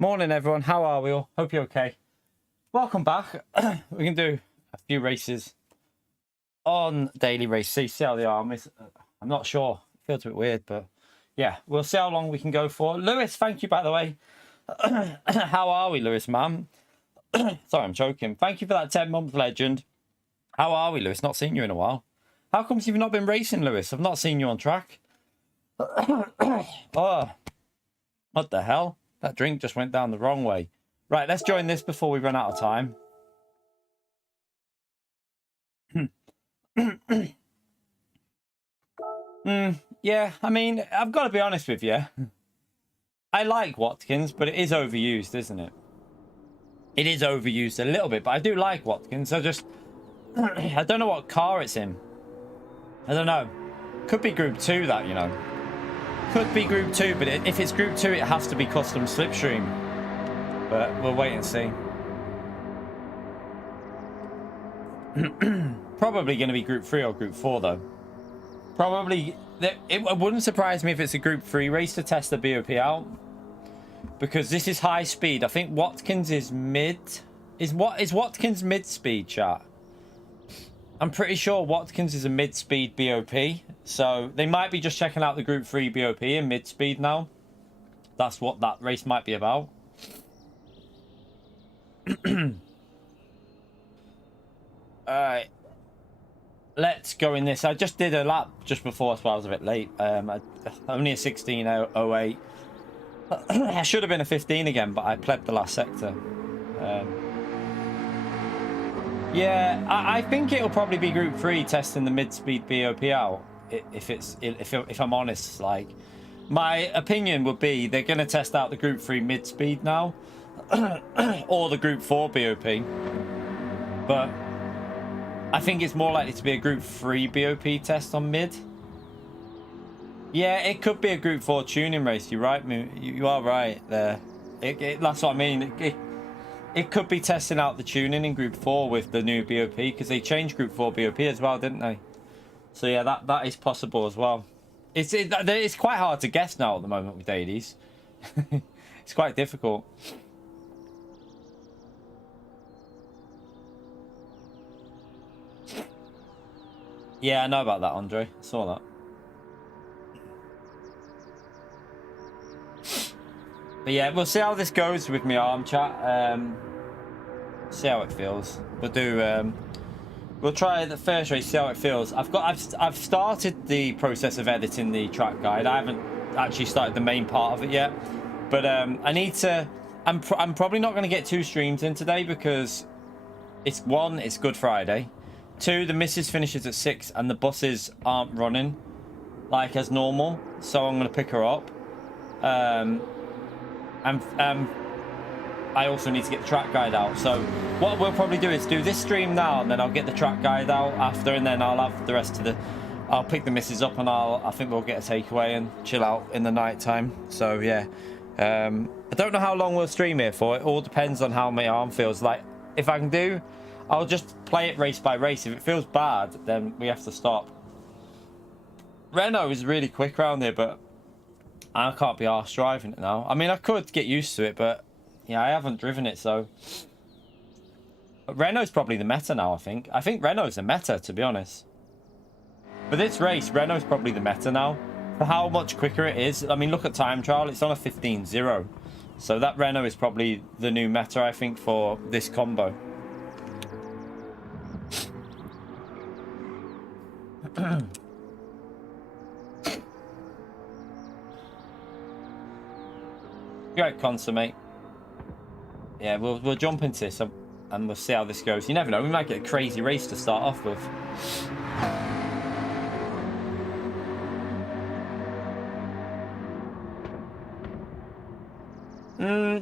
Morning, everyone. How are we all? Hope you're okay. Welcome back. We can do a few races on Daily Race C. See how they are. I'm not sure. It feels a bit weird, but yeah, we'll see how long we can go for. Lewis, thank you, by the way. How are we, Lewis, man? Sorry, I'm choking. Thank you for that 10-month legend. How are we, Lewis? Not seen you in a while. How comes you've not been racing, Lewis? I've not seen you on track. Oh, what the hell? That drink just went down the wrong way. Right, let's join this before we run out of time. Yeah, I mean, I've got to be honest with you. I like Watkins, but it is overused, isn't it? It is overused a little bit, but I do like Watkins. I don't know what car it's in. I don't know. Could be Group 2, that, you know. Could be Group 2, but if it's Group 2, it has to be custom slipstream. But we'll wait and see. Probably going to be Group 3 or Group 4, though. Probably. It wouldn't surprise me if it's a Group 3 race to test the BOP out. Because this is high speed. I think Watkins is mid. Is Watkins mid speed, chat? I'm pretty sure Watkins is a mid speed BOP. So they might be just checking out the Group 3 BOP in mid speed now. That's what that race might be about. Alright. Let's go in this. I just did a lap just before, so I was a bit late. Only a 16:08. I should have been a 15 again, but I plebbed the last sector. Yeah, I think it'll probably be Group 3 testing the mid-speed BOP out. If I'm honest, like, my opinion would be they're going to test out the Group 3 mid-speed now, or the Group 4 BOP. But I think it's more likely to be a Group 3 BOP test on mid. Yeah, it could be a Group 4 tuning race. You're right, you are right there. That's what I mean. It could be testing out the tuning in Group 4 with the new BOP, because they changed Group 4 BOP as well, didn't they? So yeah, that is possible as well. It's quite hard to guess now at the moment with dailies. It's quite difficult. Yeah, I know about that, Andre. I saw that. But yeah, we'll see how this goes with my arm, chat. See how it feels. We'll try the first race, see how it feels. I've started the process of editing the track guide. I haven't actually started the main part of it yet, but I need to. I'm probably not going to get 2 streams in today because it's Good Friday. 2, the missus finishes at 6 and the buses aren't running like as normal, so I'm going to pick her up. I also need to get the track guide out. So what we'll probably do is do this stream now, and then I'll get the track guide out after, and then I'll have the rest of I'll pick the missus up, and I think we'll get a takeaway and chill out in the night time. So yeah, I don't know how long we'll stream here for. It all depends on how my arm feels. Like, if I can do, I'll just play it race by race. If it feels bad, then we have to stop. Renault is really quick around here, but I can't be arsed driving it now. I mean, I could get used to it, but yeah, I haven't driven it, so. But Renault's probably the meta now, I think. I think Renault's the meta, to be honest. For this race, Renault's probably the meta now. For how much quicker it is. I mean, look at time trial. It's on a 15.0. So that Renault is probably the new meta, I think, for this combo. Great consummate. Yeah, we'll jump into this and we'll see how this goes. You never know, we might get a crazy race to start off with.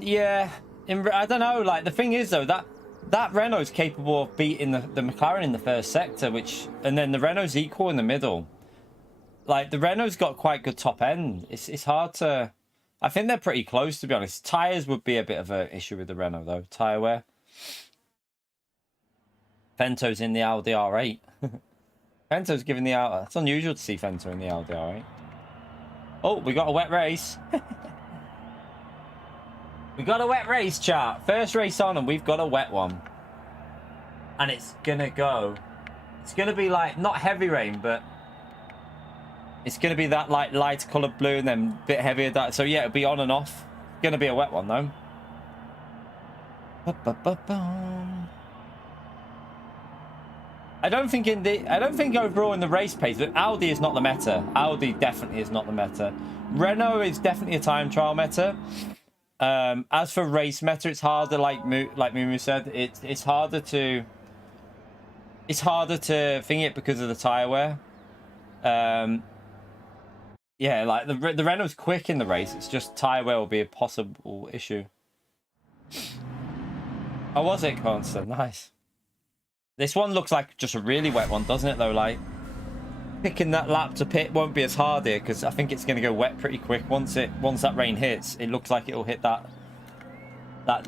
Yeah, I don't know. Like, the thing is though, that Renault's capable of beating the McLaren in the first sector, and then the Renault's equal in the middle. Like, the Renault's got quite good top end. It's hard to. I think they're pretty close, to be honest. Tyres would be a bit of an issue with the Renault, though. Tyre wear. Fento's in the Audi R8. Fento's giving the Audi. It's unusual to see Fento in the Audi R8. Oh, we got a wet race. We got a wet race, chat. First race on, and we've got a wet one. And it's gonna go. It's gonna be like, not heavy rain, but it's gonna be that like light coloured blue and then a bit heavier. That, so yeah, it'll be on and off. Gonna be a wet one though. I don't think overall in the race pace, but Audi is not the meta. Audi definitely is not the meta. Renault is definitely a time trial meta. As for race meta, it's harder. Like Mumu said, it's harder to thing it because of the tire wear. Yeah, like the Renault's quick in the race. It's just tire wear will be a possible issue. Oh, was it constant? Nice. This one looks like just a really wet one, doesn't it, though? Like, picking that lap to pit won't be as hard here, because I think it's going to go wet pretty quick. Once that rain hits, it looks like it'll hit that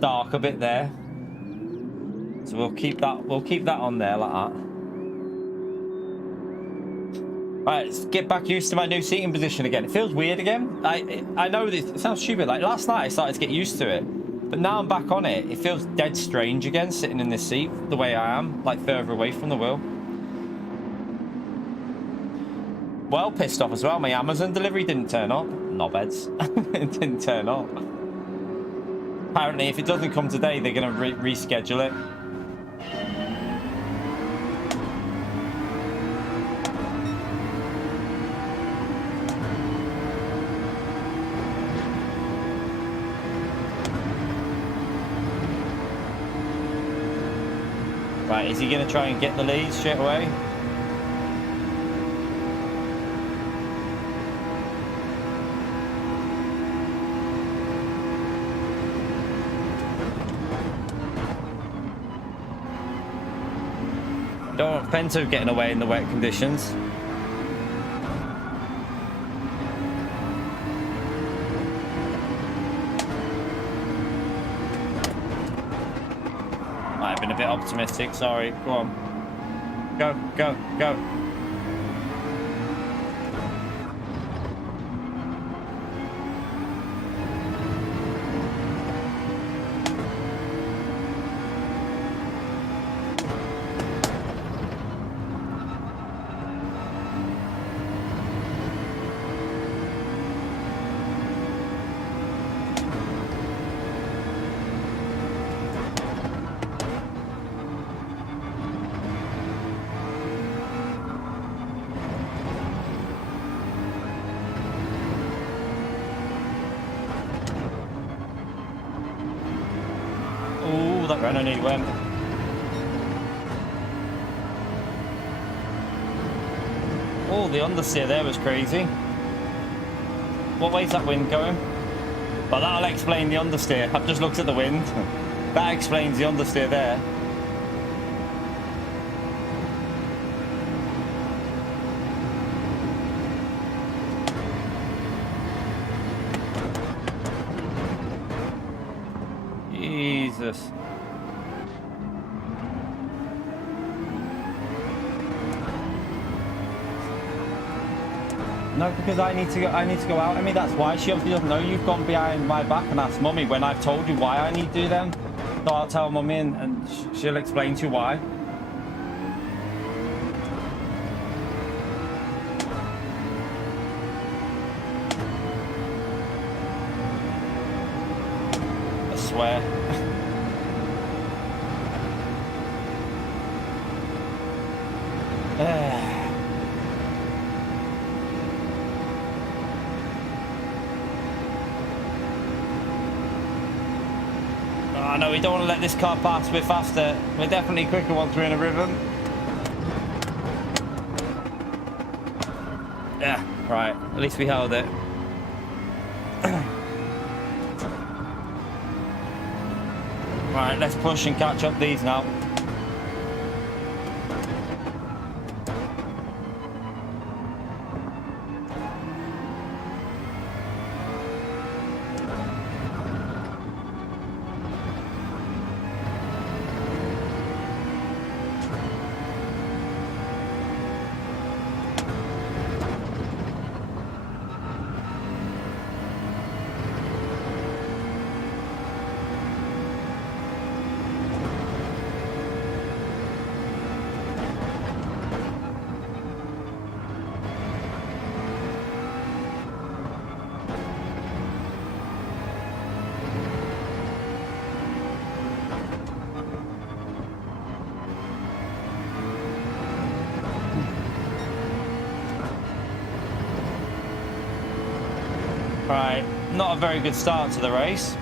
darker bit there. So we'll keep that on there like that. Right, let's get back used to my new seating position again. It feels weird again. I know this, it sounds stupid. Like, last night I started to get used to it. But now I'm back on it. It feels dead strange again, sitting in this seat the way I am, like further away from the wheel. Well pissed off as well. My Amazon delivery didn't turn up. Knobheads. It didn't turn up. Apparently, if it doesn't come today, they're going to reschedule it. Right, is he going to try and get the lead straight away? Don't want Pento getting away in the wet conditions. Might have been a bit optimistic, sorry. Go on. Go, go, go. That Renault nearly went. Oh, the understeer there was crazy. What way's that wind going? Well, that'll explain the understeer. I've just looked at the wind. That explains the understeer there. Jesus. No, because I need to go out. I mean, that's why. She obviously doesn't know you've gone behind my back and asked Mummy when I've told you why I need to do them. So I'll tell Mummy and she'll explain to you why. I swear. Oh no, we don't want to let this car pass. We're faster. We're definitely quicker once we're in a rhythm. Yeah, right. At least we held it. Right, let's push and catch up these now. Right, not a very good start to the race.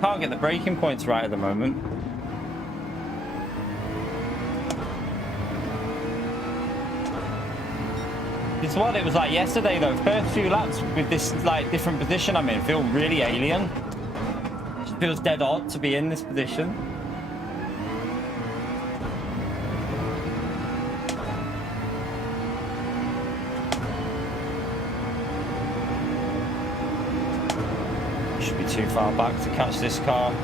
Can't get the braking points right at the moment. It's what it was like yesterday though. First few laps with this like different position I'm in feel really alien. It feels dead odd to be in this position. Should be too far back to catch this car.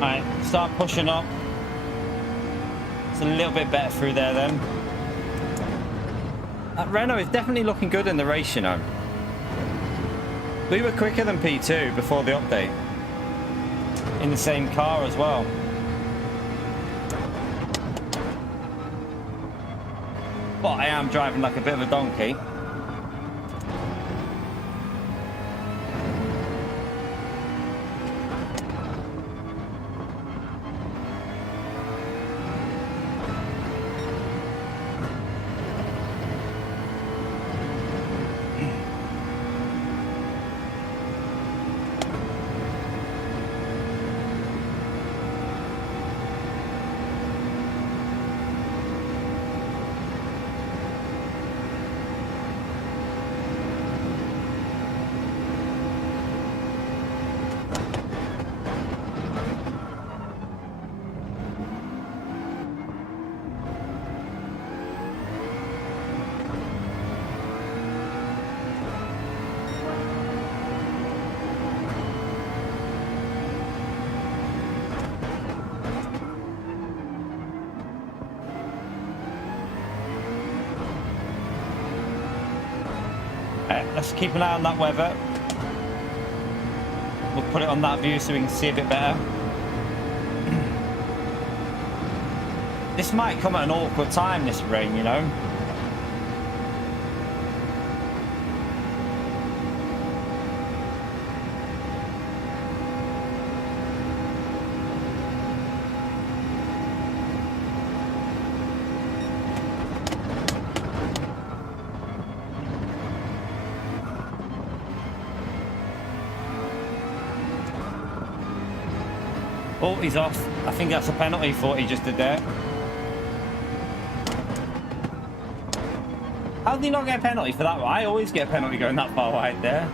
Alright, start pushing up. It's a little bit better through there then. That Renault is definitely looking good in the race, you know. We were quicker than P2 before the update. In the same car as well. But I am driving like a bit of a donkey. Let's keep an eye on that weather. We'll put it on that view so we can see a bit better. This might come at an awkward time, this rain, you know. Oh, he's off. I think that's a penalty for what he just did there. How did he not get a penalty for that? I always get a penalty going that far wide there.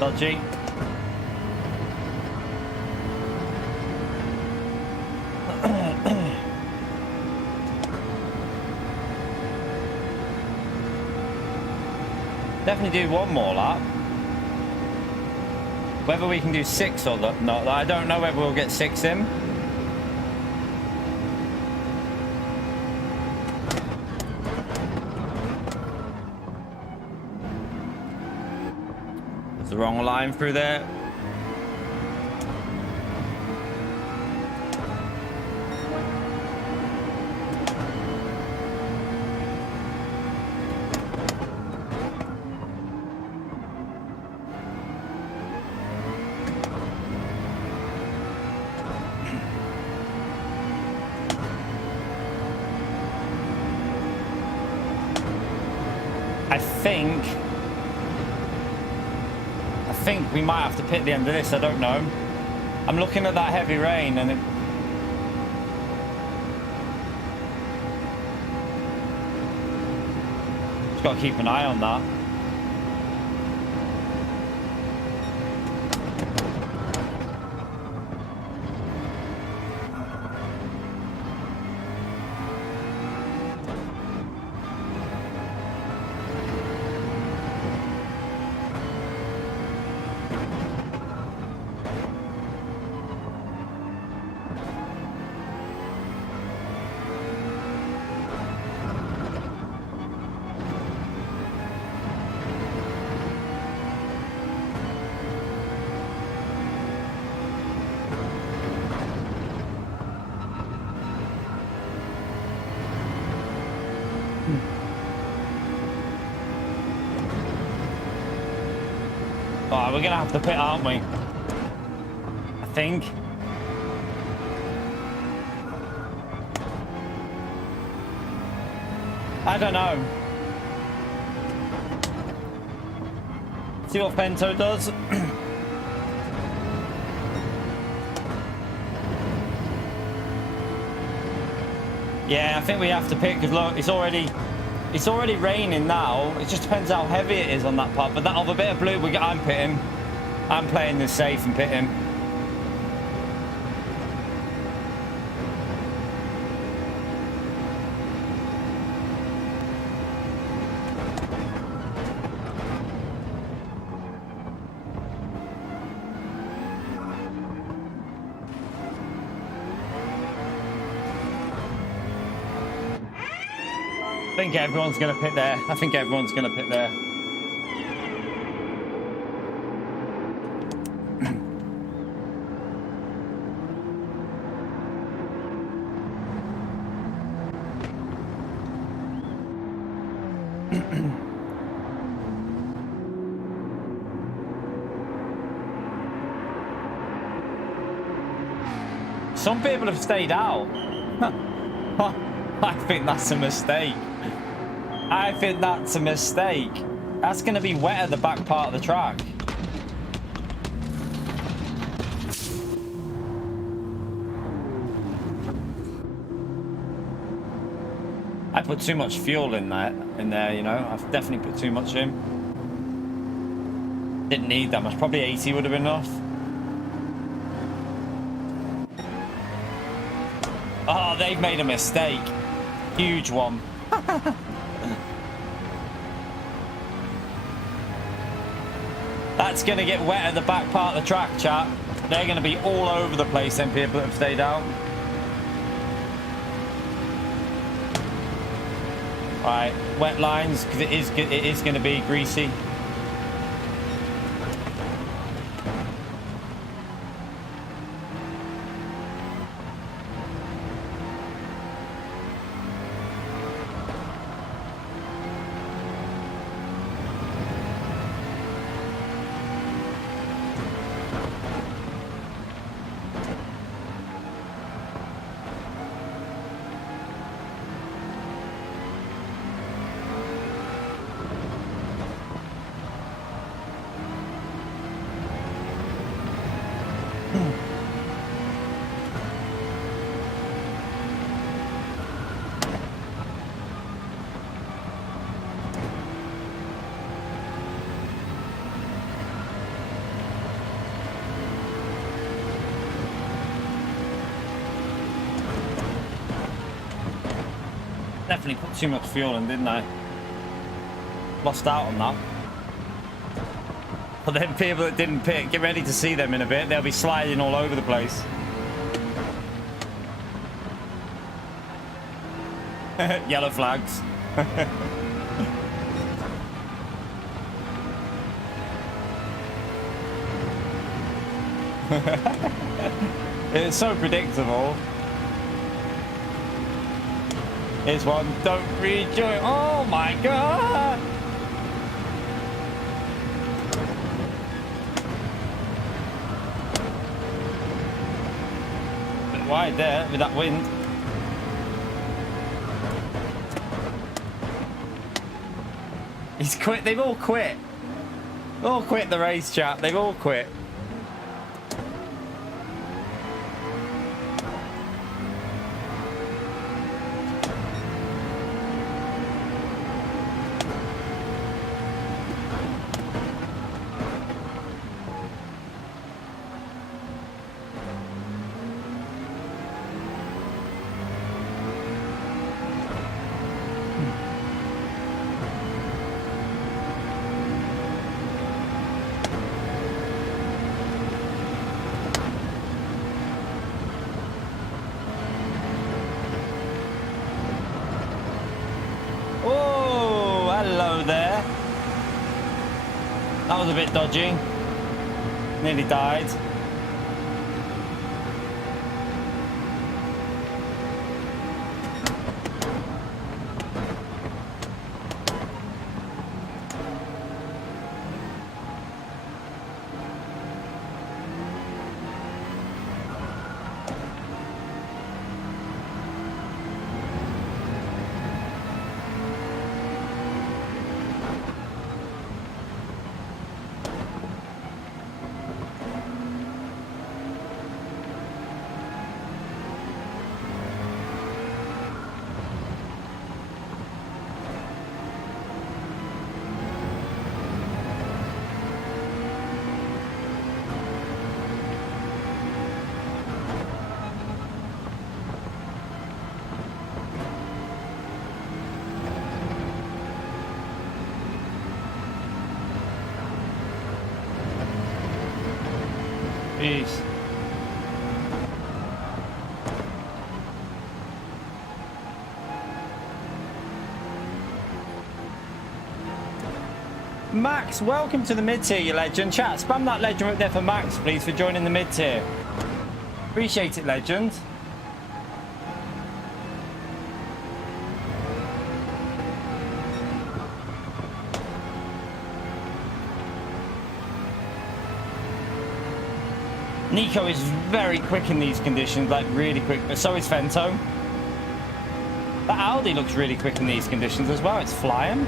Dodgy. Definitely do one more lap. Whether we can do 6 or not, I don't know whether we'll get 6 in. the wrong line through there. I think we might have to pit the end of this. I don't know. I'm looking at that heavy rain and just got to keep an eye on that. Oh, we're gonna have to pit, aren't we? I think. I don't know. See what Fento does. Yeah, I think we have to pit because look, it's already raining now. It just depends how heavy it is on that part. But that other bit of blue, I'm pitting. I'm playing this safe and pitting. I think everyone's going to pit there. I think everyone's going to pit there. Some people have stayed out. I think that's a mistake. I think that's a mistake. That's going to be wet at the back part of the track. I put too much fuel in there, you know. I've definitely put too much in. Didn't need that much. Probably 80 would have been enough. Oh, they've made a mistake. Huge one. That's going to get wet at the back part of the track, chat. They're going to be all over the place, them people that have stayed out. Right, wet lines, because it is going to be greasy. Definitely put too much fuel in, didn't I? Lost out on that. But then people that didn't pit, get ready to see them in a bit. They'll be sliding all over the place. Yellow flags. It's so predictable. Here's one. Don't rejoin. Oh my god! Bit wide there with that wind. He's quit. They've all quit. All quit the race, chap. They've all quit. That was a bit dodgy. Nearly died. Jeez. Max, welcome to the mid-tier, you legend. Chat, spam that legend right there for Max, please, for joining the mid-tier. Appreciate it, legend. Nico is very quick in these conditions, like really quick, but so is Fento. That Aldi looks really quick in these conditions as well, it's flying.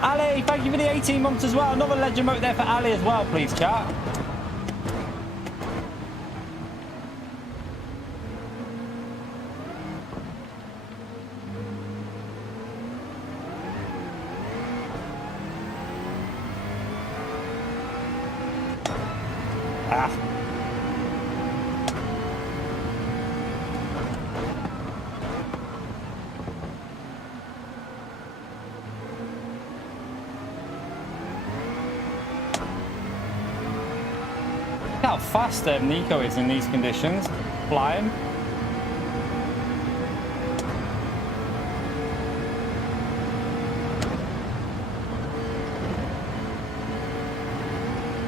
Ali, thank you for the 18 months as well. Another legend mote there for Ali as well, please, chat. How fast Nico is in these conditions, flying.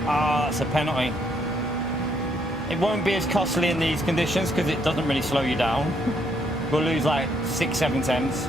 Ah, that's a penalty. It won't be as costly in these conditions because it doesn't really slow you down. We'll lose like 6-7 tenths.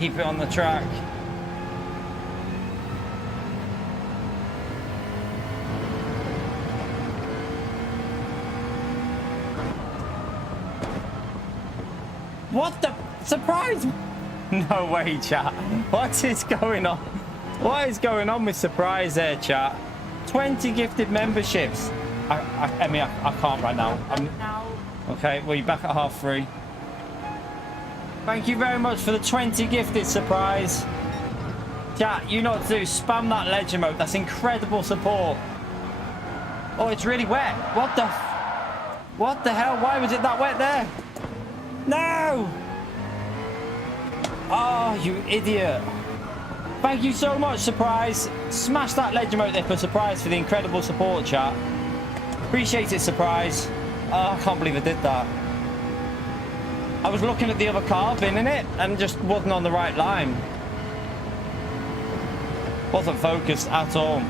Keep it on the track. What the? Surprise! No way, chat. What is going on? What is going on with surprise there, chat? 20 gifted memberships. Emmy, I can't right now. Okay, well, you're back at 3:30. Thank you very much for the 20 gifted surprise. Chat, you know what to do. Spam that ledge emote. That's incredible support. Oh, it's really wet. What the hell? Why was it that wet there? No! Oh, you idiot. Thank you so much, surprise. Smash that ledge emote there for surprise for the incredible support, chat. Appreciate it, surprise. Oh, I can't believe I did that. I was looking at the other car, binning it, and just wasn't on the right line. Wasn't focused at all.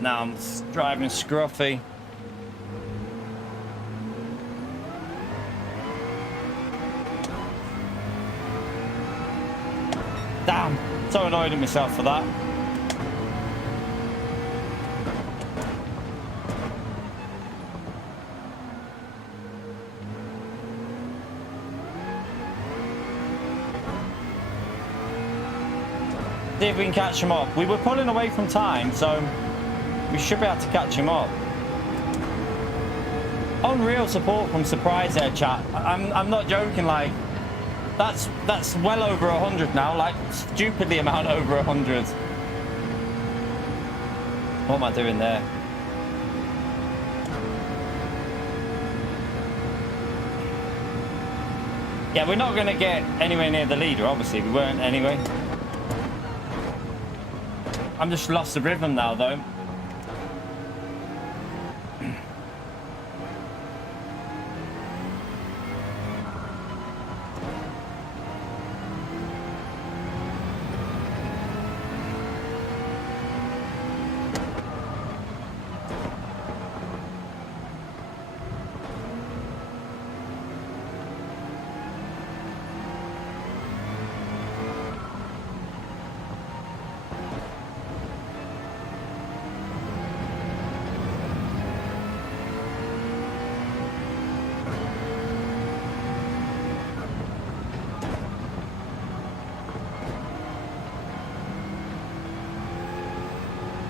Now I'm driving scruffy. Damn, so annoyed at myself for that. See if we can catch him up. We were pulling away from time, so we should be able to catch him up. Unreal support from surprise there, chat. I'm not joking. Like that's well over 100 now. Like stupidly amount over 100. What am I doing there? Yeah, we're not going to get anywhere near the leader. Obviously, we weren't anyway. I'm just lost the rhythm now, though.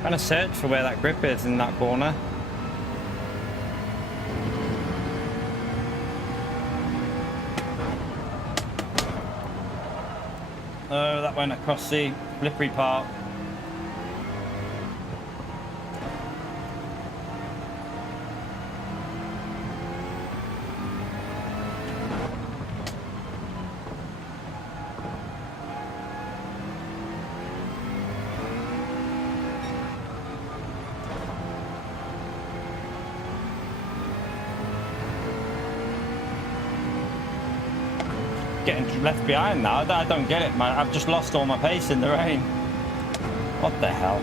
Trying to search for where that grip is in that corner. Oh, that went across the slippery part. Getting left behind now. I don't get it, man. I've just lost all my pace in the rain. What the hell?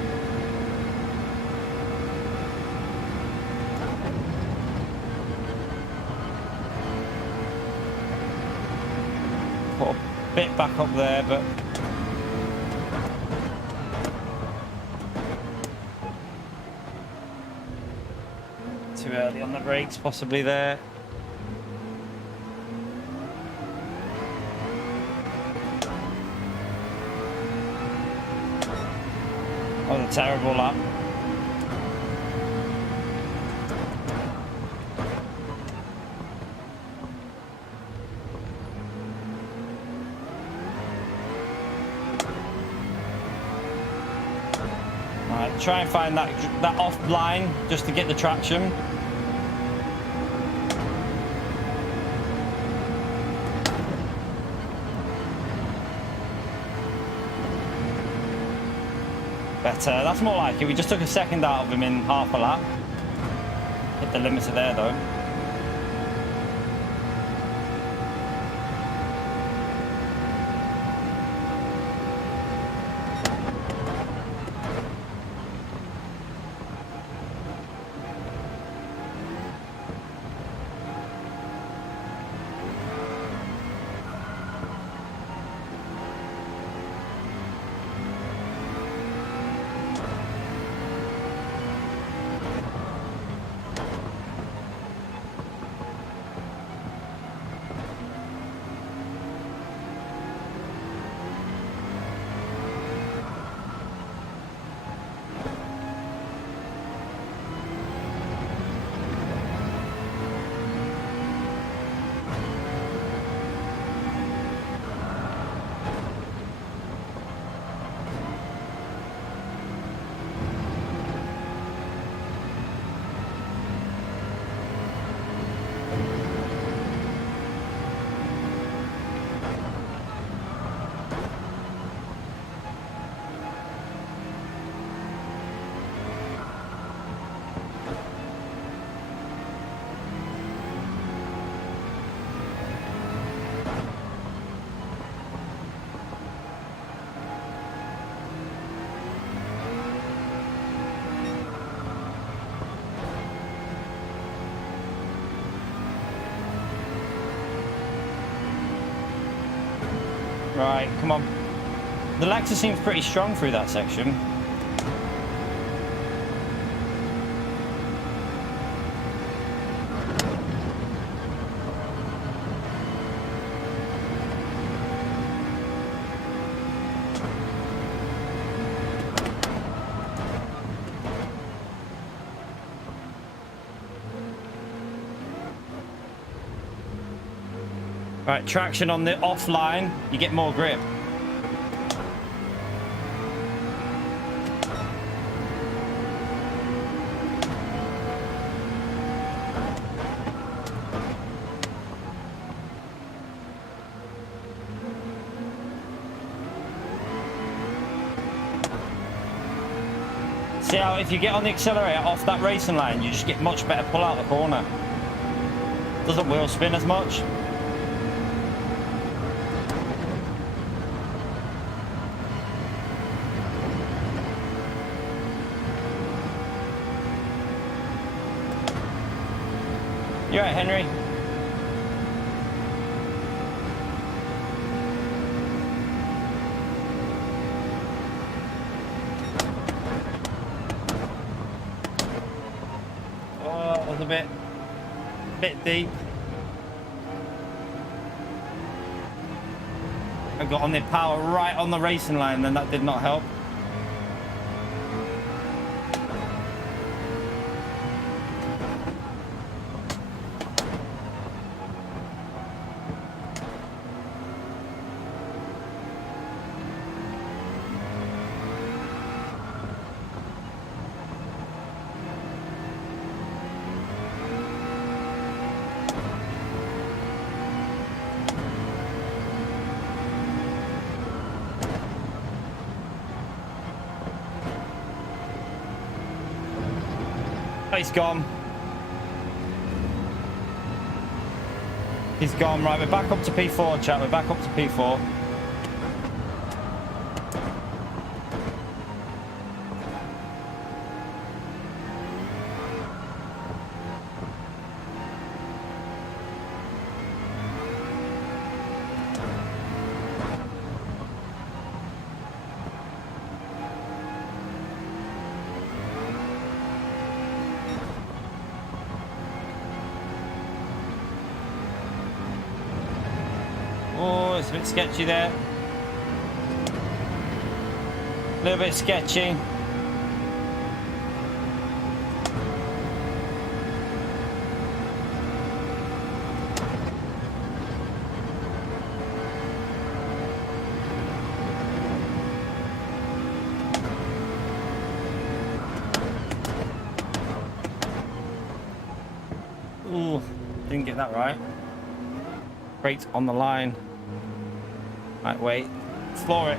Put a bit back up there, but too early on the brakes, possibly there. What a terrible lap. Alright, try and find that off line just to get the traction. Better. That's more like it. We just took a second out of him in half a lap. Hit the limiter there, though. Right, come on. The Lexus seems pretty strong through that section. Right, traction on the offline, you get more grip. See how if you get on the accelerator off that racing line, you just get much better pull out the corner. Doesn't wheel spin as much. You're right, Henry. Oh, that was a bit deep. I got on the power right on the racing line, and that did not help. He's gone. He's gone. Right, we're back up to P4, chat. We're back up to P4. Oh, it's a bit sketchy there. A little bit sketchy. Ooh, didn't get that right. Brakes on the line. Right, wait. Floor it.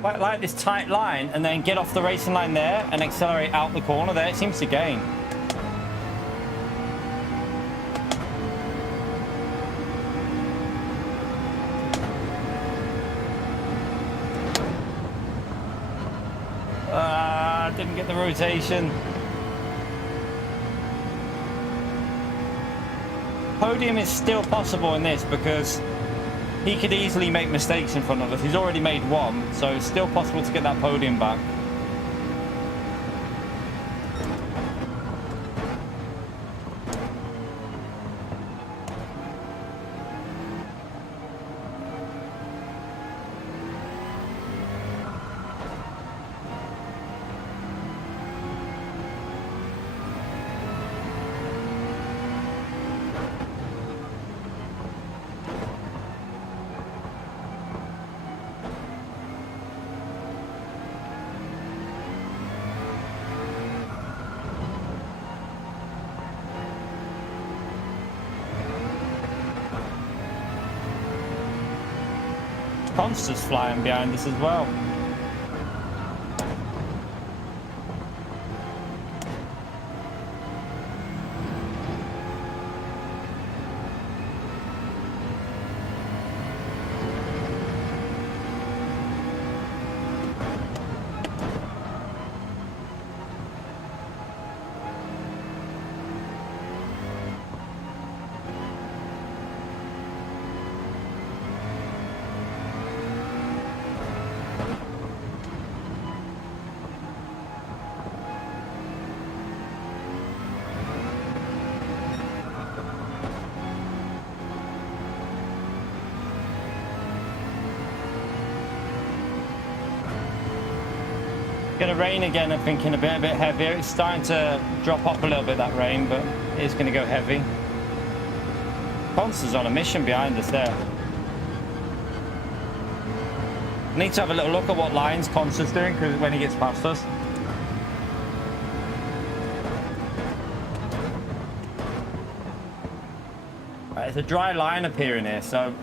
Quite like this tight line and then get off the racing line there and accelerate out the corner there. It seems to gain. Didn't get the rotation. Podium is still possible in this because he could easily make mistakes in front of us. He's already made one, so it's still possible to get that podium back. Monsters flying behind us as well. going to rain again. I'm thinking a bit heavier. It's starting to drop off a little bit, that rain, but it is going to go heavy. Conster's on a mission behind us there. Need to have a little look at what lines Conster's doing because when he gets past us. Right, there's a dry line appearing here, so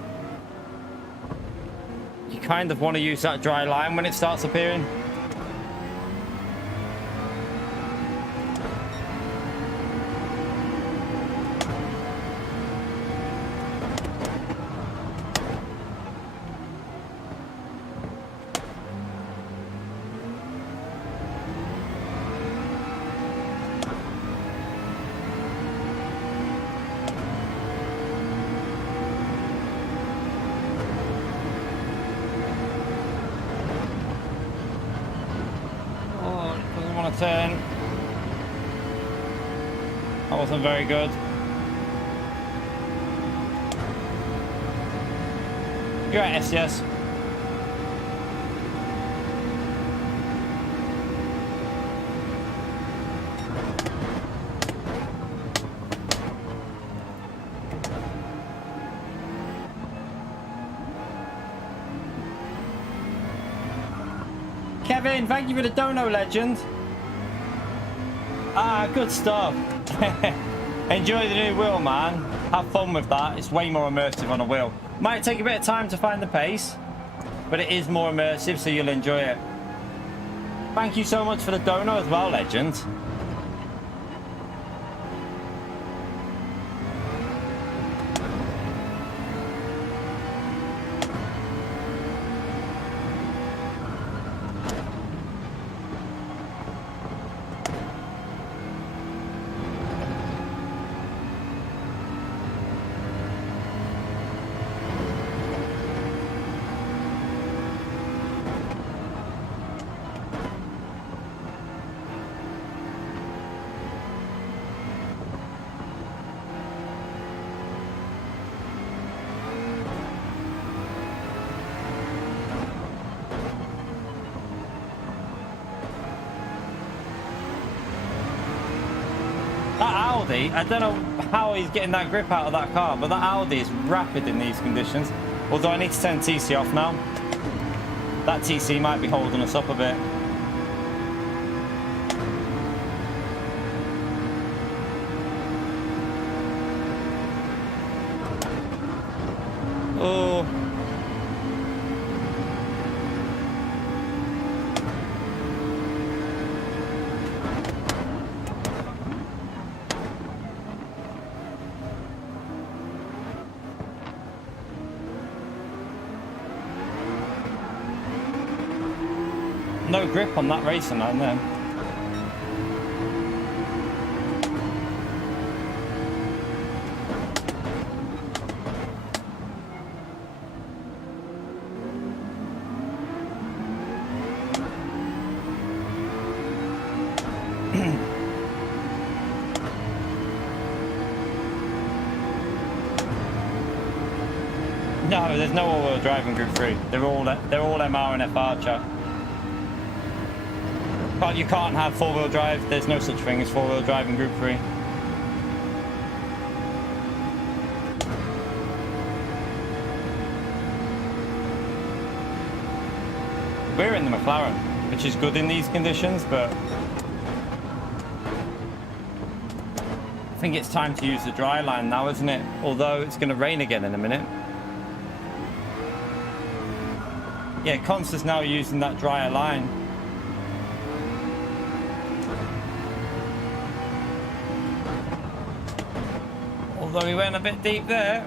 you kind of want to use that dry line when it starts appearing. Turn. That wasn't very good. You're at SES. Kevin, thank you for the dono, legend. Ah, good stuff. Enjoy the new wheel, man. Have fun with that. It's way more immersive on a wheel. Might take a bit of time to find the pace, but it is more immersive, so you'll enjoy it. Thank you so much for the dono as well, legend. I don't know how he's getting that grip out of that car, but that Audi is rapid in these conditions. Although I need to turn TC off now. That TC might be holding us up a bit. Oh. No grip on that racing line there. No, there's no all-wheel drive in Group 3. They're all MR and FR, chat. But you can't have four-wheel drive. There's no such thing as four-wheel drive in Group 3. We're in the McLaren, which is good in these conditions, but I think it's time to use the dry line now, isn't it? Although it's going to rain again in a minute. Yeah, Conster's now using that drier line. Although he went a bit deep there.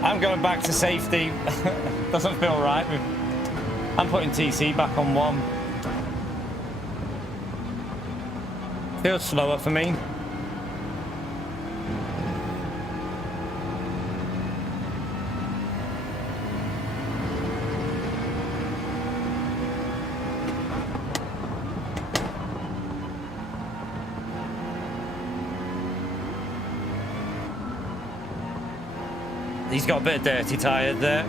I'm going back to safety. Doesn't feel right. I'm putting TC back on 1. Feels slower for me. He's got a bit of dirty tyre there.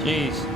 Jeez.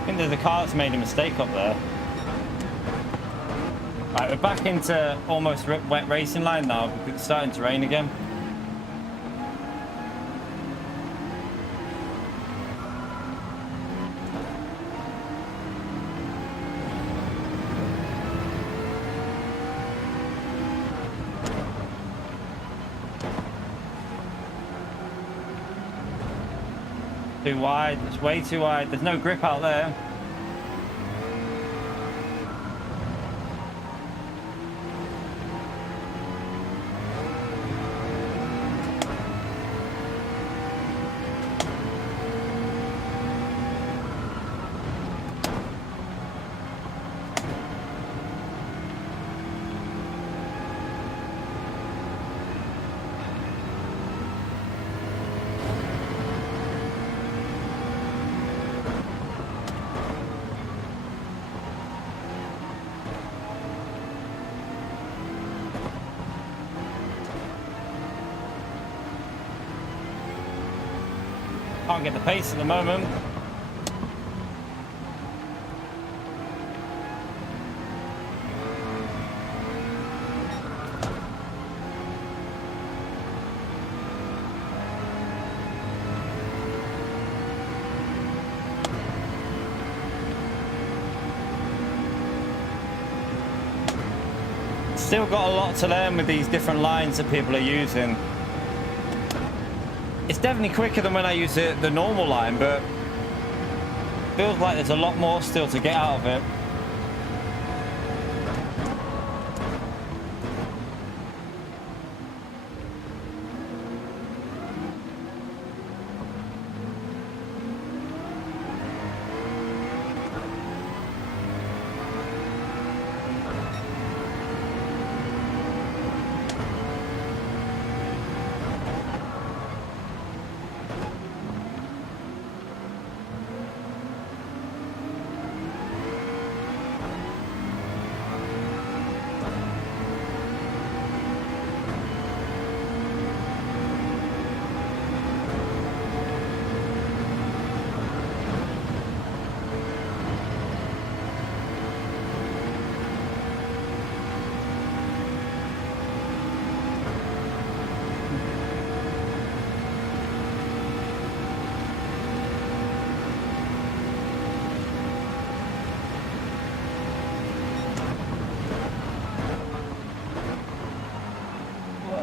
I think there's a car that's made a mistake up there. Right, we're back into almost wet racing line now. It's starting to rain again. Too wide, it's way too wide. There's no grip out there. Can't get the pace at the moment. Still got a lot to learn with these different lines that people are using. It's definitely quicker than when I use the normal line, but feels like there's a lot more still to get out of it.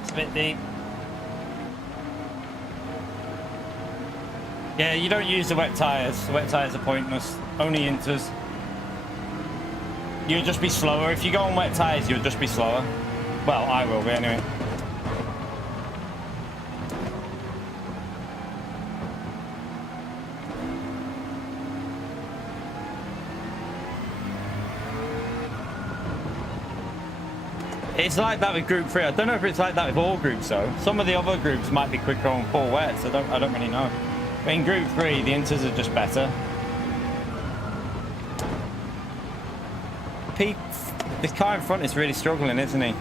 A bit deep. Yeah, you don't use the wet tyres. The wet tyres are pointless. Only inters. You'll just be slower. If you go on wet tyres, you'll just be slower. Well, I will be anyway. It's like that with group 3. I don't know if it's like that with all groups though. Some of the other groups might be quicker on full wet, so I don't really know. But in group 3, the inters are just better. Pete, this car in front is really struggling, isn't he?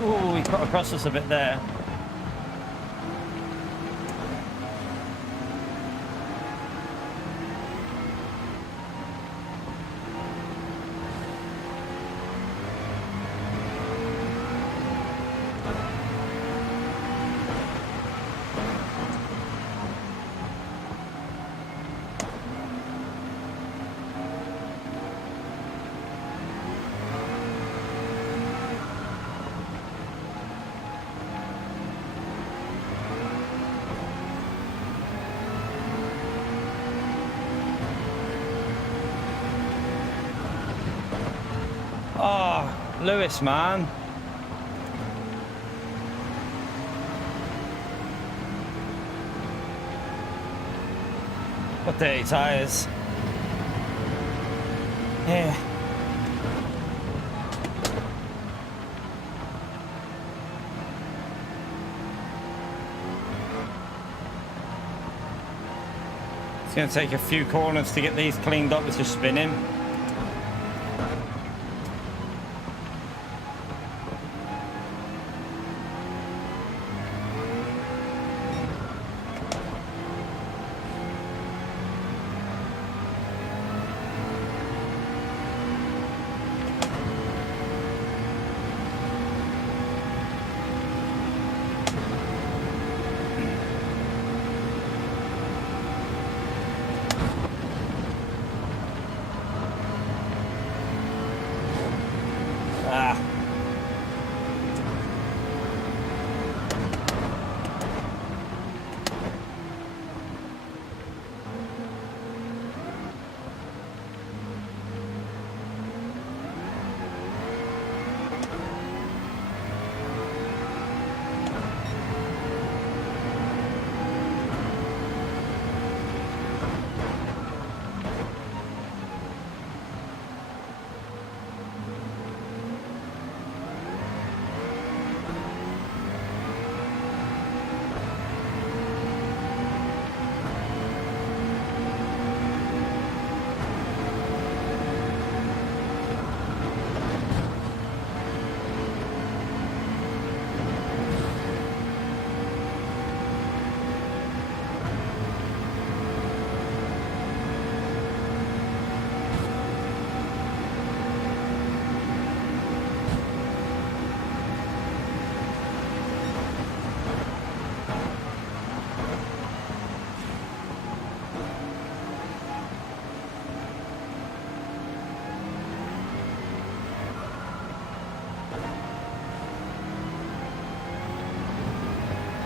Ooh, he cut across us a bit there. Oh, Lewis, man. What dirty tires. Yeah. It's going to take a few corners to get these cleaned up. It's just spinning.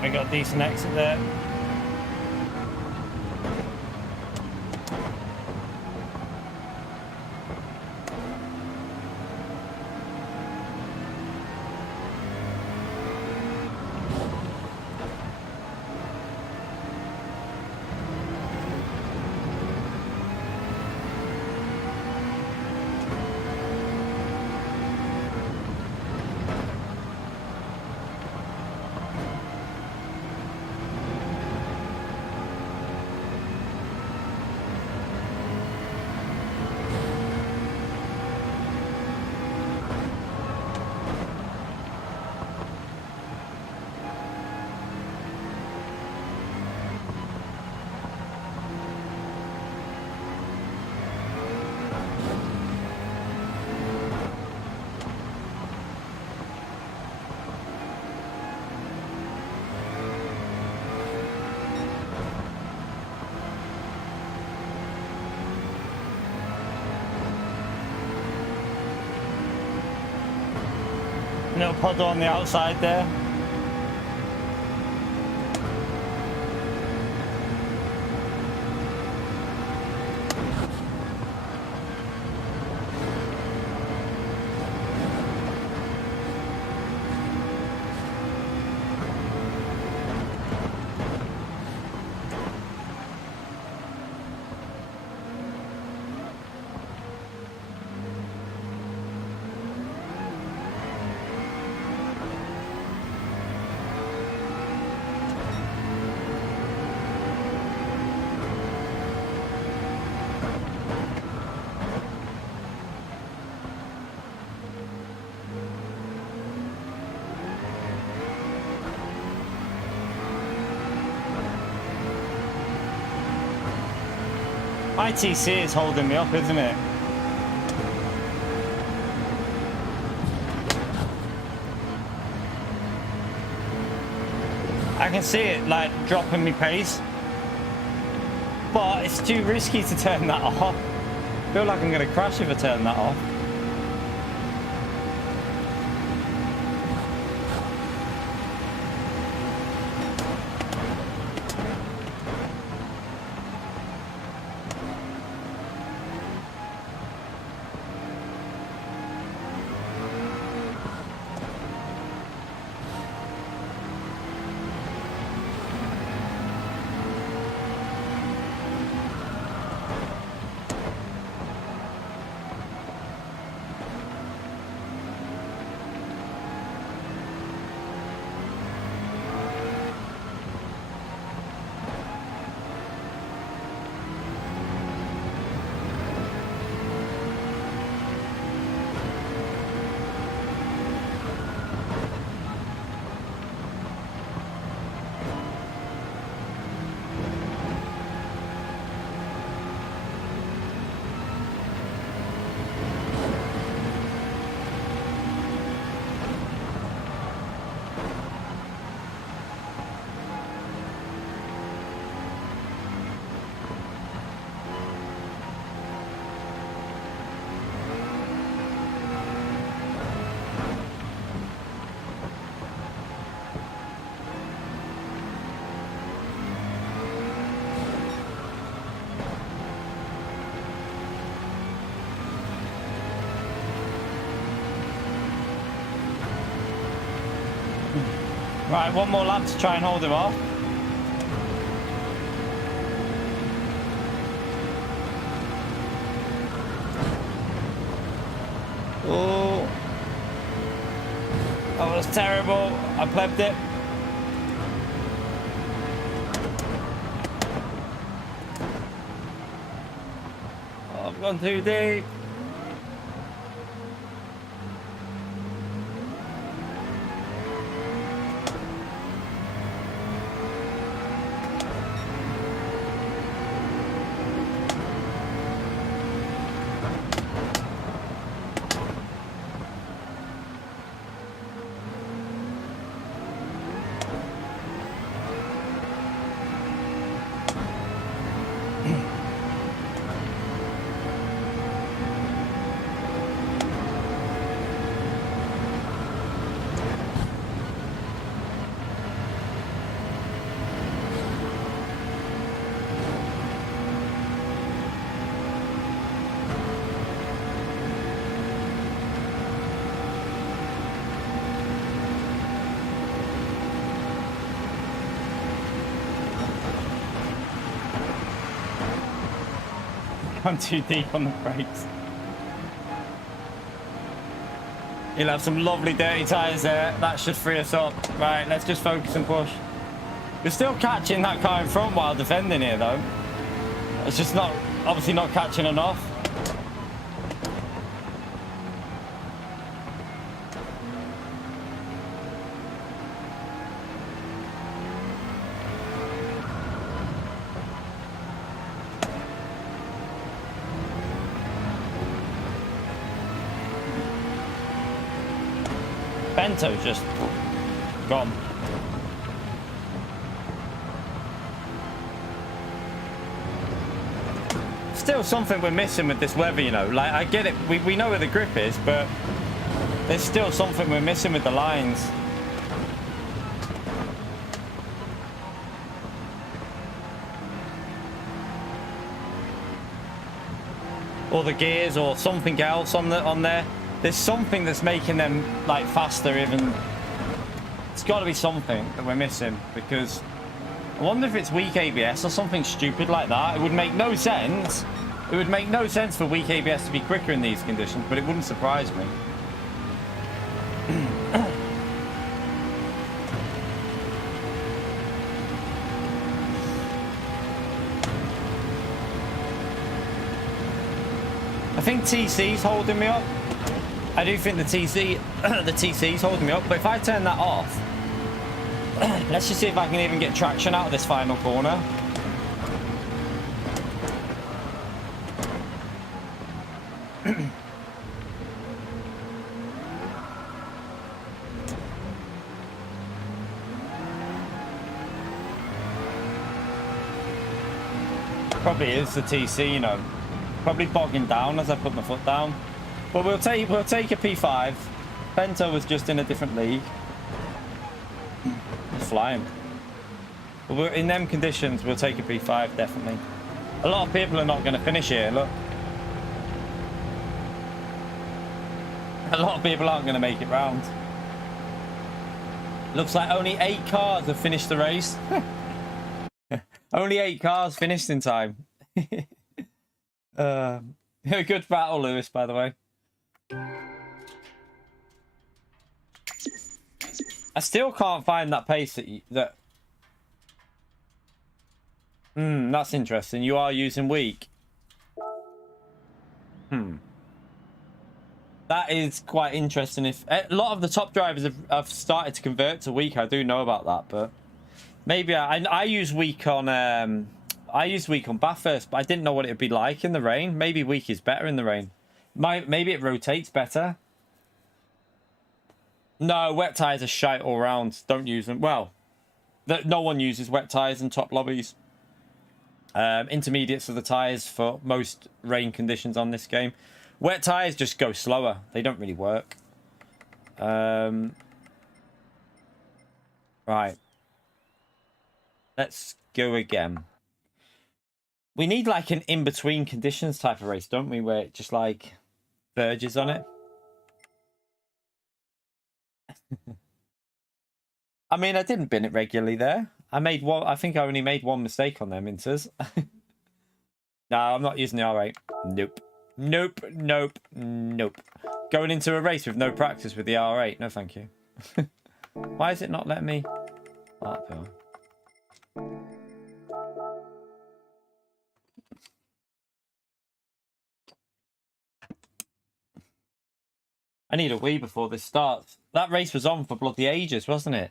We got a decent exit there. Little puddle on the outside there. ITC is holding me up, isn't it? I can see it like dropping me pace, but it's too risky to turn that off. I feel like I'm gonna crash if I turn that off. Right, one more lap to try and hold him off. Oh, that was terrible. I plebbed it. Oh, I've gone too deep. gone too deep on the brakes. You'll have some lovely dirty tyres there. That should free us up. Right, let's just focus and push. We're still catching that car in front while defending here, though. It's just not, obviously not catching enough. Bento's just gone. Still something we're missing with this weather, you know. Like, I get it, we know where the grip is, but there's still something we're missing with the lines. Or the gears or something else on there. There's something that's making them like faster even. It's got to be something that we're missing, because I wonder if it's weak ABS or something stupid like that. It would make no sense. It would make no sense for weak ABS to be quicker in these conditions, but it wouldn't surprise me. I think TC's holding me up. I do think the TC's holding me up, but if I turn that off, let's just see if I can even get traction out of this final corner. Probably is the TC, you know. Probably bogging down as I put my foot down. But we'll take a P5. Bento was just in a different league. He's flying. But we're, in them conditions, we'll take a P5 definitely. A lot of people are not going to finish here. Look, a lot of people aren't going to make it round. Looks like only 8 cars have finished the race. Only 8 cars finished in time. A good battle, Lewis, by the way. I still can't find that pace that that's interesting. You are using weak. That is quite interesting. If a lot of the top drivers have started to convert to weak, I do know about that, but maybe I use weak on Bathurst, but I didn't know what it would be like in the rain. Maybe weak is better in the rain. Maybe it rotates better. No, wet tires are shite all round. Don't use them. Well, no one uses wet tires in top lobbies. Intermediates are the tires for most rain conditions on this game. Wet tires just go slower. They don't really work. Right. Let's go again. We need like an in-between conditions type of race, don't we? Where it just like verges on it. I mean, I didn't bin it regularly there. I think I only made one mistake on them inters. No, I'm not using the R8. Nope. Nope, nope, nope. Going into a race with no practice with the R8. No, thank you. Why is it not letting me? Oh, I need a wee before this starts. That race was on for bloody ages, wasn't it?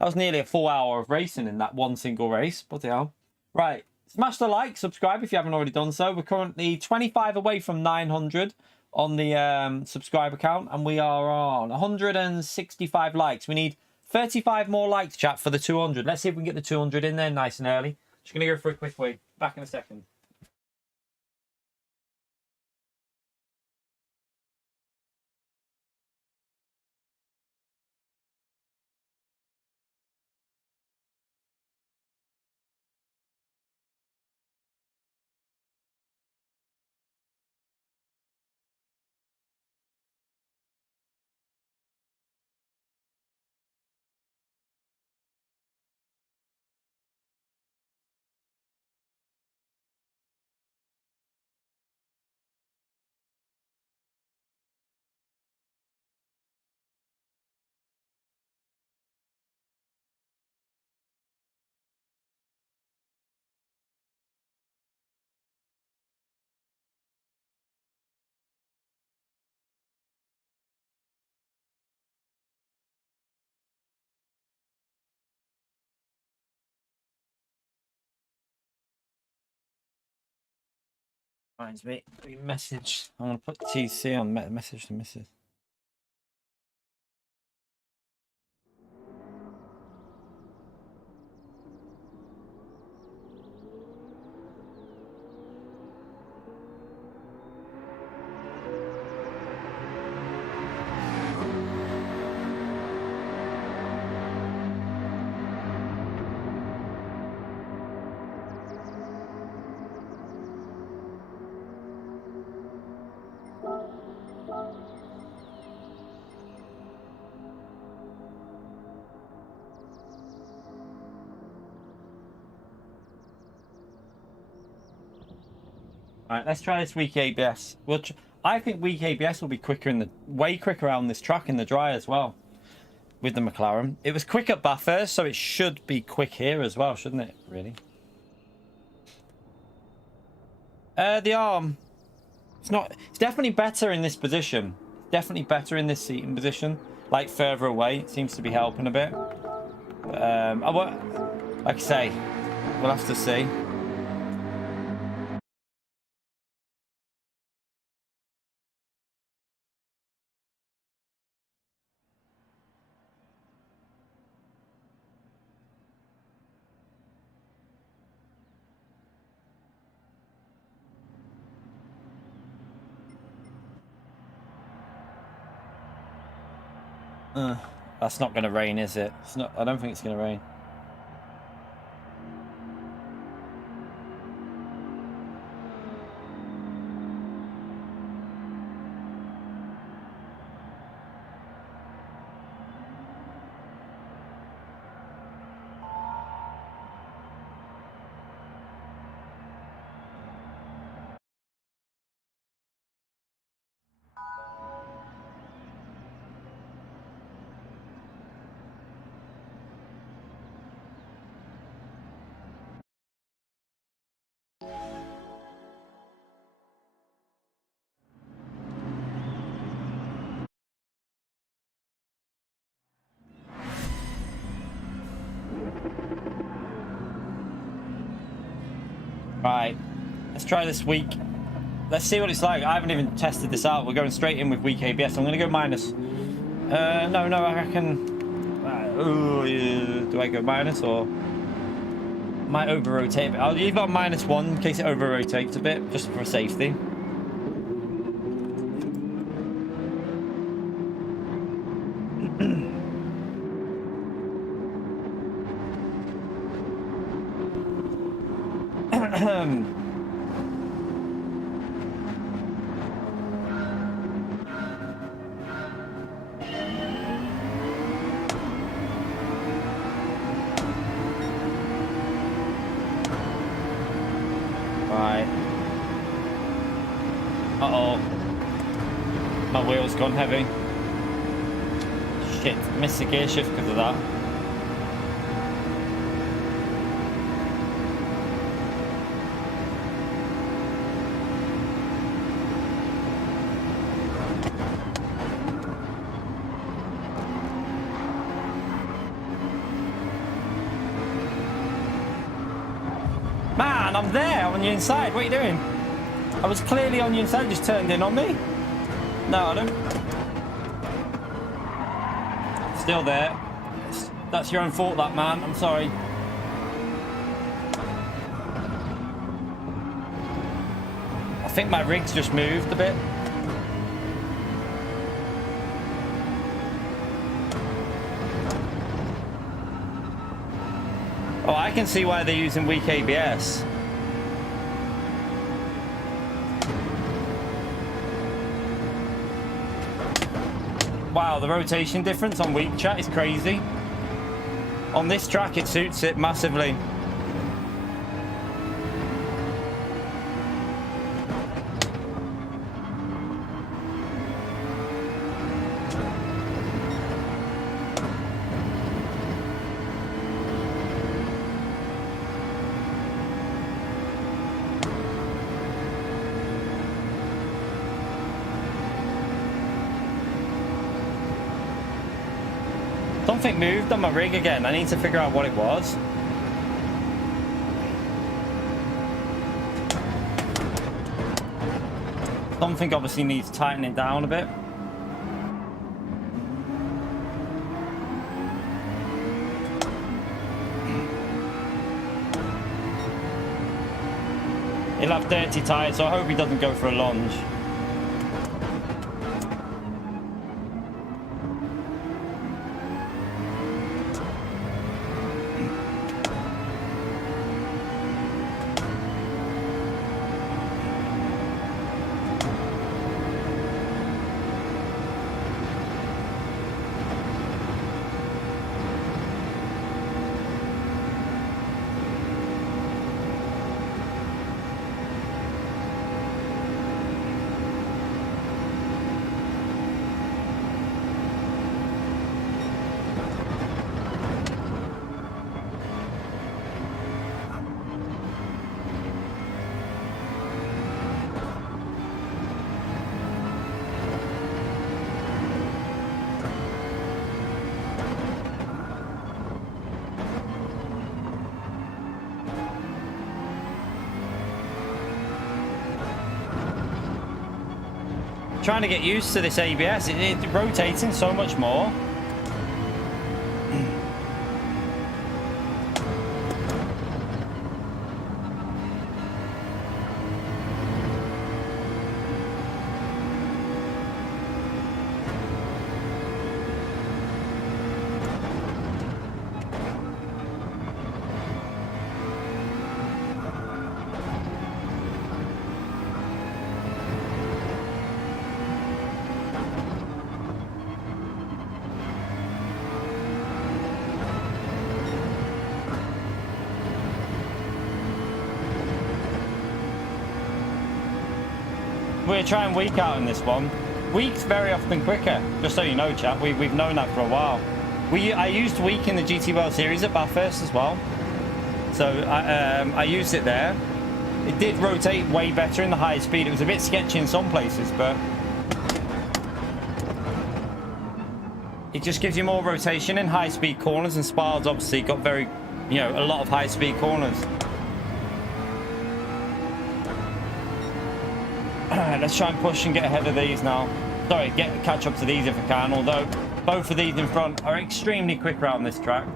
That was nearly a full hour of racing in that one single race. Bloody hell. Right. Smash the like, subscribe if you haven't already done so. We're currently 25 away from 900 on the subscriber count, and we are on 165 likes. We need 35 more likes, chat, for the 200. Let's see if we can get the 200 in there nice and early. Just going to go for a quick wee. Back in a second. Reminds me, message. I'm gonna put TC on message to Mrs. All right, let's try this weak ABS. I think weak ABS will be quicker way quicker on this track in the dry as well. With the McLaren, it was quick at Bathurst, so it should be quick here as well, shouldn't it? Really? The arm. It's not. It's definitely better in this position. Definitely better in this seating position. Like further away, it seems to be helping a bit. Like I say, we'll have to see. That's not going to rain, is it? It's not. I don't think it's going to rain. Right, let's try this week. Let's see what it's like. I haven't even tested this out. We're going straight in with weak ABS. I'm going to go minus. No, I reckon. Do I go minus or might over rotate a bit? I'll leave it on -1 in case it over rotates a bit, just for safety. My wheel's gone heavy. Shit, missed the gear shift because of that. Man, I'm there on the inside. What are you doing? I was clearly on the inside, just turned in on me. No, I don't. Still there. That's your own fault, that man. I'm sorry. I think my rig's just moved a bit. Oh, I can see why they're using weak ABS. Wow, the rotation difference on weak chat is crazy. On this track, it suits it massively. Something moved on my rig again. I need to figure out what it was. Something obviously needs tightening down a bit. He'll have dirty tyres, so I hope he doesn't go for a lunge. Trying to get used to this ABS. It's rotating so much more. We're trying weak out in this one. Weak's very often quicker, just so you know, chat. We've known that for a while. I used weak in the GT World Series at Bathurst as well. So I used it there. It did rotate way better in the high speed. It was a bit sketchy in some places, but it just gives you more rotation in high speed corners, and Spa's obviously got very, you know, a lot of high speed corners. Let's try and push and get ahead of these now. Sorry, catch up to these if I can, although both of these in front are extremely quick around this track.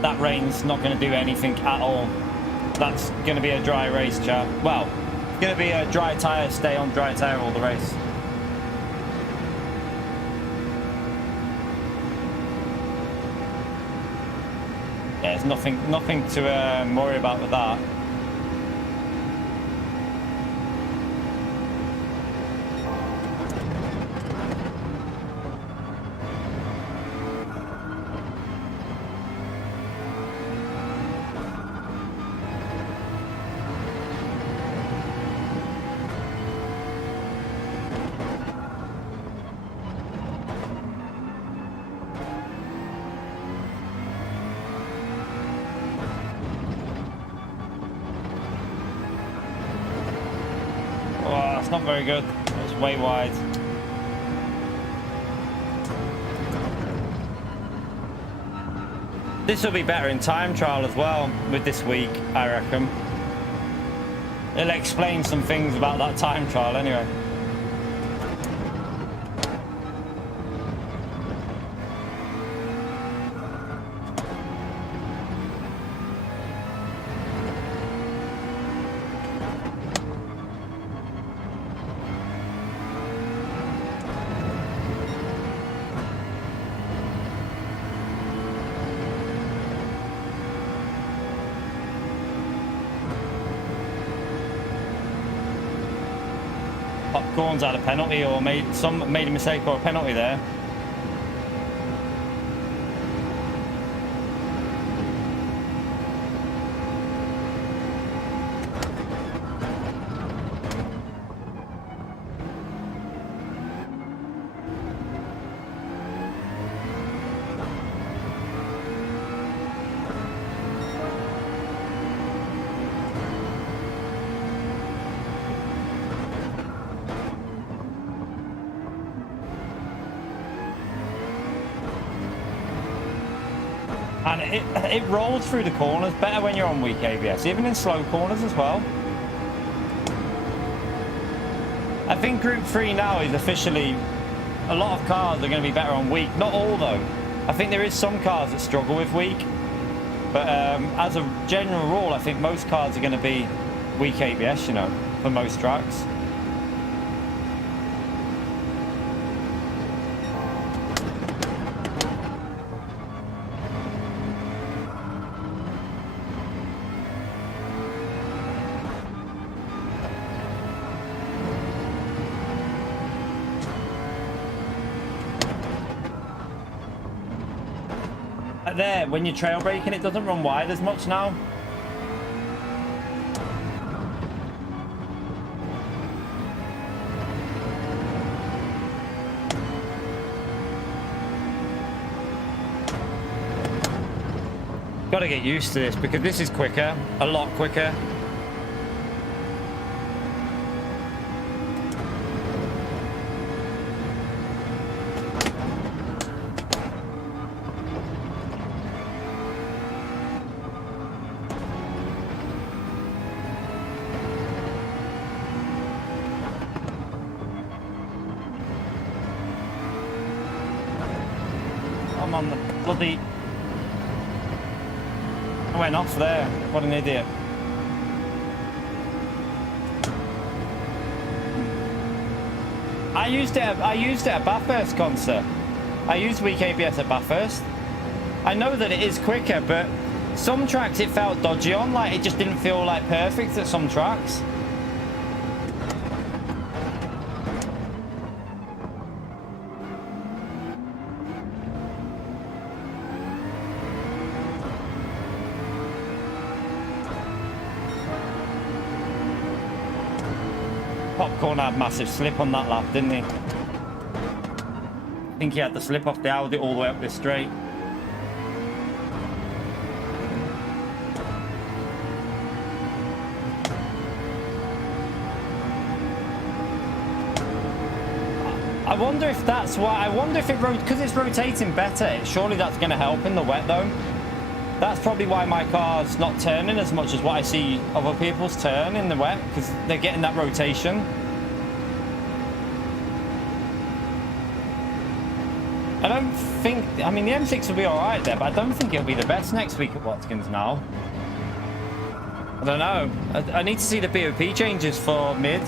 That rain's not going to do anything at all. That's going to be a dry race, chat. Well, it's going to be a dry tyre, stay on dry tyre all the race. Yeah, there's nothing to worry about with that. Not very good. It's way wide. This will be better in time trial as well with this week, I reckon. It'll explain some things about that time trial anyway. Popcorn's had a penalty or made a mistake or a penalty there. And it rolls through the corners better when you're on weak ABS, even in slow corners as well. I think Group 3 now is officially, a lot of cars are going to be better on weak. Not all though. I think there is some cars that struggle with weak. But as a general rule, I think most cars are going to be weak ABS, you know, for most tracks. There, when you're trail braking, it doesn't run wide as much now. Got to get used to this because this is quicker, a lot quicker. I'm on the bloody... I went off there. What an idiot. I used it at Bathurst, Corsair. I used weak ABS at Bathurst. I know that it is quicker, but some tracks it felt dodgy on, like it just didn't feel like perfect at some tracks. Popcorn had massive slip on that lap, didn't he? I think he had the slip off the Audi all the way up this straight. I wonder if that's why. I wonder if it because it's rotating better. Surely that's going to help in the wet though. That's probably why my car's not turning as much as what I see other people's turn in the wet, because they're getting that rotation. I don't think, I mean the M6 will be alright there, but I don't think it'll be the best next week at Watkins now. I don't know. I need to see the BOP changes for mid.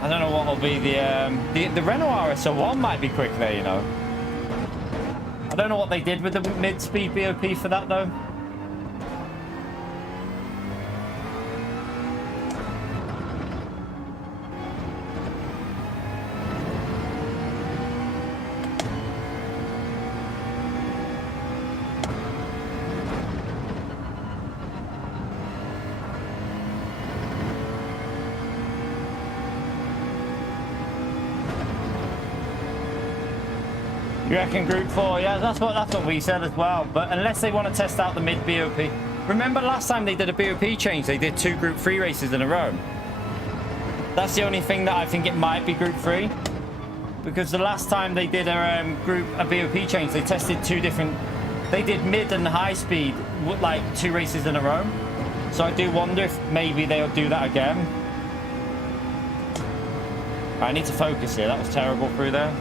I don't know what will be the Renault RS01 might be quick there, you know. I don't know what they did with the mid-speed BOP for that though. You reckon Group 4? Yeah, that's what we said as well. But unless they want to test out the mid BOP. Remember last time they did a BOP change, they did 2 Group 3 races in a row. That's the only thing that I think it might be Group 3. Because the last time they did a BOP change, they tested 2 different... They did mid and high speed, like 2 races in a row. So I do wonder if maybe they'll do that again. I need to focus here, that was terrible through there.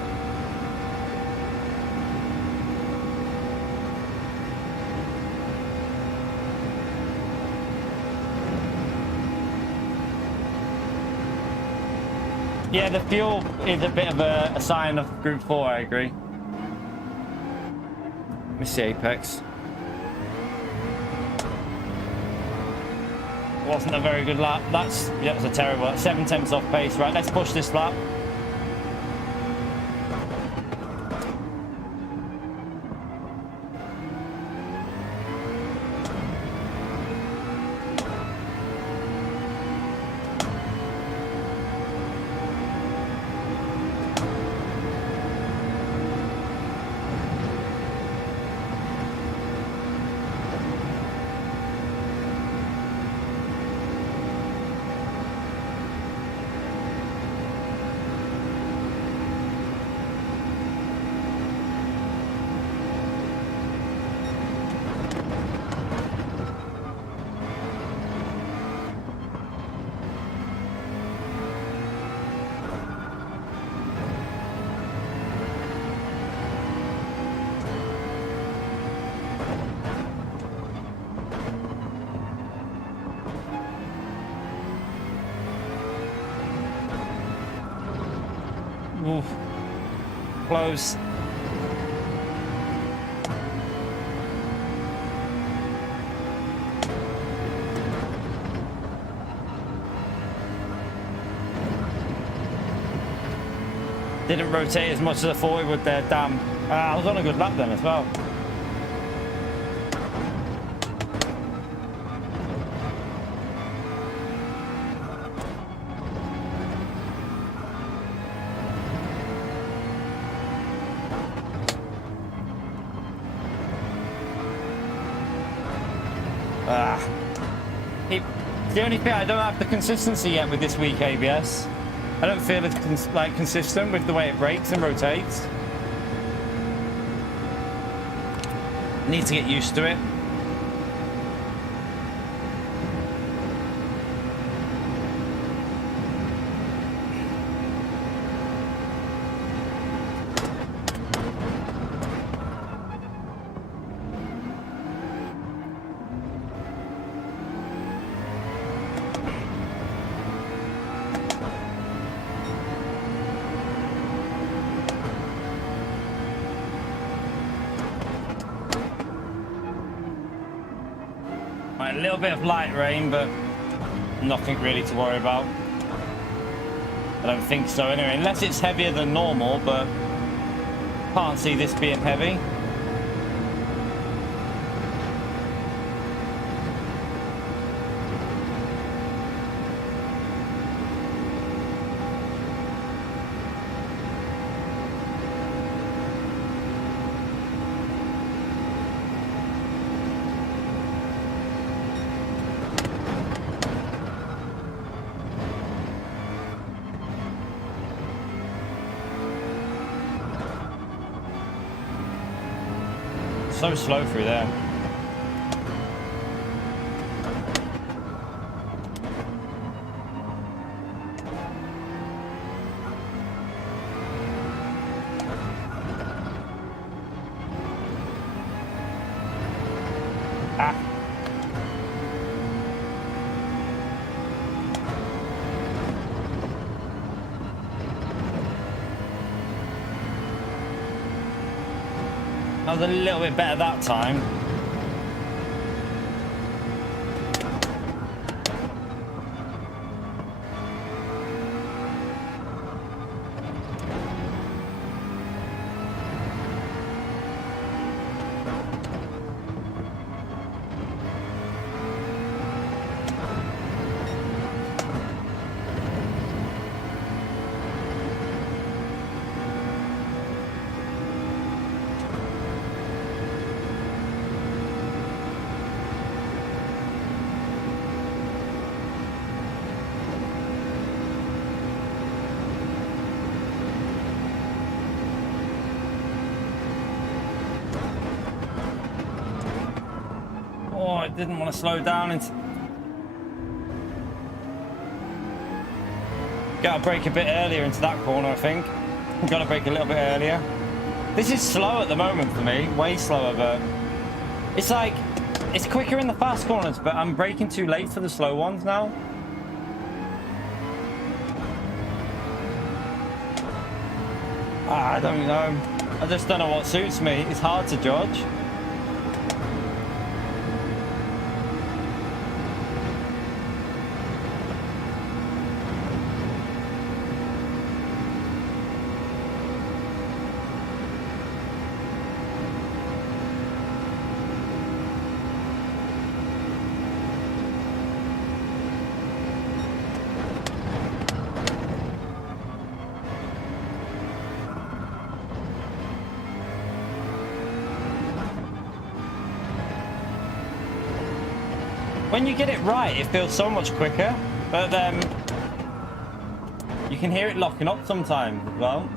Yeah, the fuel is a bit of a sign of Group 4, I agree. Let me see Apex. Wasn't a very good lap. That was a terrible, 7/10 off pace. Right, let's push this lap. Ooh. Close. Didn't rotate as much as I thought it would there, damn. I was on a good lap then as well. The only thing, I don't have the consistency yet with this weak ABS. I don't feel it's like consistent with the way it brakes and rotates. Need to get used to it. A little bit of light rain, but nothing really to worry about. I don't think so anyway, unless it's heavier than normal, but can't see this being heavy. So slow through there. I was a little bit better that time. I didn't want to slow down. Got to brake a bit earlier into that corner, I think. Got to brake a little bit earlier. This is slow at the moment for me, way slower, but it's like, it's quicker in the fast corners, but I'm braking too late for the slow ones now. I don't know. I just don't know what suits me. It's hard to judge. When you get it right, it feels so much quicker, but you can hear it locking up sometimes as well.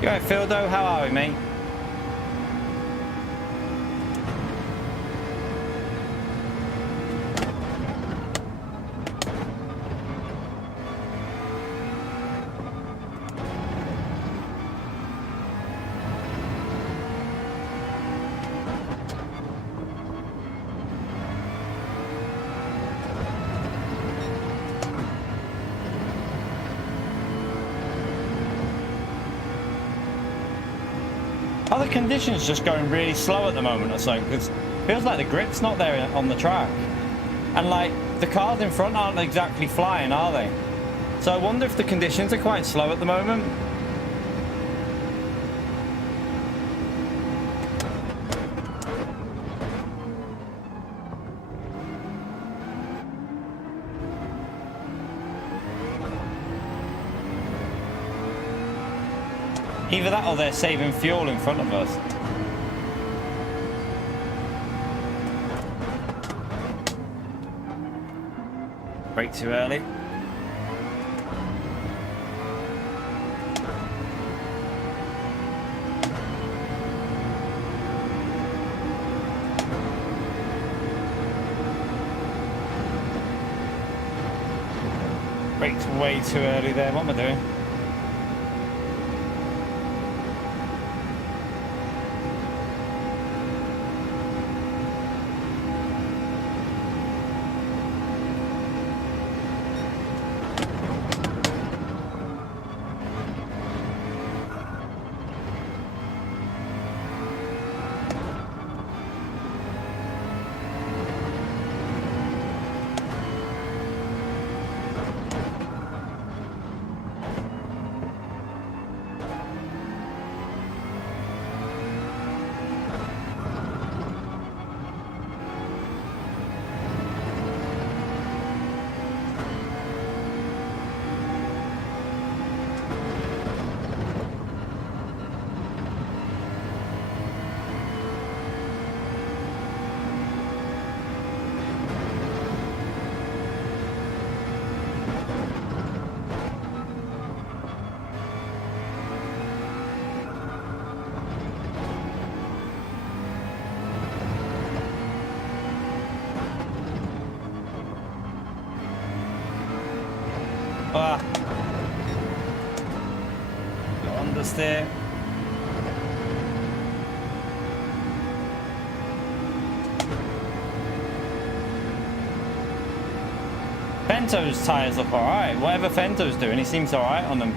You alright, Phildo? How are we, mate? Are the conditions just going really slow at the moment or something? Because it feels like the grip's not there on the track. And like, the cars in front aren't exactly flying, are they? So I wonder if the conditions are quite slow at the moment. Either that or they're saving fuel in front of us. Brake too early. Braked way too early there. What am I doing? Got understeer. Fento's tyres look alright. Whatever Fento's doing, he seems alright on them.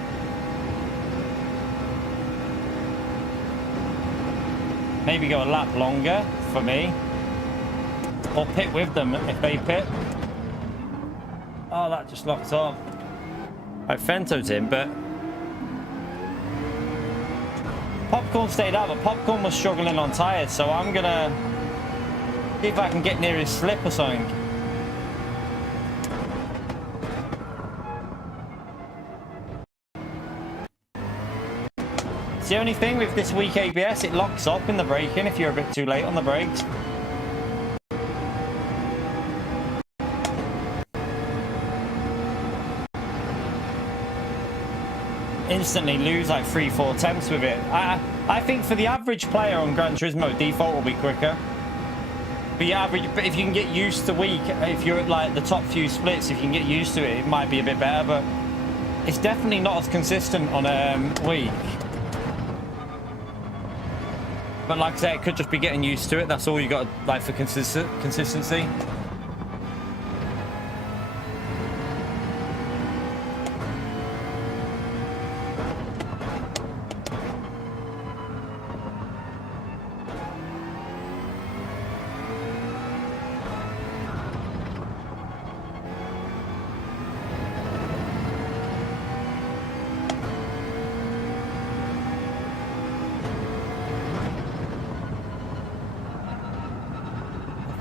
Maybe go a lap longer for me. Or pit with them if they pit. Oh, that just locked up. Right, Fento's in, but Popcorn stayed out, but Popcorn was struggling on tyres, so I'm gonna see if I can get near his slip or something. It's the only thing with this weak ABS, it locks up in the braking if you're a bit too late on the brakes. Instantly lose like 3-4 tenths with it. I think for the average player on Gran Turismo, default will be quicker. But if you can get used to weak, if you're at like the top few splits, if you can get used to it, it might be a bit better. But it's definitely not as consistent on weak. But like I say, it could just be getting used to it. That's all you got like for consistency.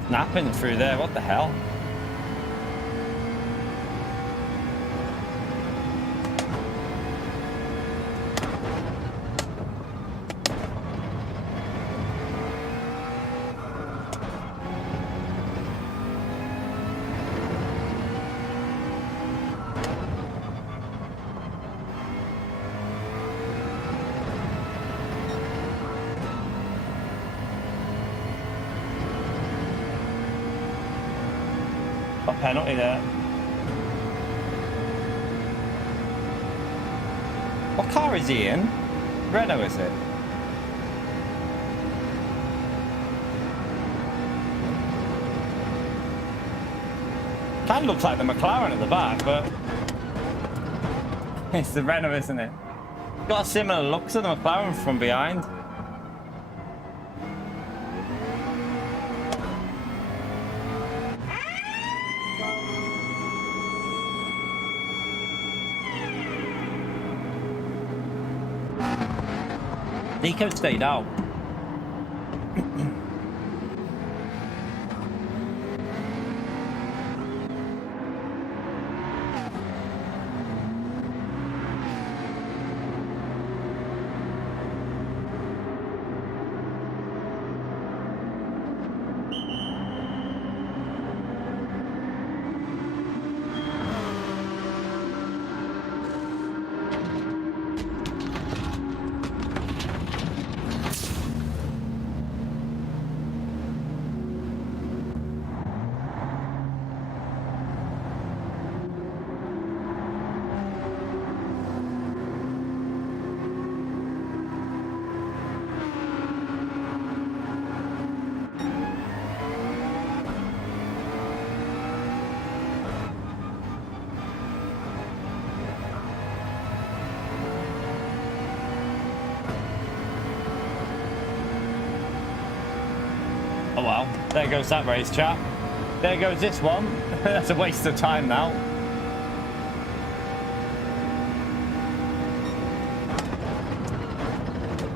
Snapping through there, what the hell? Penalty there. What car is he in? Renault, is it? Kind of looks like the McLaren at the back, but it's the Renault, isn't it? Got a similar look to the McLaren from behind. Nico stayed out. Oh well, there goes that race, chat. There goes this one. That's a waste of time now.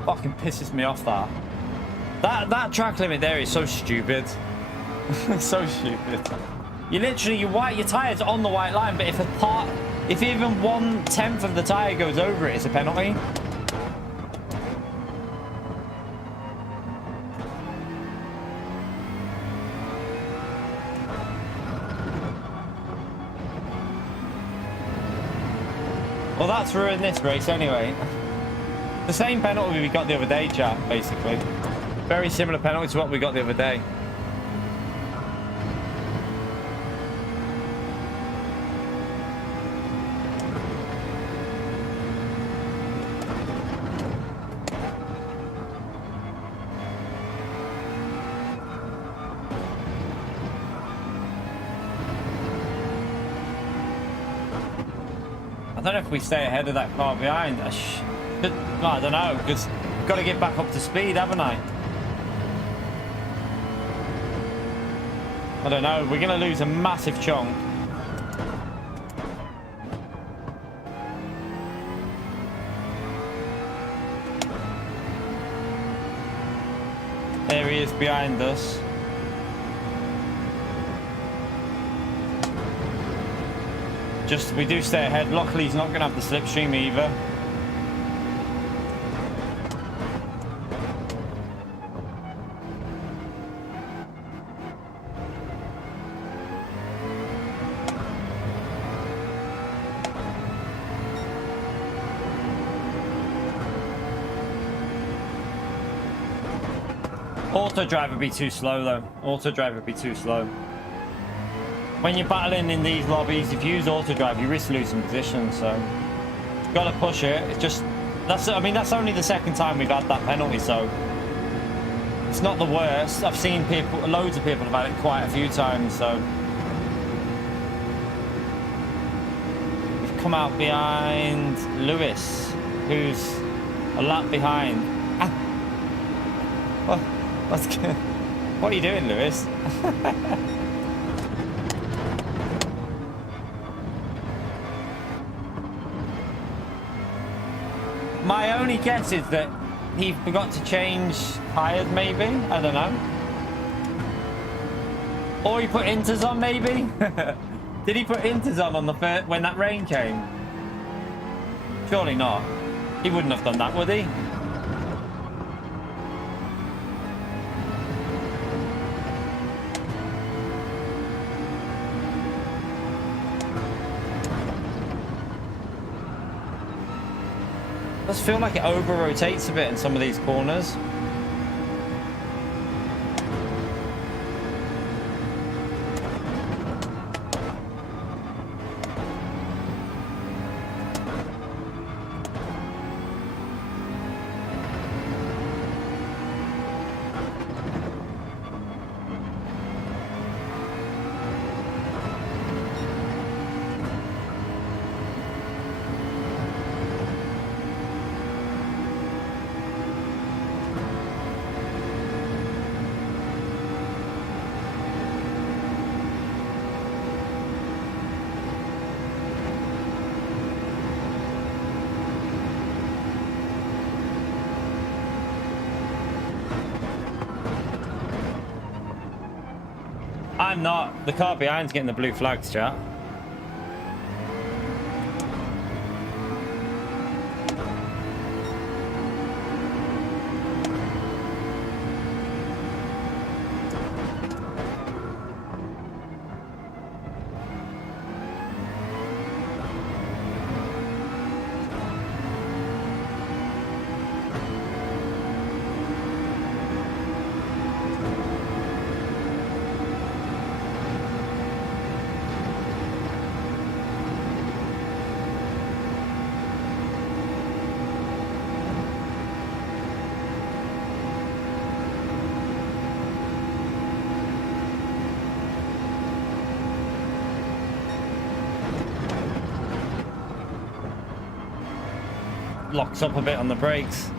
Fucking pisses me off that. That track limit there is so stupid. So stupid. You literally, your tire's on the white line, but if even 1/10 of the tire goes over it, it's a penalty. Well, that's ruined this race anyway. The same penalty we got the other day, chat, basically. Very similar penalty to what we got the other day. I don't know if we stay ahead of that car behind. I don't know, because I've got to get back up to speed, haven't I? I don't know. We're going to lose a massive chunk. There he is behind us. Just, we do stay ahead. Luckily, he's not going to have the slipstream either. Auto drive would be too slow though. Auto drive would be too slow. When you're battling in these lobbies, if you use auto drive, you risk losing position. So you've got to push it. It's just that's only the second time we've had that penalty, so it's not the worst. I've seen loads of people have had it quite a few times. So we've come out behind Lewis, who's a lap behind. What are you doing, Lewis? My only guess is that he forgot to change tires, maybe. I don't know. Or he put inters on, maybe. Did he put inters on the first when that rain came? Surely not. He wouldn't have done that, would he? Does feel like it over rotates a bit in some of these corners. I'm not. The car behind's getting the blue flags, chat. Locks up a bit on the brakes.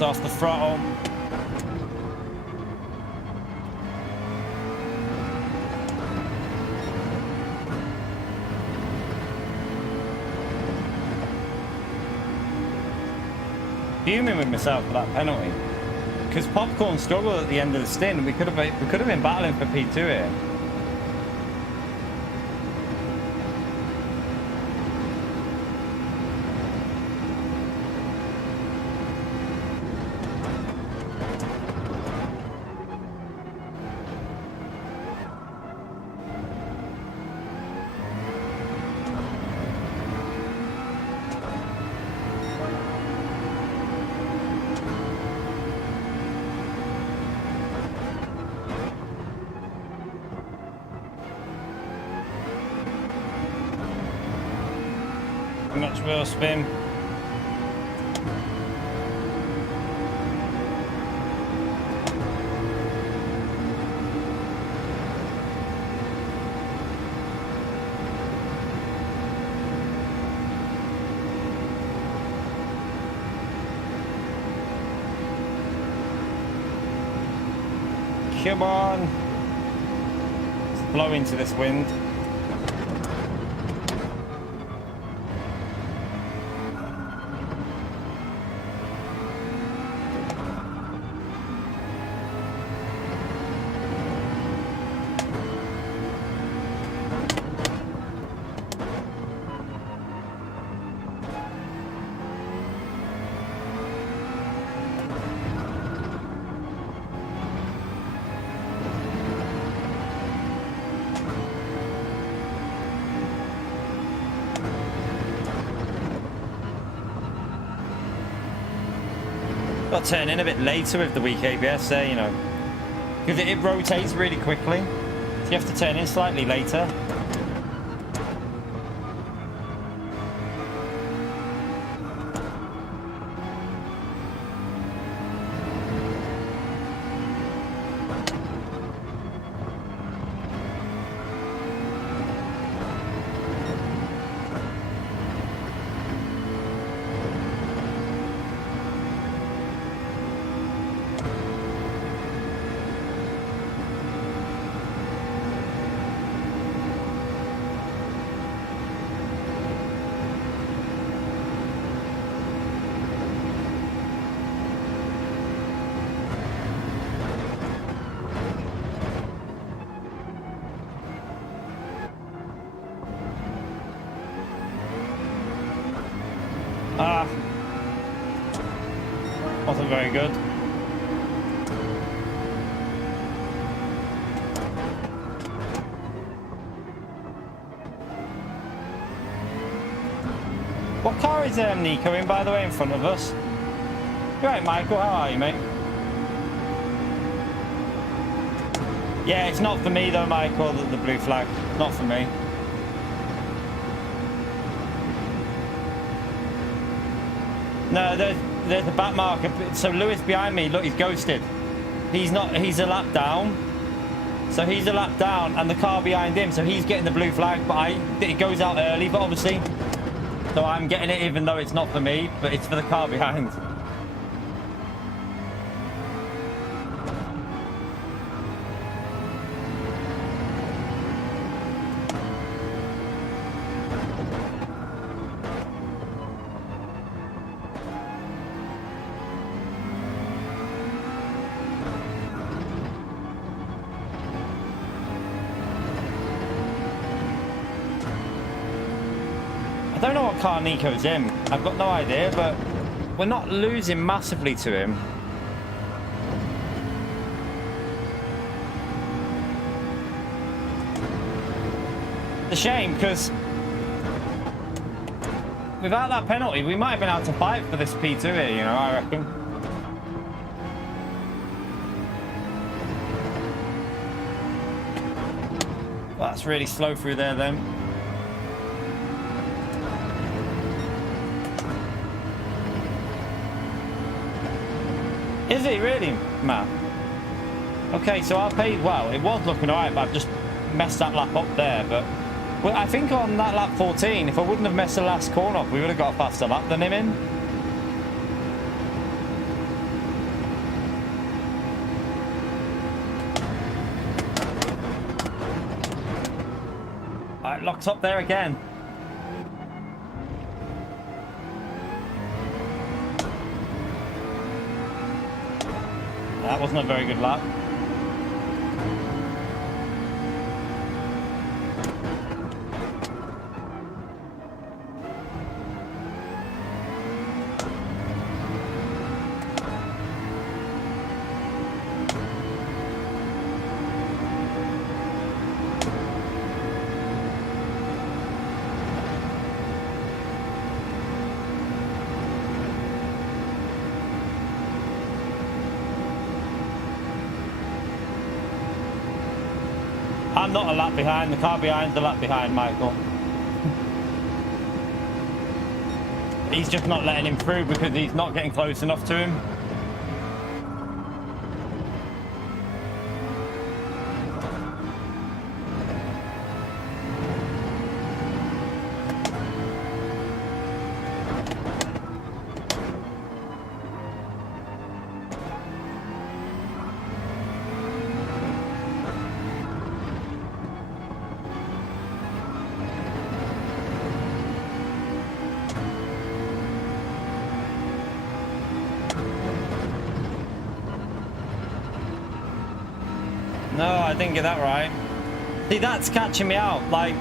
Off the throttle. Fuming with myself for that penalty because Popcorn struggled at the end of the stint. We could have been battling for P2 here. Much wheel spin. Come on. Let's blow into this wind. Got to turn in a bit later with the weak ABS there, you know, because it rotates really quickly, so you have to turn in slightly later. Wasn't very good. What car is Nico in, by the way, in front of us? You right, Michael? How are you, mate? Yeah, it's not for me though, Michael, the blue flag. Not for me. No, there's the back marker. So Lewis behind me, look, he's ghosted. He's a lap down. So he's a lap down and the car behind him, so he's getting the blue flag, but it goes out early, but obviously. So I'm getting it even though it's not for me, but it's for the car behind. I don't know what car Nico's in. I've got no idea, but we're not losing massively to him. It's a shame, because without that penalty, we might have been able to fight for this P2 here, you know, I reckon. Well, that's really slow through there then. Is it really, Matt? Okay, so our pace, well, it was looking alright, but I've just messed that lap up there. But well, I think on that lap 14, if I wouldn't have messed the last corner up, we would have got a faster lap than him in. Alright, locked up there again. That wasn't a very good lap. I'm not a lap behind. The car behind's a lap behind, Michael. He's just not letting him through because he's not getting close enough to him. No, I didn't get that right. See, that's catching me out. Like,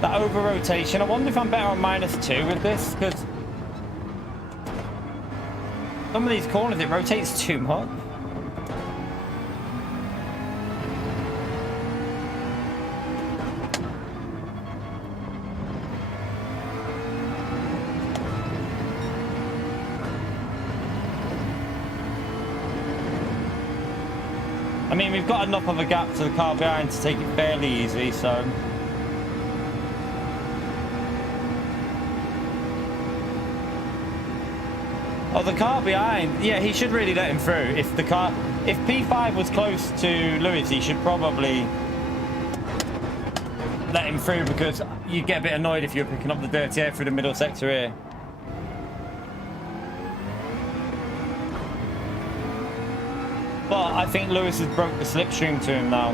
that over rotation. I wonder if I'm better on -2 with this, because some of these corners, it rotates too much. I mean, we've got enough of a gap to the car behind to take it fairly easy, so... Oh, the car behind, yeah, he should really let him through. If P5 was close to Lewis, he should probably let him through, because you'd get a bit annoyed if you're picking up the dirty air through the middle sector here. But I think Lewis has broke the slipstream to him now,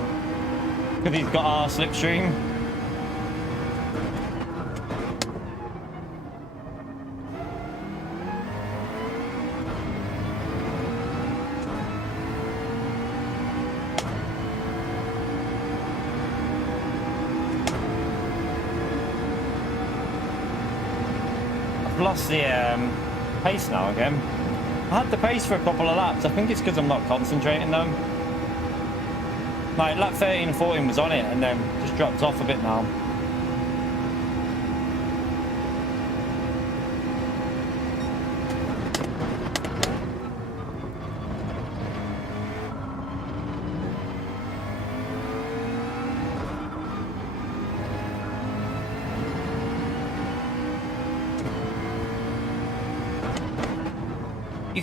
because he's got our slipstream. I've lost the pace now again. I had the pace for a couple of laps. I think it's because I'm not concentrating though. Like lap 13 and 14 was on it and then just dropped off a bit now.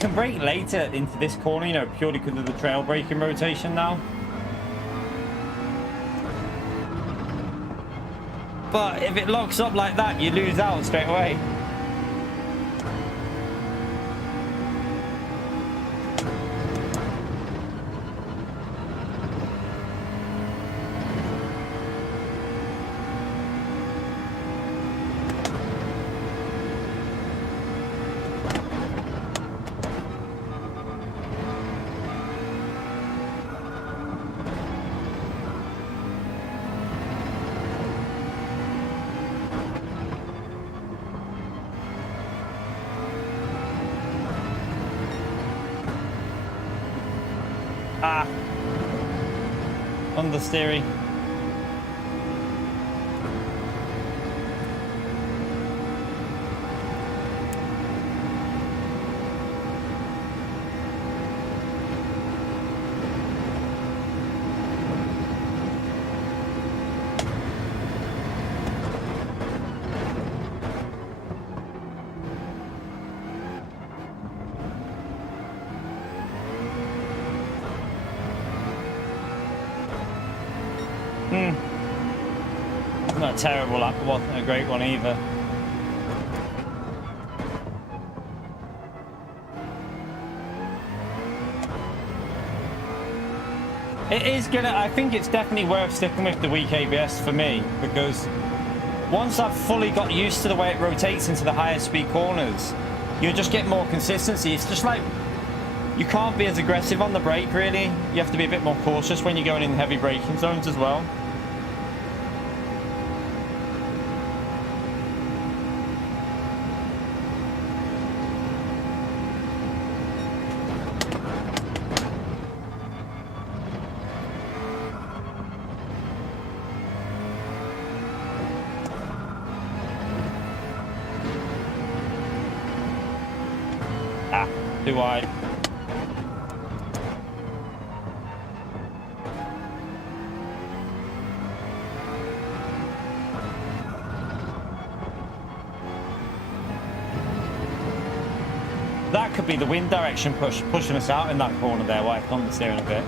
can brake later into this corner, you know, purely because of the trail braking rotation now. But if it locks up like that, you lose out straight away. Ah, understeering. Not a terrible lap, but wasn't a great one either. It is gonna, I think it's definitely worth sticking with the weak ABS for me, because once I've fully got used to the way it rotates into the higher speed corners, you'll just get more consistency. It's just like, you can't be as aggressive on the brake really. You have to be a bit more cautious when you're going in heavy braking zones as well. Too wide. That could be the wind direction pushing us out in that corner there while I come to steering a bit.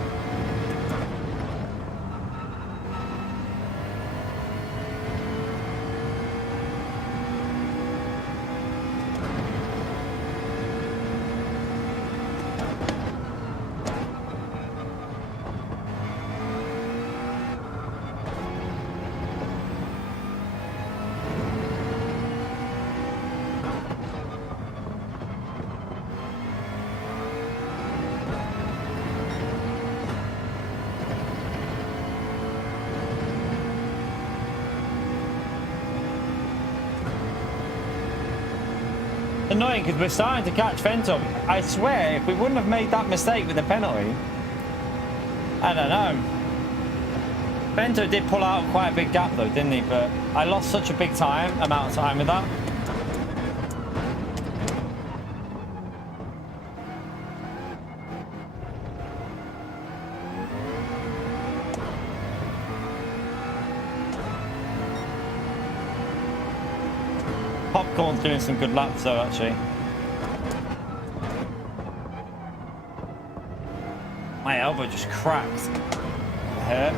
Annoying because we're starting to catch Fenton. I swear, if we wouldn't have made that mistake with the penalty, I don't know. Bento did pull out quite a big gap though, didn't he? But I lost such a big amount of time with that. Popcorn's doing some good laps though, actually. My elbow just cracked. It hurt.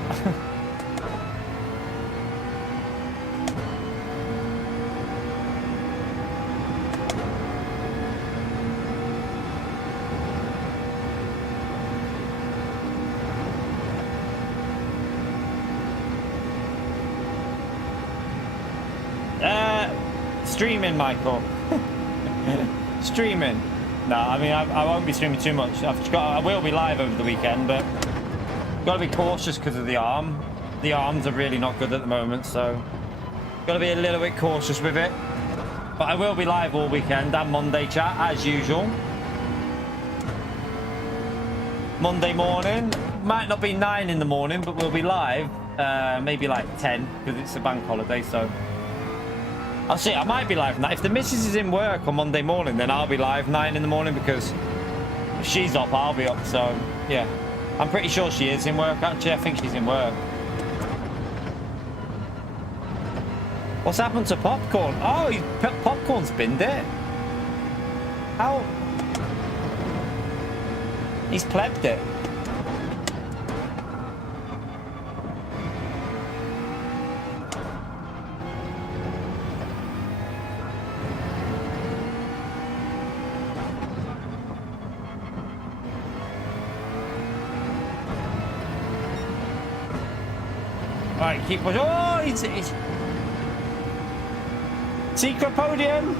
Streaming, Michael. Streaming. No, I mean I won't be streaming too much. I will be live over the weekend, but got to be cautious because of the arm. The arms are really not good at the moment, so got to be a little bit cautious with it. But I will be live all weekend and Monday chat as usual. Monday morning might not be 9 in the morning, but we'll be live. Maybe like 10 because it's a bank holiday, so. I'll see, I might be live from that. If the missus is in work on Monday morning, then I'll be live 9 in the morning because if she's up, I'll be up. So, yeah. I'm pretty sure she is in work, actually. I think she's in work. What's happened to Popcorn? Oh, Popcorn's binned it. How? He's plebbed it. Right, keep pushing. Oh, he's secret podium.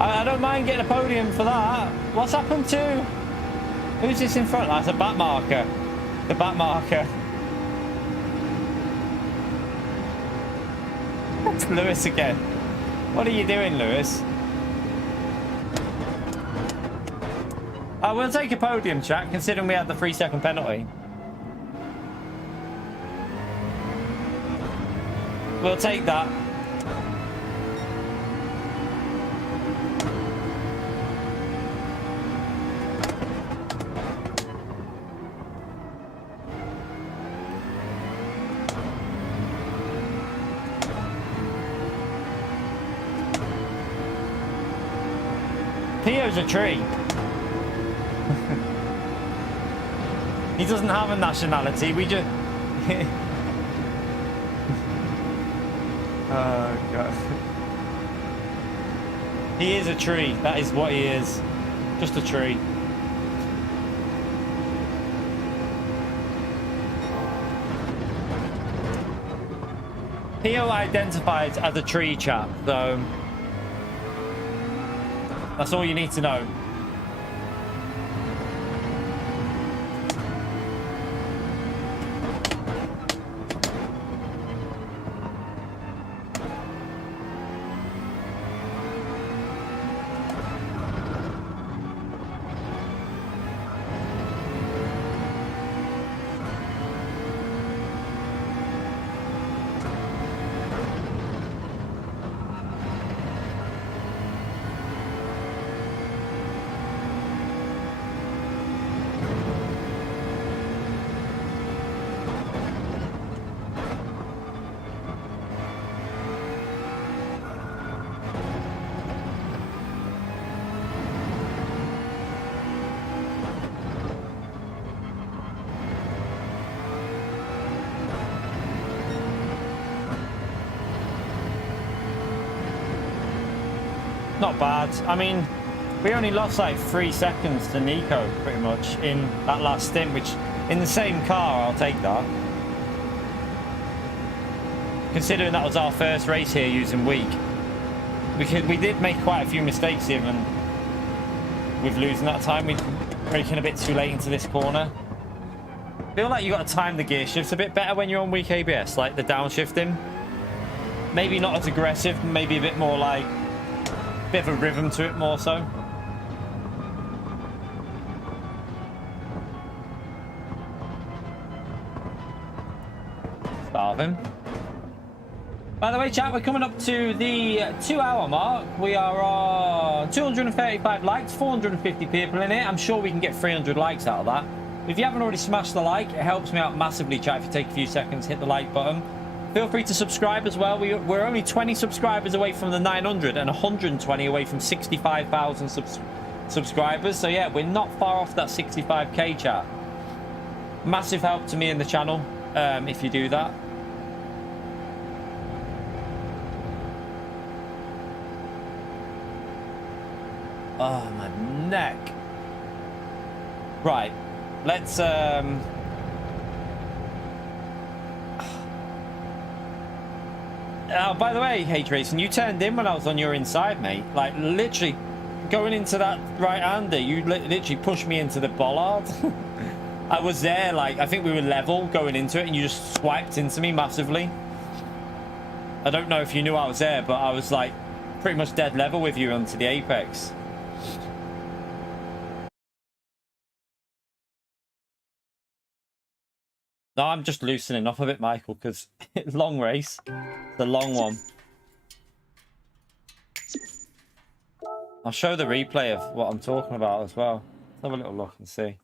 I don't mind getting a podium for that. What's happened to? Who's this in front? That's a back marker. The back marker. That's Lewis again. What are you doing, Lewis? I will take a podium, chat, considering we had the 3-second penalty. We'll take that. Theo's a tree. He doesn't have a nationality. We just... Oh, God. He is a tree. That is what he is. Just a tree. Theo identifies as a tree, chap, so that's all you need to know. Not bad. I mean, we only lost like 3 seconds to Nico pretty much in that last stint, which in the same car, I'll take that. Considering that was our first race here using weak. We did make quite a few mistakes even with losing that time. We're braking a bit too late into this corner. I feel like you got to time the gear shifts a bit better when you're on weak ABS, like the downshifting. Maybe not as aggressive, maybe a bit more like bit of a rhythm to it more so. Starving. By the way, chat, we're coming up to the 2-hour mark. We are on 235 likes, 450 people in it. I'm sure we can get 300 likes out of that. If you haven't already smashed the like, it helps me out massively, chat. If you take a few seconds, hit the like button. Feel free to subscribe as well. We're only 20 subscribers away from the 900 and 120 away from 65,000 subscribers. So yeah, we're not far off that 65k, chat. Massive help to me in the channel if you do that. Oh, my neck. Right, let's Oh, by the way, H Racing, you turned in when I was on your inside, mate. Like, literally, going into that right-hander, you literally pushed me into the bollard. I was there, like, I think we were level going into it, and you just swiped into me massively. I don't know if you knew I was there, but I was, like, pretty much dead level with you onto the apex. No, I'm just loosening up a bit, Michael, because it's a long race. It's a long one. I'll show the replay of what I'm talking about as well. Let's have a little look and see.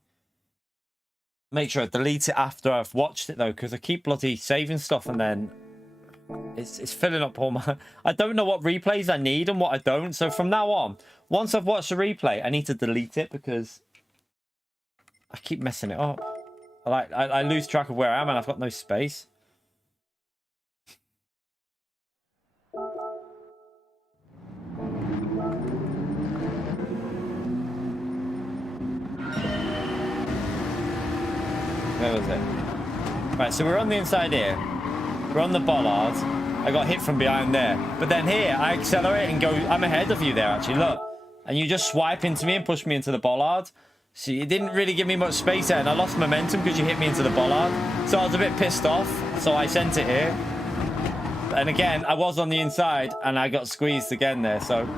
Make sure I delete it after I've watched it, though, because I keep bloody saving stuff and then it's filling up all my... I don't know what replays I need and what I don't. So from now on, once I've watched the replay, I need to delete it because I keep messing it up. I lose track of where I am and I've got no space. Where was it? Right, so we're on the inside here. We're on the bollard. I got hit from behind there. But then here, I accelerate and go... I'm ahead of you there, actually. Look. And you just swipe into me and push me into the bollard. So you didn't really give me much space there. And I lost momentum because you hit me into the bollard. So I was a bit pissed off. So I sent it here. And again, I was on the inside. And I got squeezed again there. So...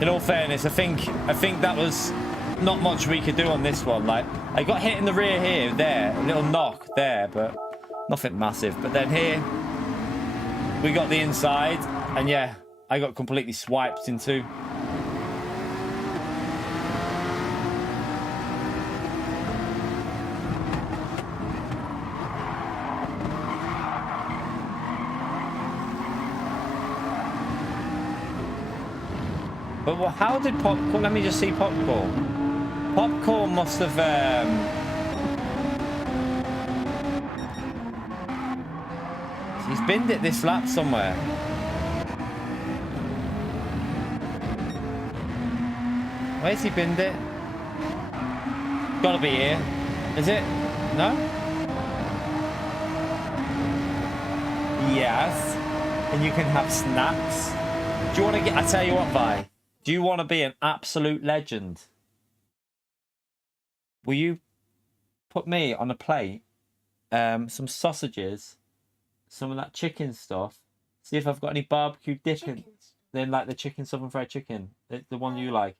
in all fairness, I think that was not much we could do on this one. Like, I got hit in the rear here, there, a little knock there, but nothing massive. But then here, we got the inside, and yeah, I got completely swiped into. But how did Popcorn... let me just see Popcorn. Popcorn must have... he's binned it this lap somewhere. Where's he binned it? Gotta be here. Is it? No? Yes. And you can have snacks. Do you want to get... I tell you what, Vi. Do you want to be an absolute legend? Will you put me on a plate, some sausages, some of that chicken stuff, see if I've got any barbecue dipping, then like the chicken, southern fried chicken, the one you like,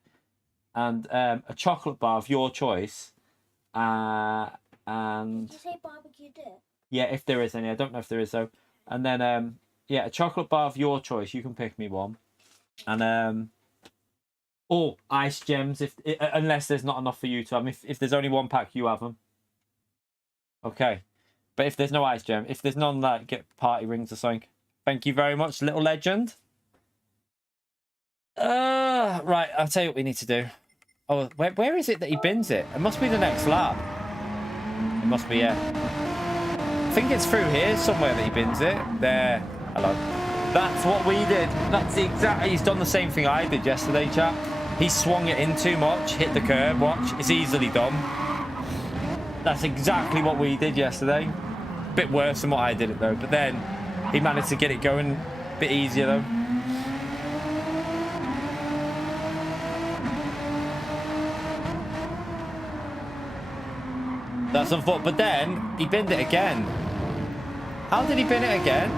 and a chocolate bar of your choice, and... did you say barbecue dip? Yeah, if there is any. I don't know if there is though. And then, yeah, a chocolate bar of your choice. You can pick me one. And, or ice gems, unless there's not enough for you to have. If there's only one pack, you have them. Okay. But if there's no ice gem, if there's none, like, get party rings or something. Thank you very much, little legend. Right, I'll tell you what we need to do. Oh, where is it that he bins it? It must be the next lap. It must be, yeah. I think it's through here somewhere that he bins it. There. Hello. That's what we did. That's the exact... he's done the same thing I did yesterday, chap. He swung it in too much, hit the curb, watch. It's easily done. That's exactly what we did yesterday. A bit worse than what I did it, though. But then he managed to get it going a bit easier, though. That's unfortunate. But then he binned it again. How did he bin it again?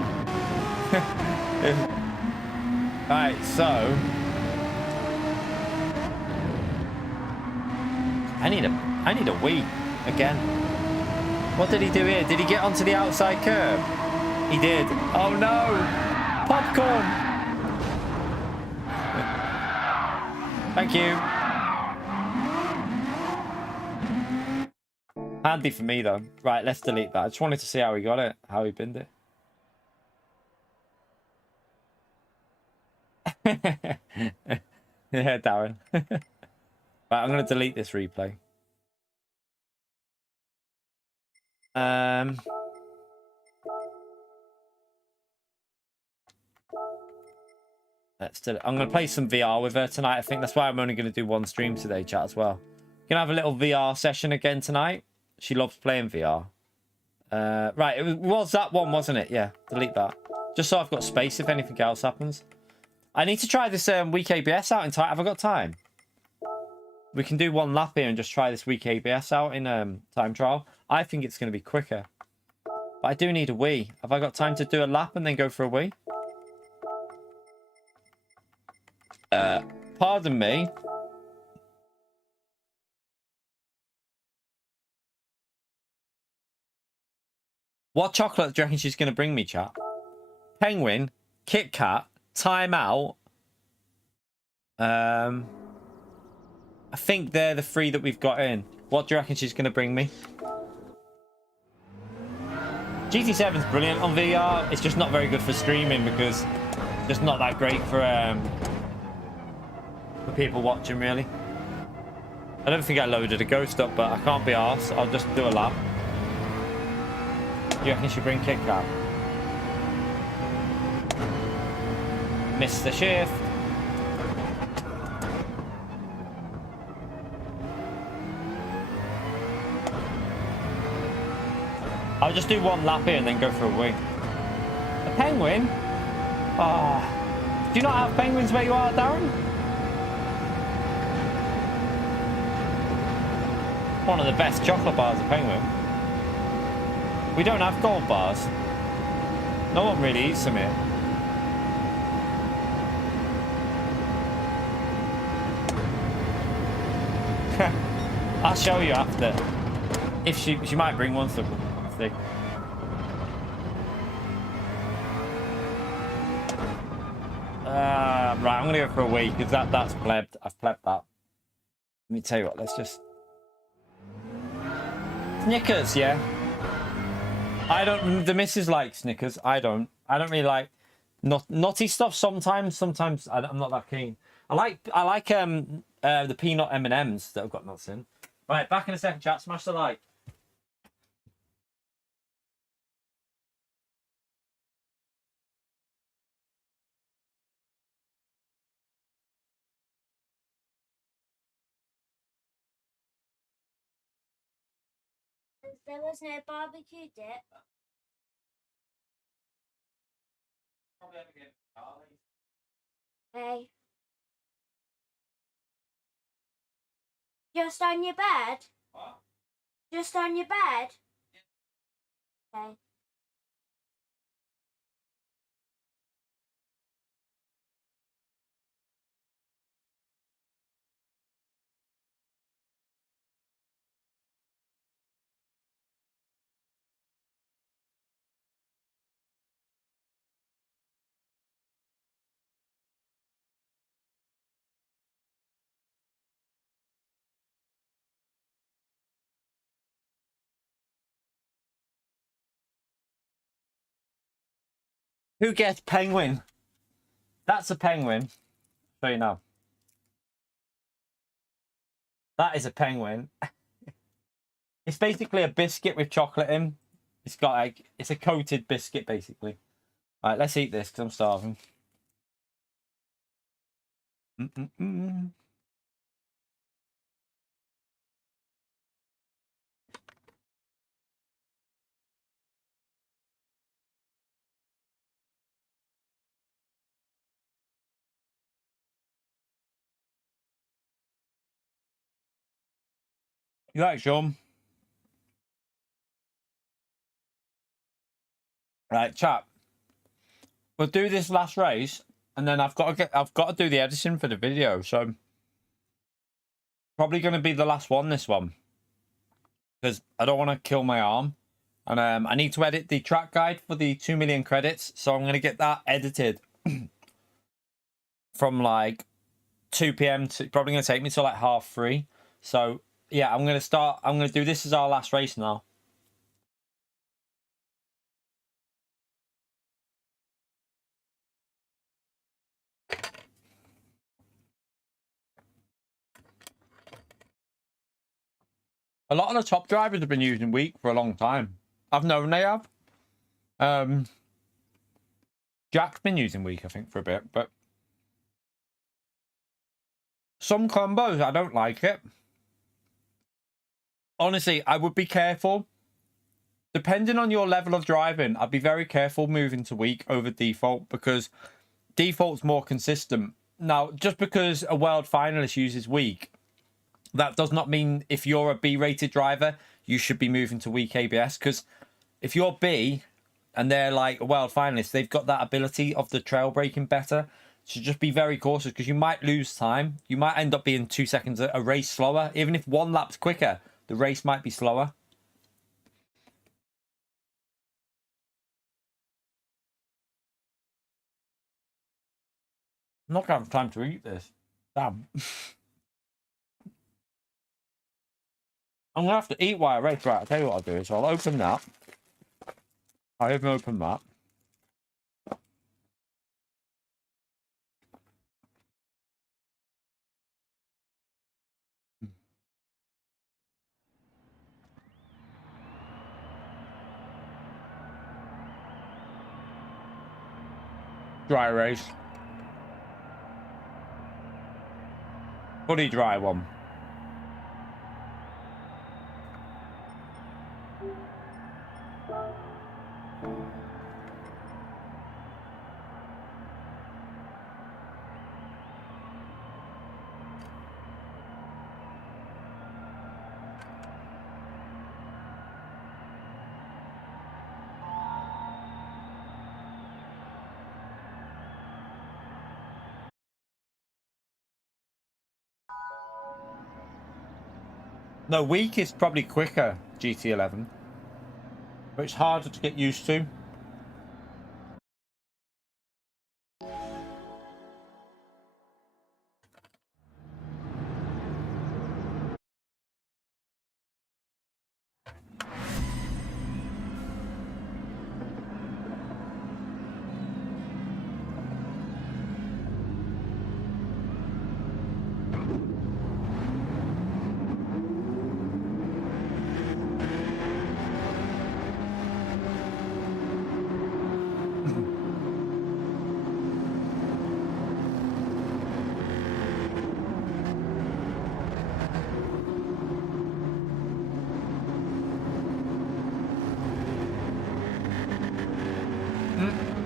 Right, so I need a wee again. What did he do here? Did he get onto the outside curb? He did. Oh no! Popcorn! Thank you. Handy for me though. Right, let's delete that. I just wanted to see how he got it, how he binned it. Yeah, Darren. Right, I'm going to delete this replay. Let's do it. I'm going to play some VR with her tonight. I think that's why I'm only going to do one stream today, chat, as well. Going to have a little VR session again tonight. She loves playing VR. Right, it was that one, wasn't it? Yeah, delete that. Just so I've got space if anything else happens. I need to try this weak ABS out in time. Have I got time? We can do one lap here and just try this weak ABS out in time trial. I think it's going to be quicker. But I do need a wee. Have I got time to do a lap and then go for a wee? Pardon me. What chocolate do you reckon she's going to bring me, chat? Penguin, Kit Kat, Time Out. I think they're the three that we've got in. What do you reckon she's going to bring me? GT7's brilliant on VR. It's just not very good for streaming because it's just not that great for for people watching, really. I don't think I loaded a ghost up, but I can't be arsed. I'll just do a lap. Do you reckon you should bring Kit Kat? Missed the shift. I'll just do one lap here and then go for a wing. A penguin? Ah. Do you not have penguins where you are, Darren? One of the best chocolate bars, a penguin. We don't have gold bars. No one really eats them here. I'll show you after. If she might bring one, so we'll see. Right, I'm gonna go for a week because that's plebbed. I've plebbed that. Let me tell you what. Let's just Snickers, yeah. I don't. The missus likes Snickers. I don't really like nutty stuff. Sometimes I'm not that keen. I like the peanut M&Ms that have got nuts in. Right, back in a second, chat. Smash the like. There was no barbecue dip. Hey. Just on your bed? What? Just on your bed? Yeah. Okay. Who gets penguin? That's a penguin. I'll show you now. That is a penguin. It's basically a biscuit with chocolate in. It's got like, it's a coated biscuit basically. All right, let's eat this because I'm starving. You like Sean? Right, chat. We'll do this last race, and then I've got to do the editing for the video. So probably going to be the last one. This one, because I don't want to kill my arm, and I need to edit the track guide for the 2 million credits. So I'm going to get that edited from like 2 p.m. to probably going to take me to like 3:30. So yeah, I'm going to do this as our last race now. A lot of the top drivers have been using Week for a long time. I've known they have. Jack's been using Week, I think, for a bit, but some combos, I don't like it. Honestly, I would be careful. Depending on your level of driving, I'd be very careful moving to Week over default because default's more consistent. Now, just because a world finalist uses Week, that does not mean if you're a B-rated driver, you should be moving to Weak ABS. Because if you're B and they're like a world finalist, they've got that ability of the trail braking better. So just be very cautious because you might lose time. You might end up being 2 seconds a race slower. Even if one lap's quicker, the race might be slower. I'm not going to have time to eat this. Damn. I'm going to have to eat while I race. Right, I'll tell you what I'll do. So I'll open that. I even opened that. dry race. Fully dry one. No, weak is probably quicker, GT11. But it's harder to get used to.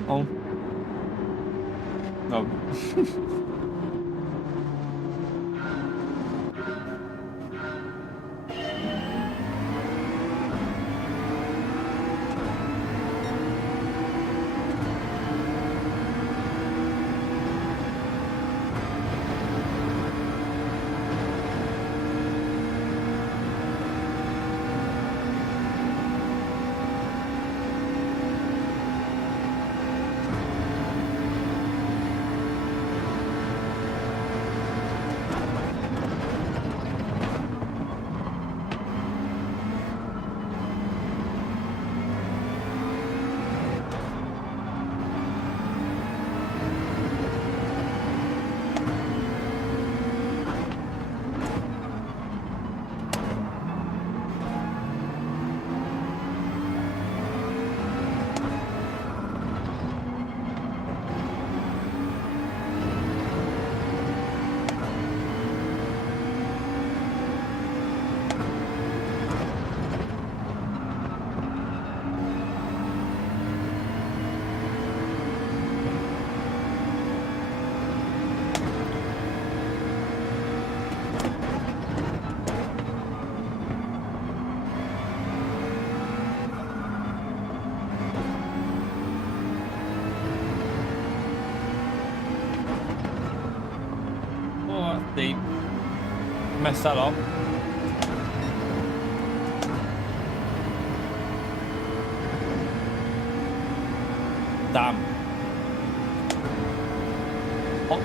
Oh. No. They messed that up. Damn. Oh.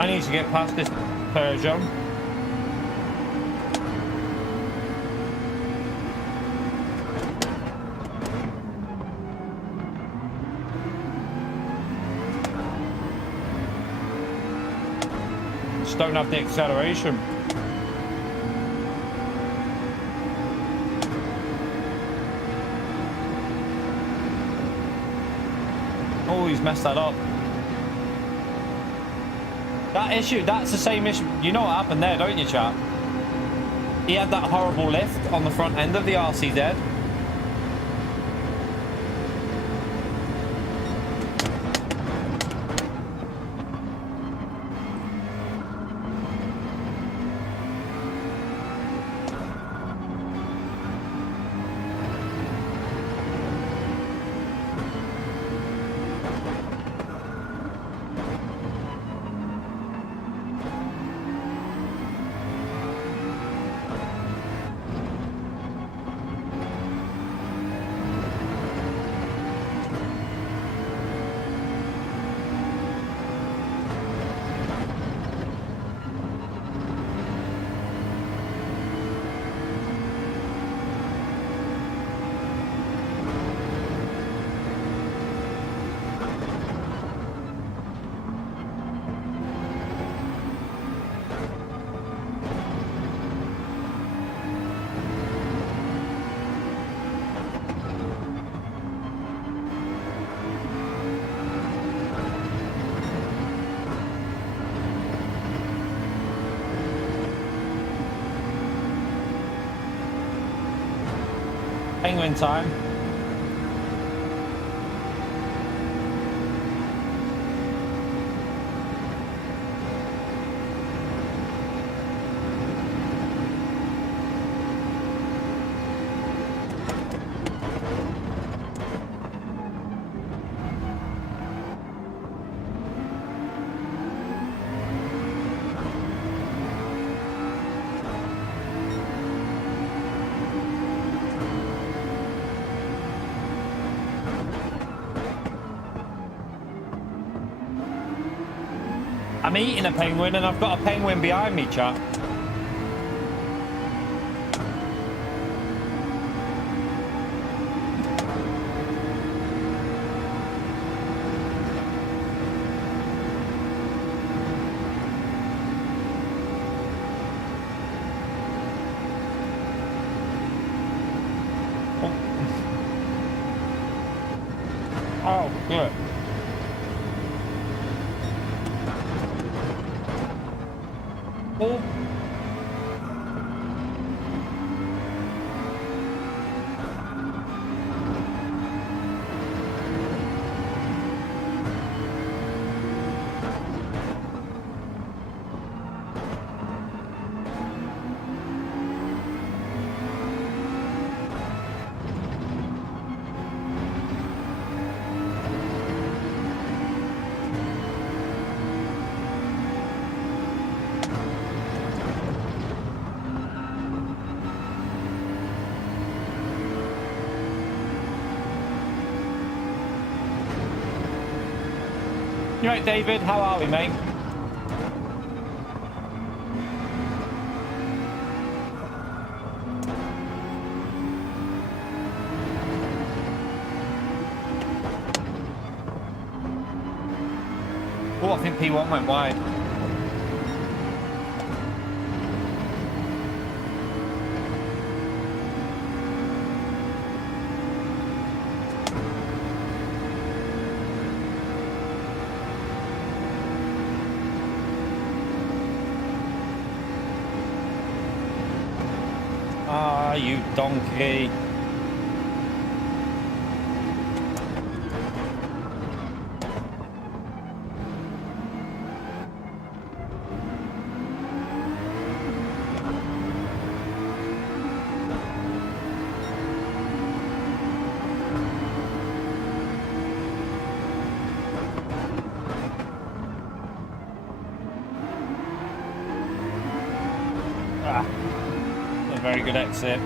I need to get past this Peugeot. Just don't have the acceleration. Oh, he's messed that up. That issue, that's the same issue. You know what happened there, don't you, chap? He had that horrible lift on the front end of the RCZ. penguin time. I'm eating a penguin and I've got a penguin behind me, chap. Oh, good. Oh. You right, David? How are we, mate? Oh, I think P1 went wide. Ah, you donkey. Ah, a very good exit.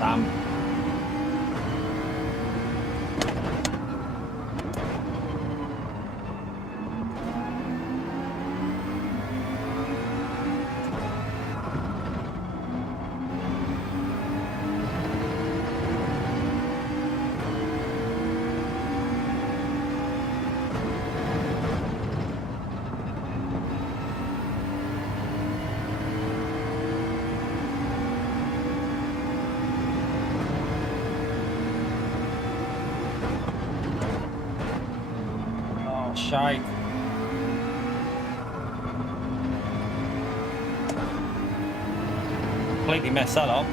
Damn. Shite. Completely messed that up.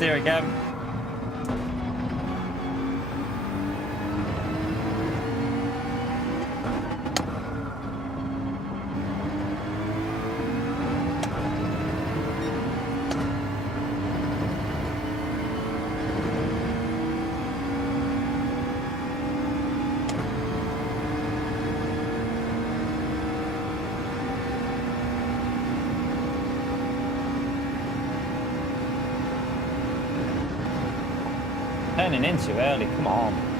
oversteer again. Turning in too early, come on.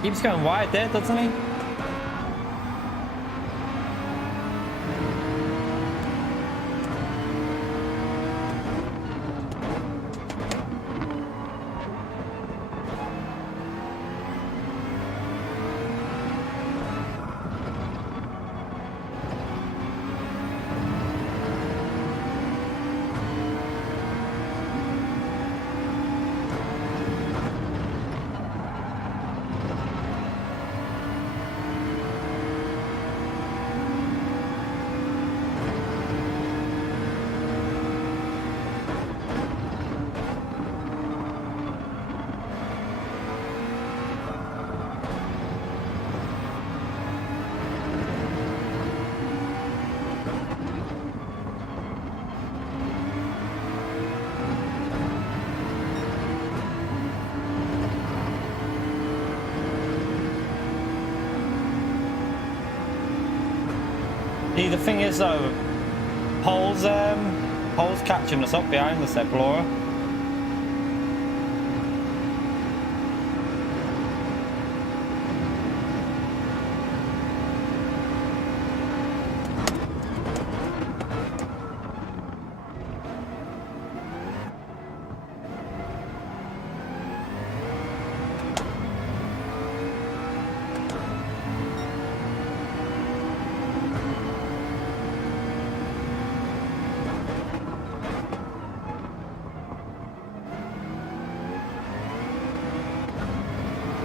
Keeps going wide there, doesn't he? See, the thing is though, Pole's catching us up behind us there, Laura.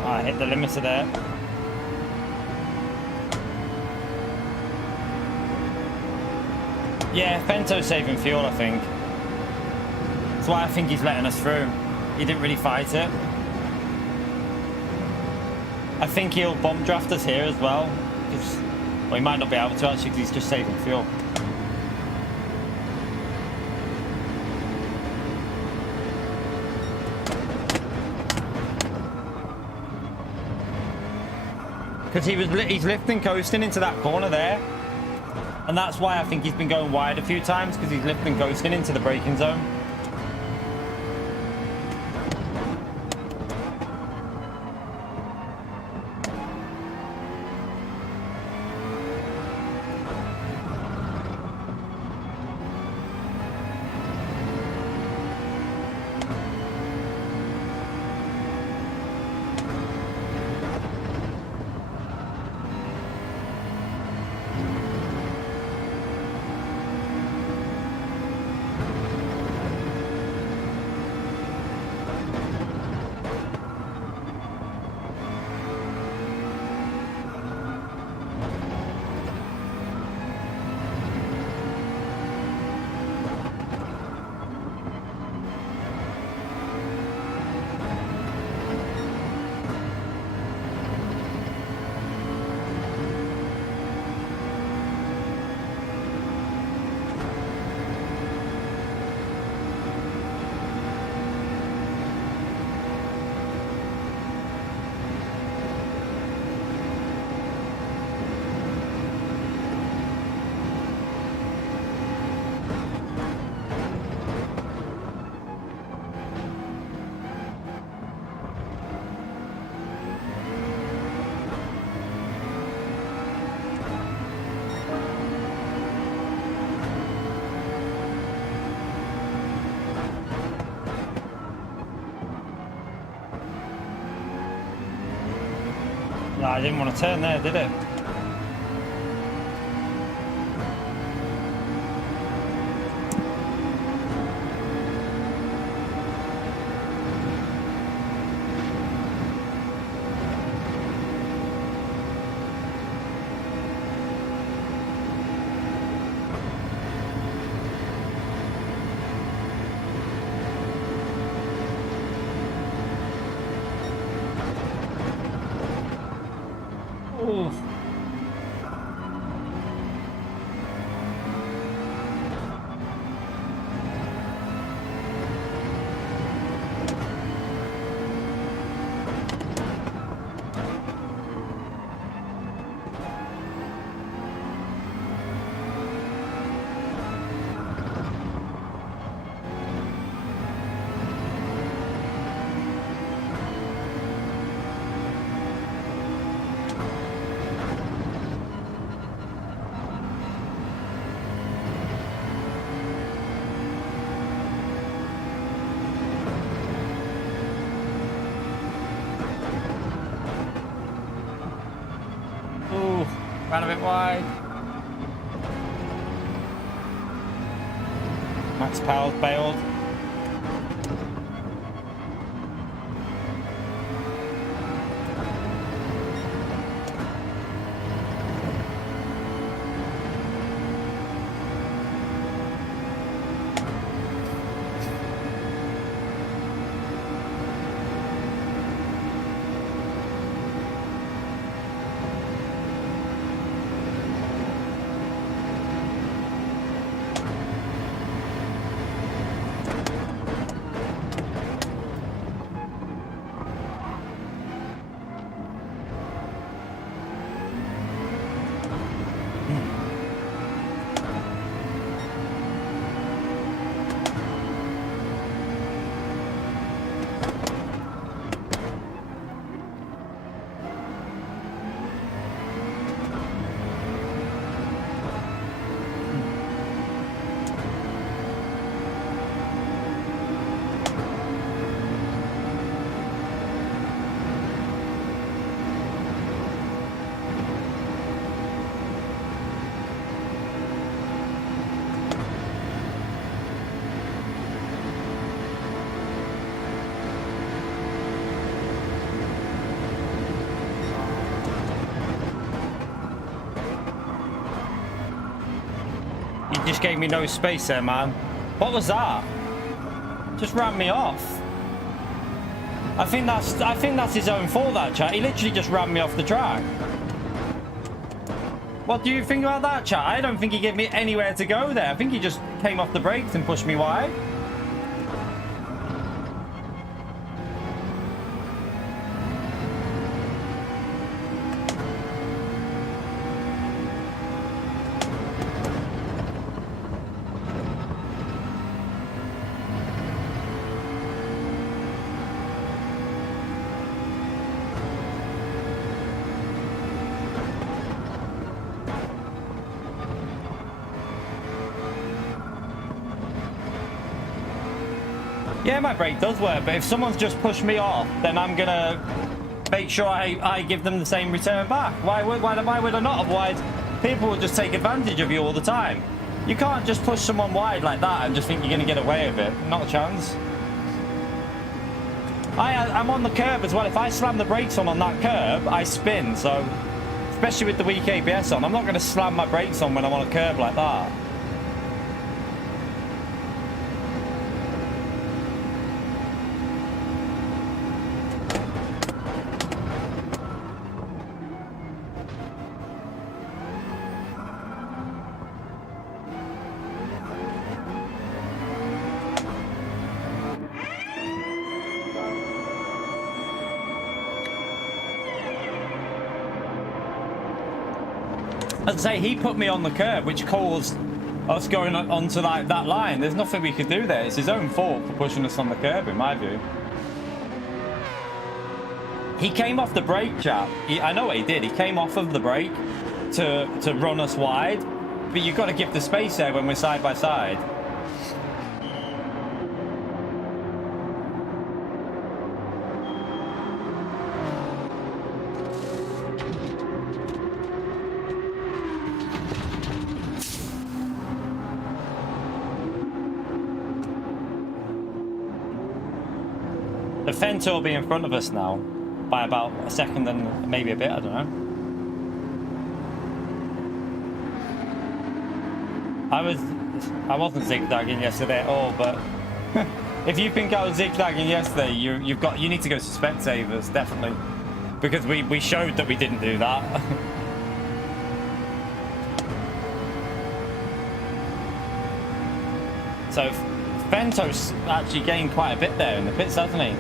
I hit the limiter there. Yeah, Fento's saving fuel, I think. That's why I think he's letting us through. He didn't really fight it. I think he'll bomb draft us here as well. Well, he might not be able to actually because he's just saving fuel. Because he's lifting, coasting into that corner there. And that's why I think he's been going wide a few times, because he's lifting, coasting into the braking zone. No, I didn't want to turn there, did it? Ooh. Ooh, ran a bit wide. Max Powell's bailed. You just gave me no space there, man. What was that? Just ran me off. I think that's his own fault, that chat. He literally just ran me off the track. What do you think about that, chat? I don't think he gave me anywhere to go there. I think he just came off the brakes and pushed me wide. Yeah, my brake does work, but if someone's just pushed me off, then I'm gonna make sure I give them the same return back. Why would I not? Otherwise, people will just take advantage of you all the time. You can't just push someone wide like that and just think you're gonna get away with it. Not a chance. I'm on the curb as well. If I slam the brakes on that curb, I spin. So, especially with the weak ABS on, I'm not gonna slam my brakes on when I'm on a curb like that. As I say, he put me on the curb, which caused us going onto that line. There's nothing we could do there. It's his own fault for pushing us on the curb, in my view. He came off the brake, chap. I know what he did. He came off of the brake to run us wide. But you've got to give the space there when we're side by side. But Fento will be in front of us now by about a second and maybe a bit, I don't know. I wasn't zigzagging yesterday at all, but if you think I was zigzagging yesterday, you need to go to Specsavers, definitely. Because we showed that we didn't do that. So Fento's actually gained quite a bit there in the pits, hasn't he?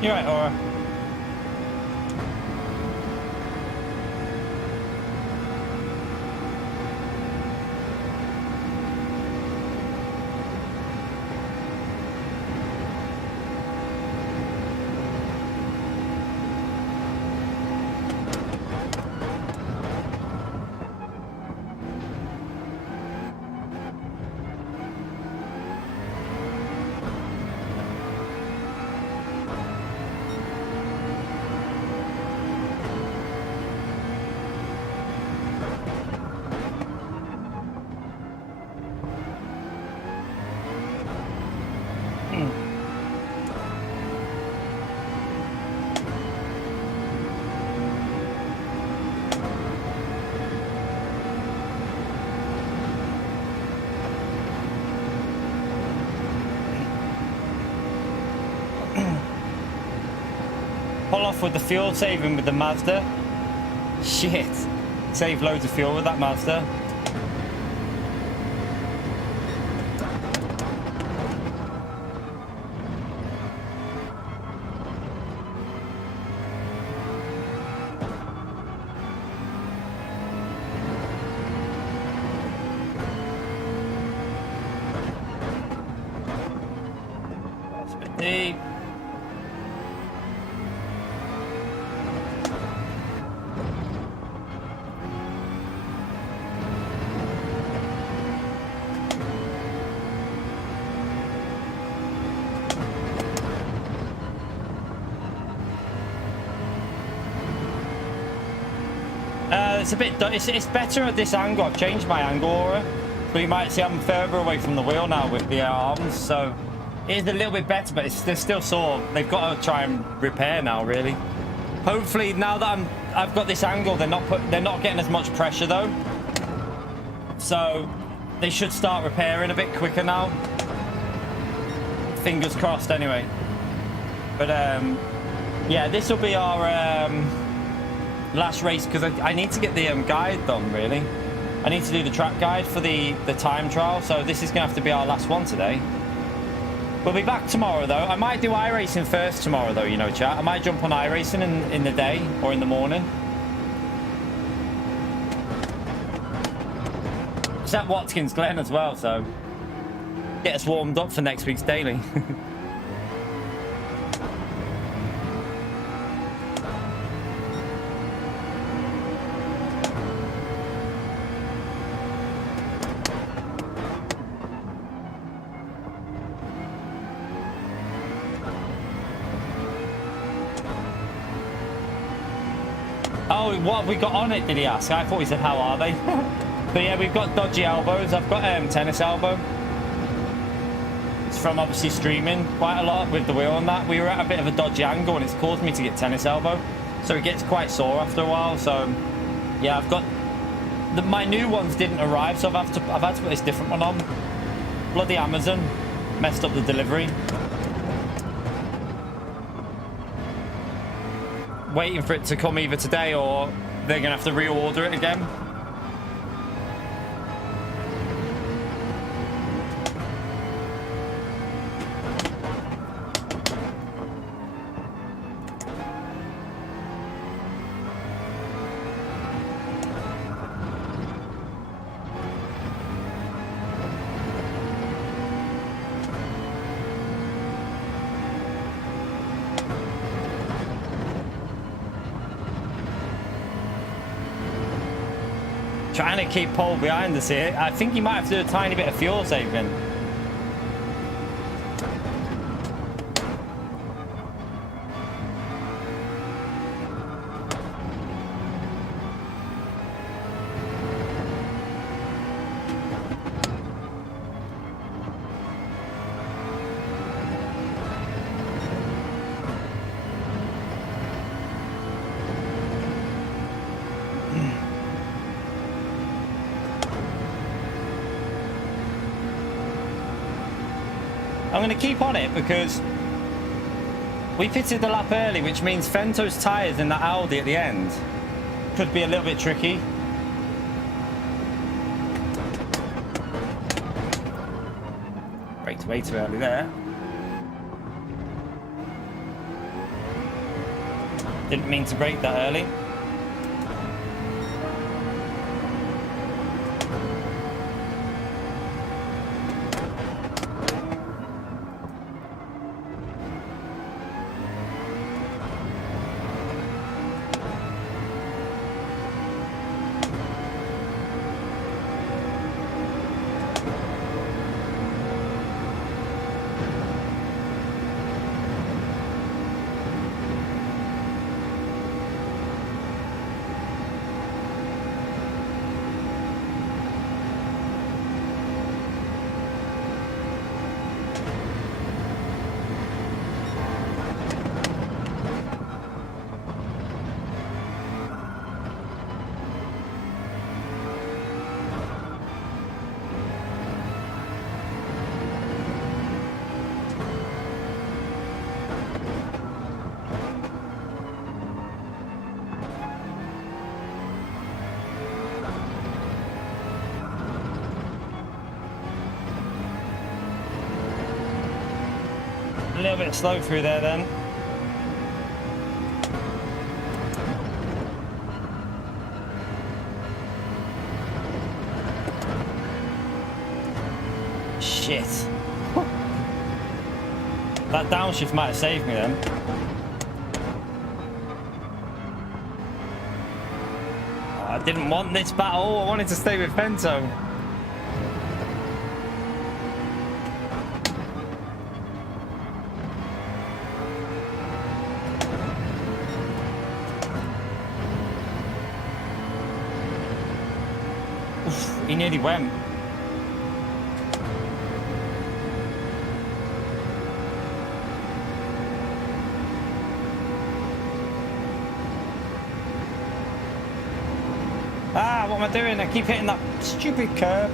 You're right, Aura. Pull off with the fuel saving with the Mazda. Shit. Save loads of fuel with that Mazda. That's a bit deep. It's a bit. It's better at this angle. I've changed my angle, Aura, but you might see I'm further away from the wheel now with the arms, so it is a little bit better. But they're still sore. They've got to try and repair now, really. Hopefully, now that I've got this angle, they're not getting as much pressure though, so they should start repairing a bit quicker now. Fingers crossed, anyway. But yeah, this will be our last race, because I need to get the guide done, really. I need to do the track guide for the time trial, so this is gonna have to be our last one today. We'll be back tomorrow though. I might do iRacing first tomorrow though, you know, chat. I might jump on iRacing in the day or in the morning. It's at Watkins Glen as well, so get us warmed up for next week's daily. Oh, what have we got on it, did he ask? I thought he said, how are they? But yeah, we've got dodgy elbows. I've got tennis elbow. It's from obviously streaming quite a lot with the wheel on that. We were at a bit of a dodgy angle and it's caused me to get tennis elbow. so it gets quite sore after a while. So yeah, I've got my new ones didn't arrive, so I've had to put this different one on. Bloody Amazon messed up the delivery. Waiting for it to come either today or they're gonna have to reorder it again. Trying to keep Paul behind us here. I think he might have to do a tiny bit of fuel saving. I'm going to keep on it because we pitted the lap early, which means Fento's tyres in that Audi at the end could be a little bit tricky. Braked way too early there. Didn't mean to brake that early. A little bit slow through there then. Shit. That downshift might have saved me then. I didn't want this battle, I wanted to stay with Fento. He nearly went. Ah, what am I doing? I keep hitting that stupid curb.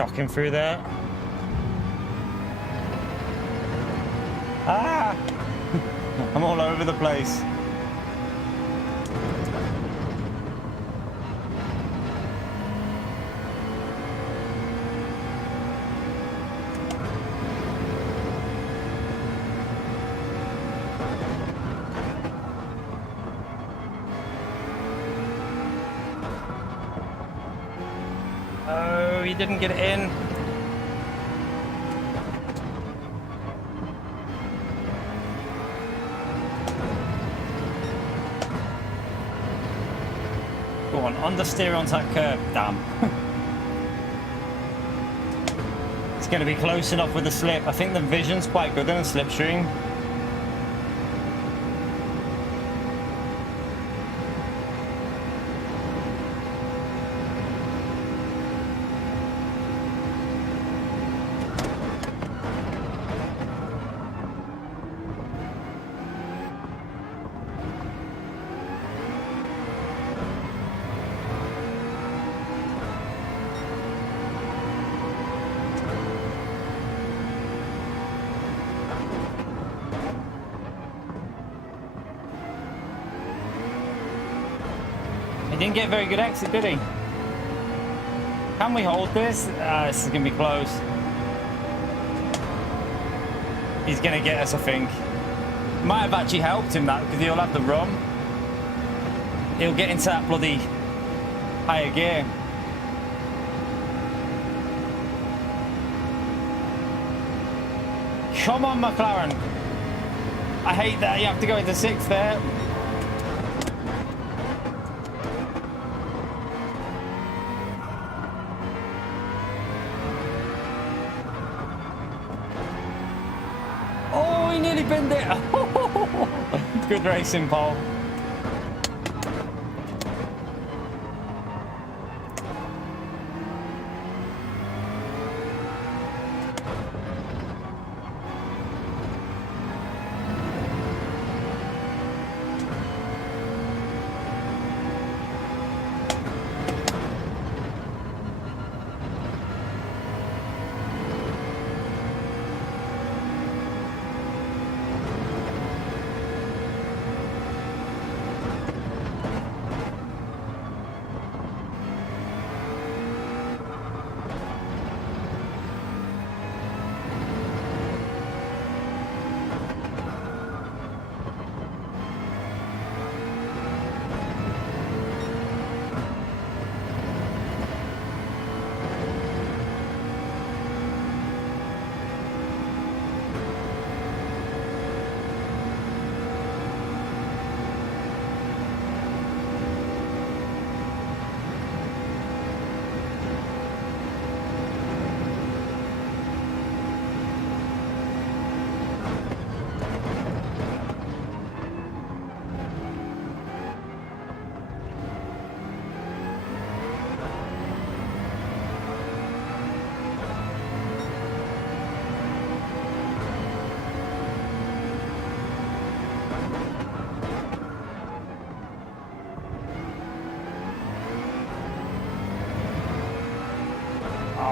shocking through there. Ah! I'm all over the place. Oh, he didn't get it in. Go on, understeer onto that curb, damn. It's going to be close enough with the slip. I think the vision's quite good in a slipstream. Didn't get a very good exit, did he? Can we hold this? This is going to be close. He's going to get us, I think. Might have actually helped him, that, because he'll have the rum. He'll get into that bloody higher gear. Come on, McLaren. I hate that you have to go into sixth there. Nearly binned it. Good racing, Paul.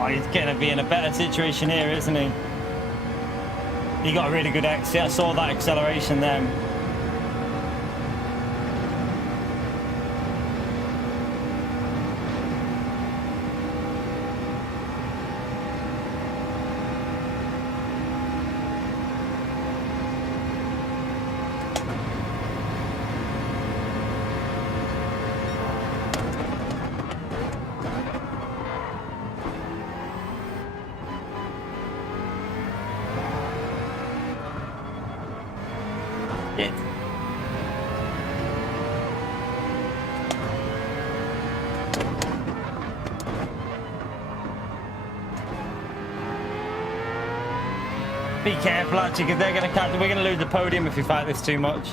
He's going to be in a better situation here, isn't he? He got a really good exit. I saw that acceleration then. Be careful, actually, because they're going to catch. We're going to lose the podium if we fight this too much.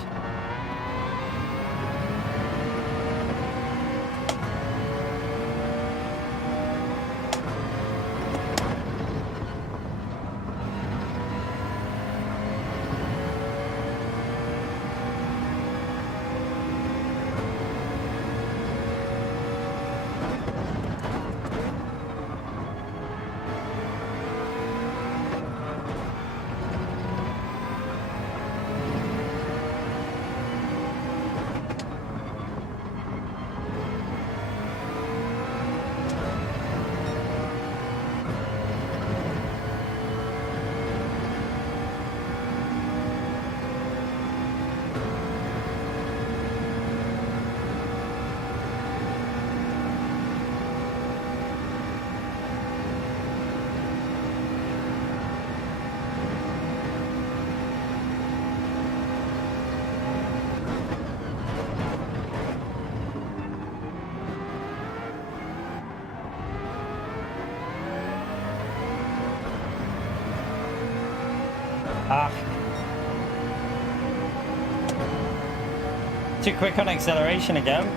Ah. Too quick on acceleration again.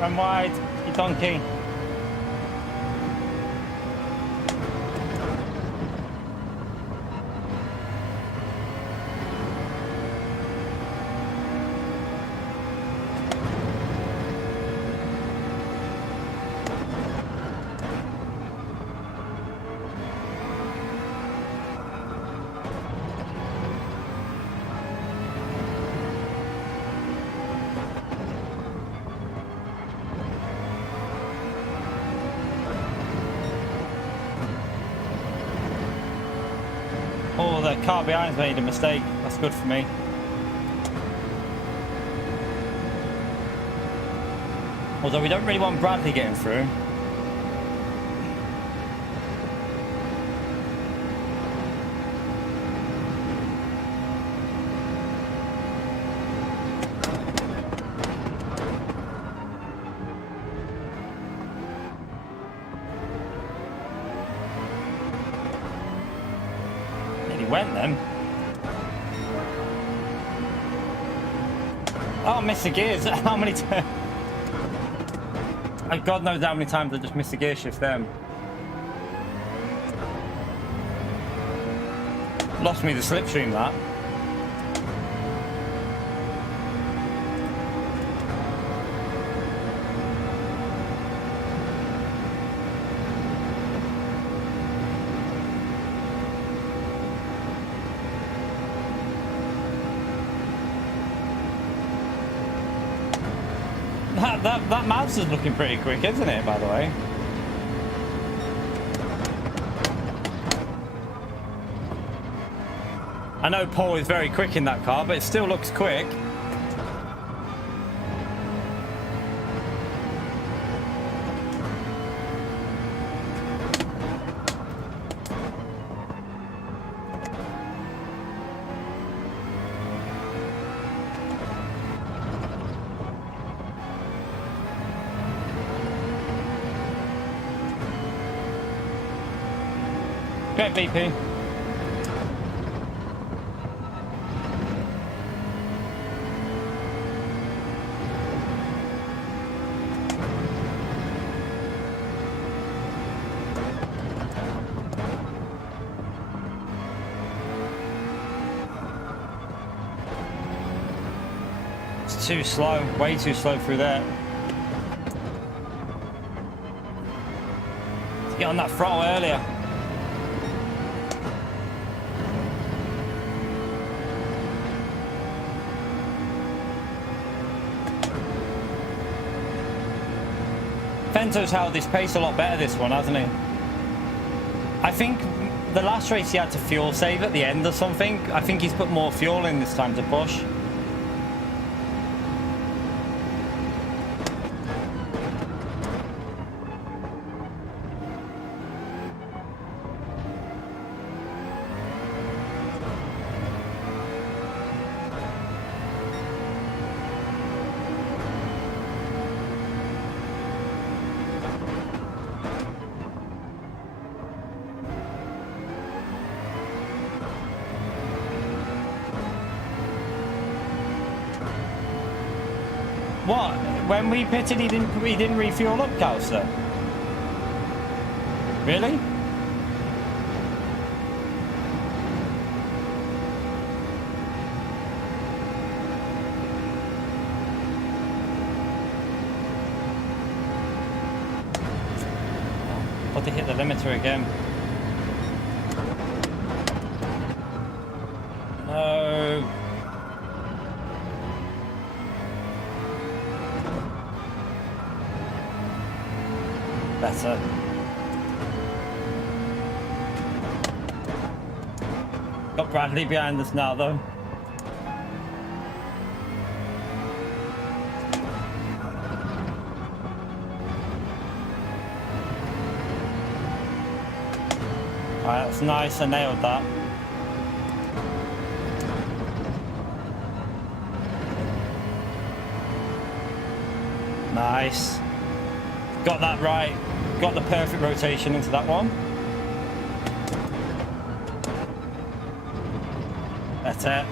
Run wide, you donkey. Oh, the car behind's made a mistake. That's good for me. Although we don't really want Bradley getting through. Went then. Oh, missed the gears. How many times? God knows how many times I just missed the gear shift then. Lost me the slipstream that. That mouse is looking pretty quick, isn't it, by the way? I know Paul is very quick in that car, but it still looks quick. Great VP. It's too slow, way too slow through there. Let's get on that throttle earlier. Fento's held this pace a lot better this one, hasn't he? I think the last race he had to fuel save at the end or something. I think he's put more fuel in this time to push. What? When we pitted, he didn't refuel up, Corsair? Really? they hit the limiter again. No. Better. Got Bradley behind us now, though. Alright, that's nice. I nailed that. Nice. Got that right. Got the perfect rotation into that one. That's it.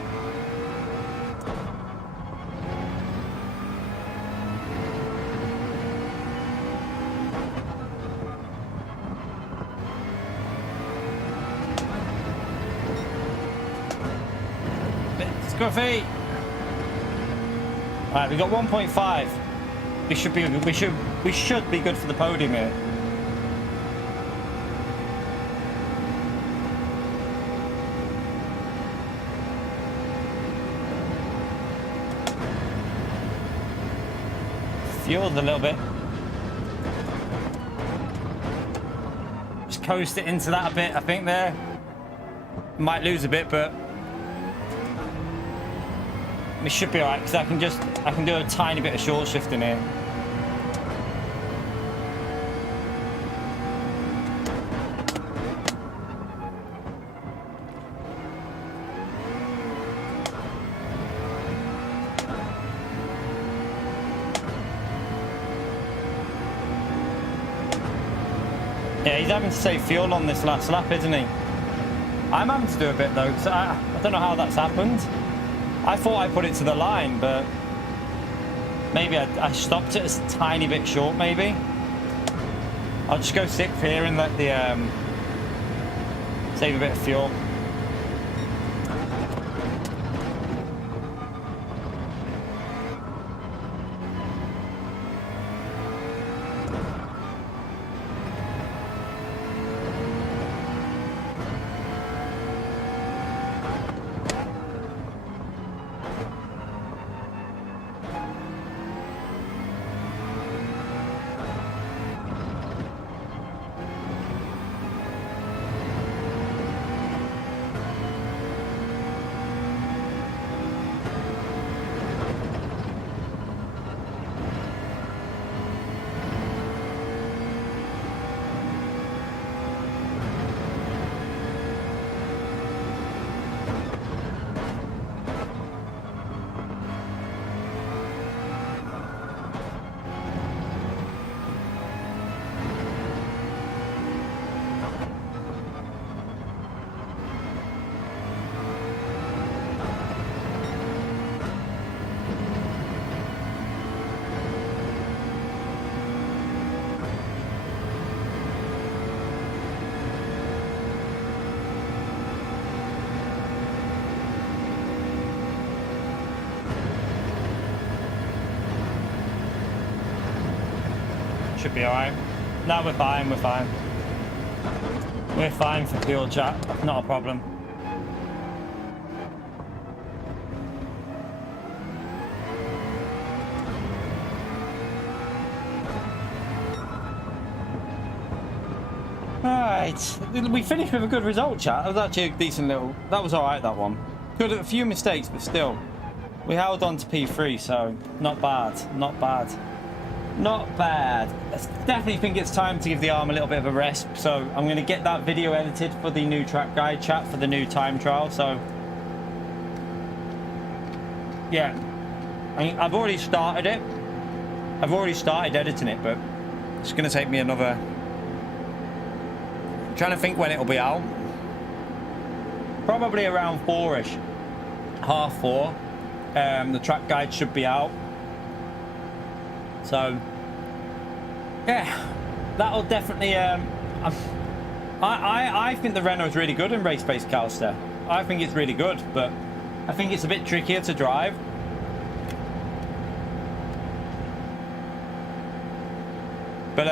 Scruffy. All right, we got 1.5. We should be good for the podium here. Fueled a little bit. Just coast it into that a bit, I think there. Might lose a bit, but we should be alright because I can do a tiny bit of short shifting here. Yeah, he's having to save fuel on this last lap, isn't he? I'm having to do a bit though, because I don't know how that's happened. I thought I put it to the line, but maybe I stopped it a tiny bit short, maybe. I'll just go 6th here and let the save a bit of fuel. Should be alright. No, we're fine, we're fine. We're fine for fuel, chat. Not a problem. Alright. We finished with a good result, chat. That was actually a decent little... That was alright, that one. Good, a few mistakes, but still. We held on to P3, so not bad. Not bad. Not bad. I definitely think it's time to give the arm a little bit of a rest. So I'm going to get that video edited for the new track guide chat for the new time trial. So yeah, I've already started it. I've already started editing it, but it's going to take me another... I'm trying to think when it'll be out. Probably around 4ish. 4:30. The track guide should be out. So yeah, that'll definitely I think the Renault is really good in race-based Calster. I think it's really good, but I think it's a bit trickier to drive. But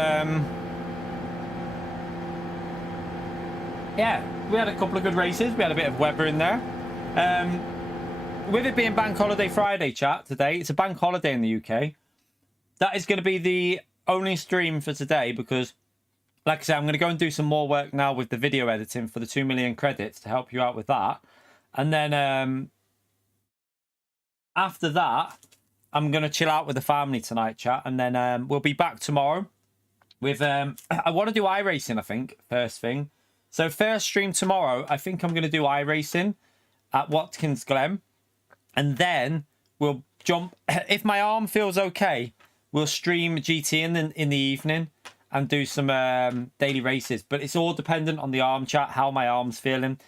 yeah, we had a couple of good races. We had a bit of weather in there. With it being Bank Holiday Friday, chat, today, it's a bank holiday in the UK. That is going to be the only stream for today because, like I said, I'm going to go and do some more work now with the video editing for the 2 million credits to help you out with that. And then after that, I'm going to chill out with the family tonight, chat. And then we'll be back tomorrow with... I want to do iRacing, I think, first thing. So first stream tomorrow, I think I'm going to do iRacing at Watkins Glen. And then we'll jump... If my arm feels okay, we'll stream GT in the evening and do some daily races. But it's all dependent on the arm, chat, how my arm's feeling.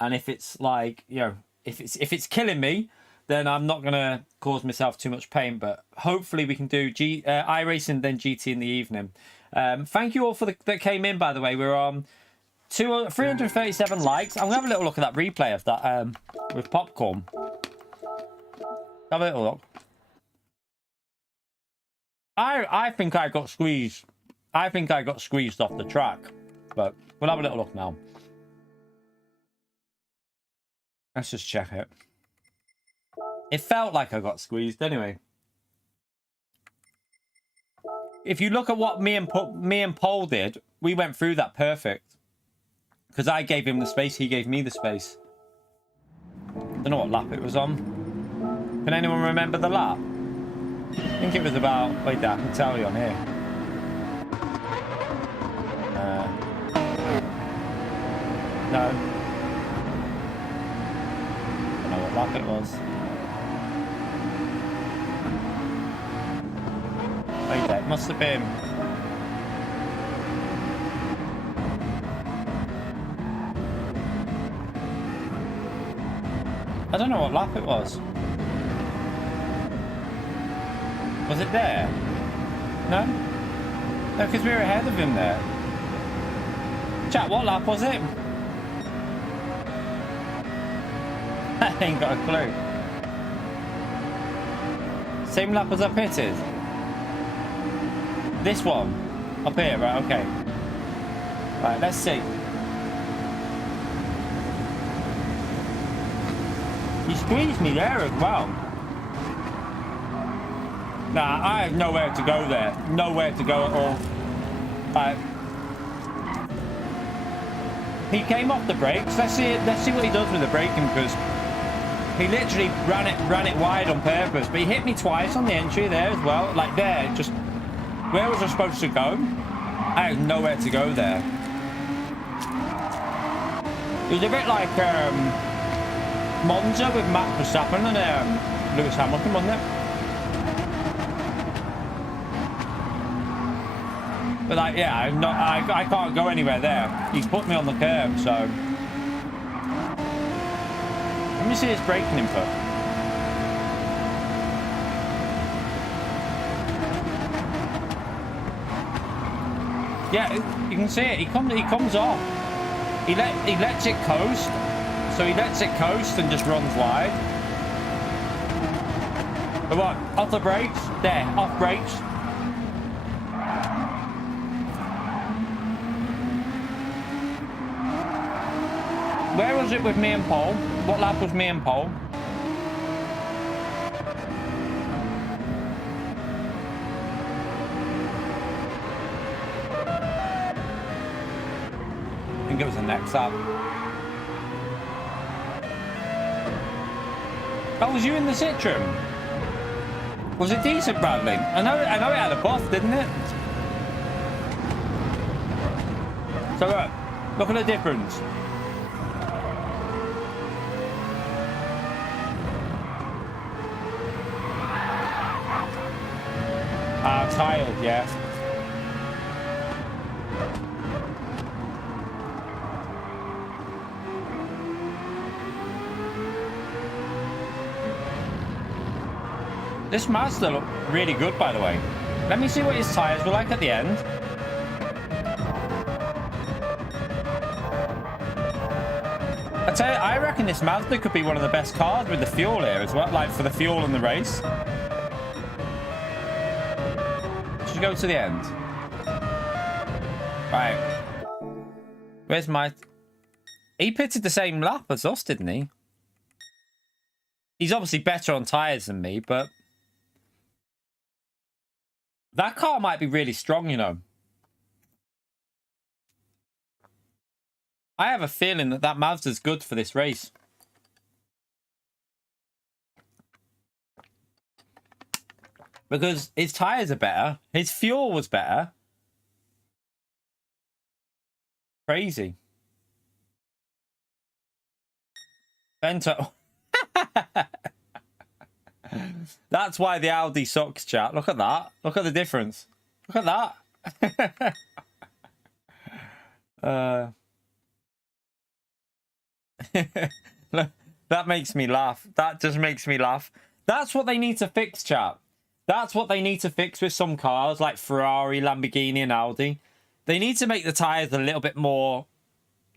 And if it's like, you know, if it's killing me, then I'm not going to cause myself too much pain. But hopefully we can do iRacing, then GT in the evening. Thank you all for that came in, by the way. We're on 337 likes. I'm going to have a little look at that replay of that with popcorn. Have a little look. I think I got squeezed. I think I got squeezed off the track. But we'll have a little look now. Let's just check it. It felt like I got squeezed anyway. If you look at what me and Paul did, we went through that perfect. Because I gave him the space, he gave me the space. Don't know what lap it was on. Can anyone remember the lap? I think it was about... Wait there, I can tell you on here. No. I don't know what lap it was. Wait there, it must have been... I don't know what lap it was. Was it there? No? No, because we were ahead of him there. Chat, what lap was it? I ain't got a clue. Same lap as I pitted? This one? Up here, right, okay. Right, let's see. He squeezed me there as well. Nah, I have nowhere to go there. Nowhere to go at all. He came off the brakes. Let's see what he does with the braking, because he literally ran it wide on purpose. But he hit me twice on the entry there as well. Like there, just where was I supposed to go? I had nowhere to go there. It was a bit like Monza with Max Verstappen and Lewis Hamilton, wasn't it? But like, yeah, I can't go anywhere there. He's put me on the curb, so. Let me see his braking input. Yeah, you can see it. He comes off. He lets it coast. So he lets it coast and just runs wide. But what? Off the brakes? There, off brakes. Where was it with me and Paul? What lap was me and Paul? I think it was the next lap. Oh, was you in the Citroen? Was it decent, Bradley? I know it had a buff, didn't it? So look at the difference. Tired, yeah. This Mazda looked really good, by the way. Let me see what his tyres were like at the end. I tell you, I reckon this Mazda could be one of the best cars with the fuel here as well, like for the fuel and the race. Should go to the end. Right. Where's my... He pitted the same lap as us, didn't he? He's obviously better on tyres than me, but that car might be really strong, you know. I have a feeling that Mazda's good for this race. Because his tyres are better. His fuel was better. Crazy. Vento. That's why the Audi sucks, chat. Look at that. Look at the difference. Look at that. Look, that makes me laugh. That just makes me laugh. That's what they need to fix, chat. That's what they need to fix with some cars like Ferrari, Lamborghini, and Audi. They need to make the tyres a little bit more...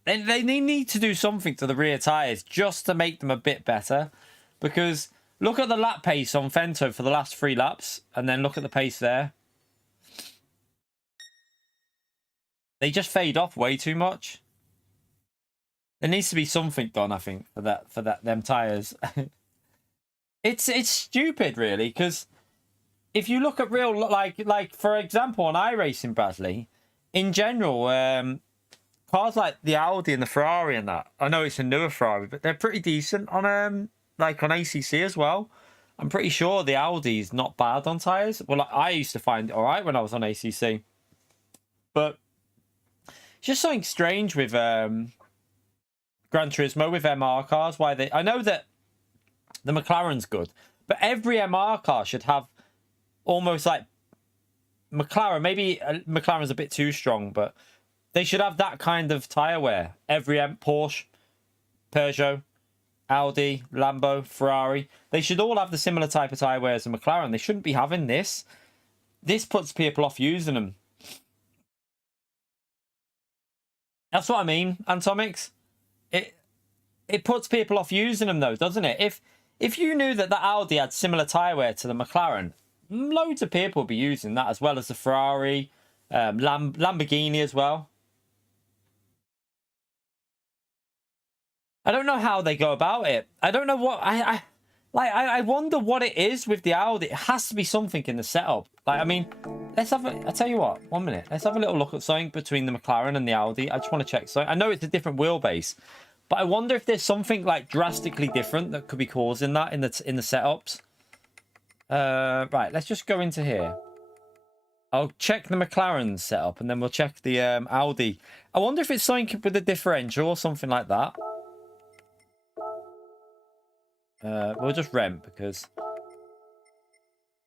They need to do something to the rear tyres just to make them a bit better. Because look at the lap pace on Vento for the last 3 laps. And then look at the pace there. They just fade off way too much. There needs to be something done, I think, for them tyres. It's stupid, really, because if you look at real, like for example, on iRacing, Bradley, in general, cars like the Audi and the Ferrari and that, I know it's a newer Ferrari, but they're pretty decent on like on ACC as well. I'm pretty sure the Audi is not bad on tyres. Well, I used to find it all right when I was on ACC, but it's just something strange with Gran Turismo with MR cars. Why they? I know that the McLaren's good, but every MR car should have almost like McLaren. Maybe McLaren's a bit too strong, but they should have that kind of tyre wear. Every Porsche, Peugeot, Audi, Lambo, Ferrari, they should all have the similar type of tyre wear as a McLaren. They shouldn't be having this. This puts people off using them. That's what I mean, Antomics. It puts people off using them though, doesn't it? If you knew that the Audi had similar tyre wear to the McLaren, loads of people would be using that, as well as the Ferrari, Lamborghini as well. I don't know how they go about it. I don't know what I wonder what it is with the Audi. It has to be something in the setup. Like, I mean, let's have I tell you what, 1 minute. Let's have a little look at something between the McLaren and the Audi. I just want to check. So I know it's a different wheelbase, but I wonder if there's something like drastically different that could be causing that in the setups. Right, let's just go into here. I'll check the McLaren setup and then we'll check the Audi. I wonder if it's something with the differential or something like that. We'll just rent because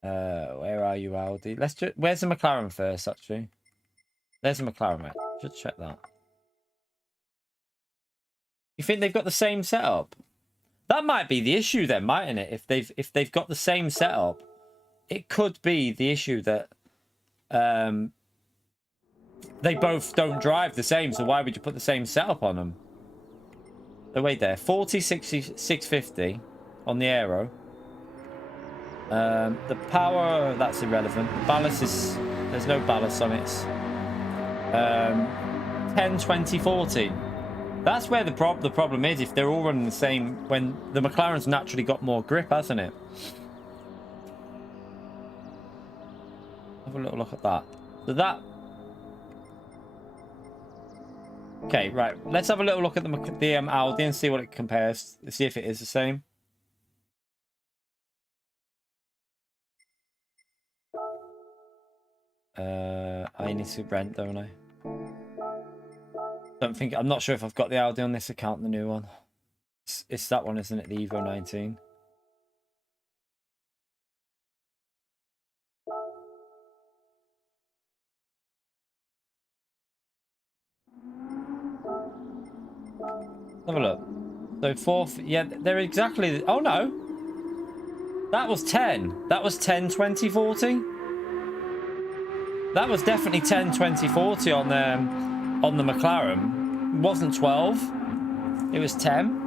where are you, Audi? Let's just, where's the McLaren first, actually? There's the McLaren, mate. Just check that. You think they've got the same setup? That might be the issue then, mightn't it? If they've got the same setup, it could be the issue that they both don't drive the same, so why would you put the same setup on them? So wait there, 40, 60, 650 on the aero. The power, that's irrelevant. The ballast is, there's no ballast on it. 10, 20, 40. That's where the problem is, if they're all running the same, when the McLaren's naturally got more grip, hasn't it? Have a little look at that. So that... Okay, right. Let's have a little look at the Audi and see what it compares. Let's see if it is the same. I need to rent, don't I? I'm not sure if I've got the Audi on this account, the new one. It's that one, isn't it? The Evo 19. Have a look. So fourth, yeah, they're exactly. Oh no, that was 10. That was 10, 20, 40. That was definitely 10, 20, 40 on the McLaren. It wasn't 12. It was 10.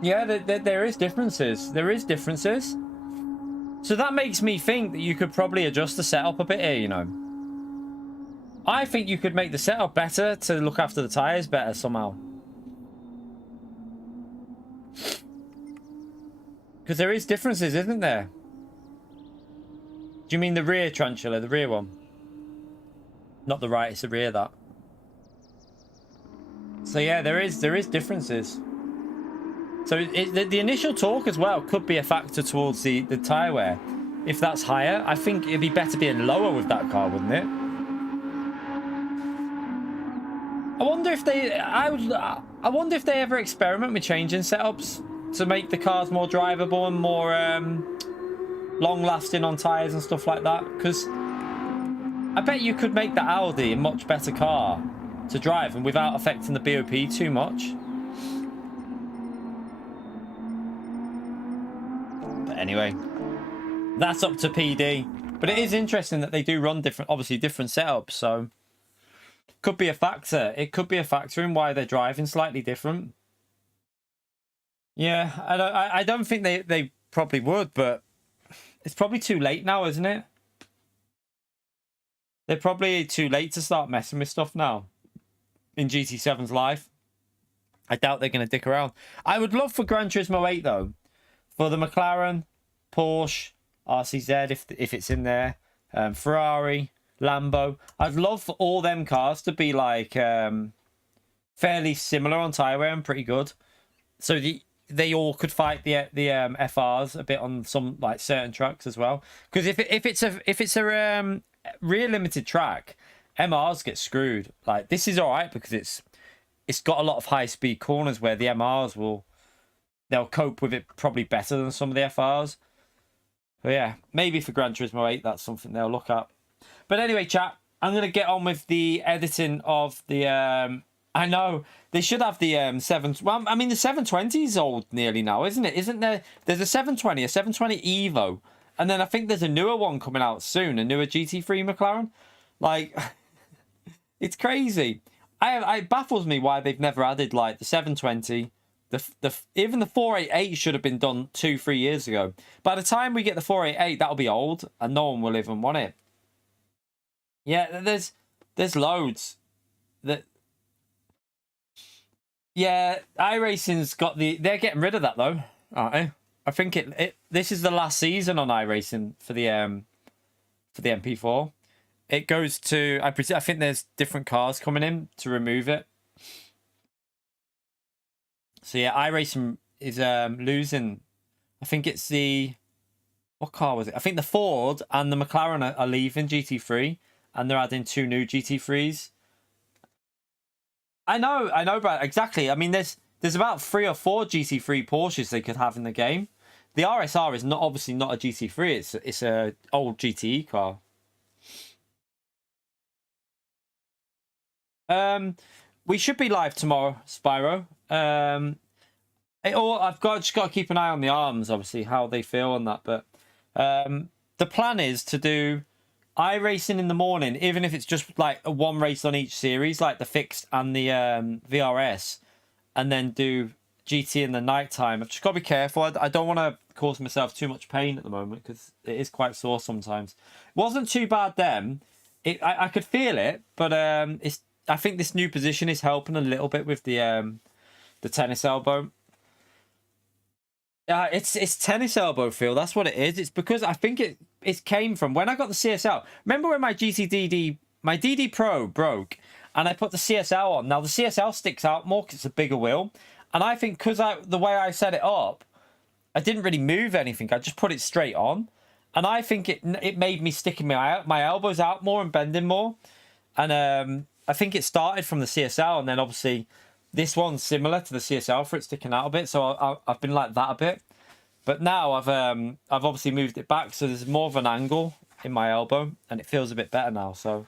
Yeah, there is differences. There is differences. So that makes me think that you could probably adjust the setup a bit here, you know. I think you could make the setup better to look after the tires better somehow. Because there is differences, isn't there? Do you mean the rear tarantula, the rear one? Not the right, it's the rear, that. So yeah, there is differences. So the initial torque as well could be a factor towards the tyre wear. If that's higher, I think it'd be better being lower with that car, wouldn't it? I wonder if they ever experiment with changing setups to make the cars more drivable and more long-lasting on tyres and stuff like that. Because I bet you could make the Audi a much better car to drive and without affecting the BOP too much. But anyway, that's up to PD. But it is interesting that they do run different setups. So could be a factor. It could be a factor in why they're driving slightly different. Yeah, I don't think they probably would, but it's probably too late now, isn't it? They're probably too late to start messing with stuff now in GT7's life. I doubt they're going to dick around. I would love for Gran Turismo 8 though, for the McLaren, Porsche, RCZ if it's in there, Ferrari, Lambo. I'd love for all them cars to be like fairly similar on tyre wear and pretty good, so they all could fight the FRs a bit on some like certain tracks as well. Because if it's a rear limited track, MRs get screwed. Like this is all right because it's got a lot of high speed corners where the MRs they'll cope with it probably better than some of the FRs. But yeah, maybe for Gran Turismo 8 that's something they'll look at. But anyway, chat, I'm gonna get on with the editing of the I know they should have the 7. Well, I mean the 720 is old nearly now, isn't it? Isn't there? There's a 720, a 720 Evo, and then I think there's a newer one coming out soon, a newer GT3 McLaren. Like, it's crazy. It baffles me why they've never added like the 720. Even the 488 should have been done 2-3 years ago. By the time we get the 488, that'll be old, and no one will even want it. Yeah, there's loads that. Yeah, iRacing's got they're getting rid of that though, aren't they? I think this is the last season on iRacing for the MP4. It goes to I think there's different cars coming in to remove it. So yeah, iRacing is losing. I think it's what car was it? I think the Ford and the McLaren are leaving GT3, and they're adding 2 new GT3s. I know, Brad. Exactly. I mean, there's about 3 or 4 GT3 Porsches they could have in the game. The RSR is obviously not a GT3. It's a old GTE car. We should be live tomorrow, Spyro. I've just got to keep an eye on the arms, obviously, how they feel on that. But the plan is to do iRacing in the morning, even if it's just like a 1 race on each series, like the fixed and the VRS, and then do GT in the night time. I've just got to be careful. I don't want to cause myself too much pain at the moment because it is quite sore sometimes. It wasn't too bad then. I could feel it, but I think this new position is helping a little bit with the tennis elbow. It's tennis elbow feel. That's what it is. It's because I think it came from when I got the CSL. Remember when my my DD Pro broke, and I put the CSL on. Now the CSL sticks out more because it's a bigger wheel, and I think because the way I set it up, I didn't really move anything. I just put it straight on, and I think it made me sticking my elbows out more and bending more, and I think it started from the CSL, and then obviously this one's similar to the CSL for it sticking out a bit, so I've been like that a bit. But now I've obviously moved it back, so there's more of an angle in my elbow, and it feels a bit better now. So,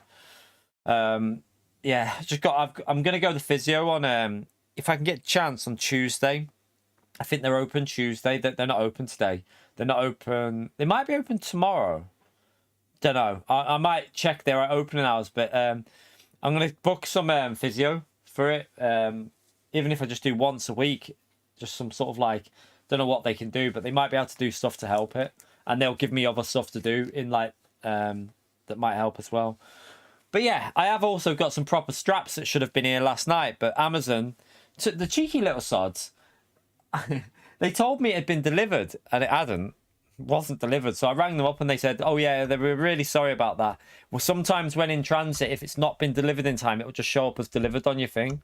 yeah, I'm gonna go to physio on if I can get a chance on Tuesday. I think they're open Tuesday. They're not open today. They're not open. They might be open tomorrow. Don't know. I might check their opening hours, but I'm gonna book some physio for it. Even if I just do once a week, just some sort of like, don't know what they can do, but they might be able to do stuff to help it. and they'll give me other stuff to do in like that might help as well. But yeah, I have also got some proper straps that should have been here last night, but Amazon, the cheeky little sods, they told me it had been delivered and it hadn't. It wasn't delivered. So I rang them up and they said, oh yeah, they were really sorry about that. Well, sometimes when in transit, if it's not been delivered in time, it'll just show up as delivered on your thing.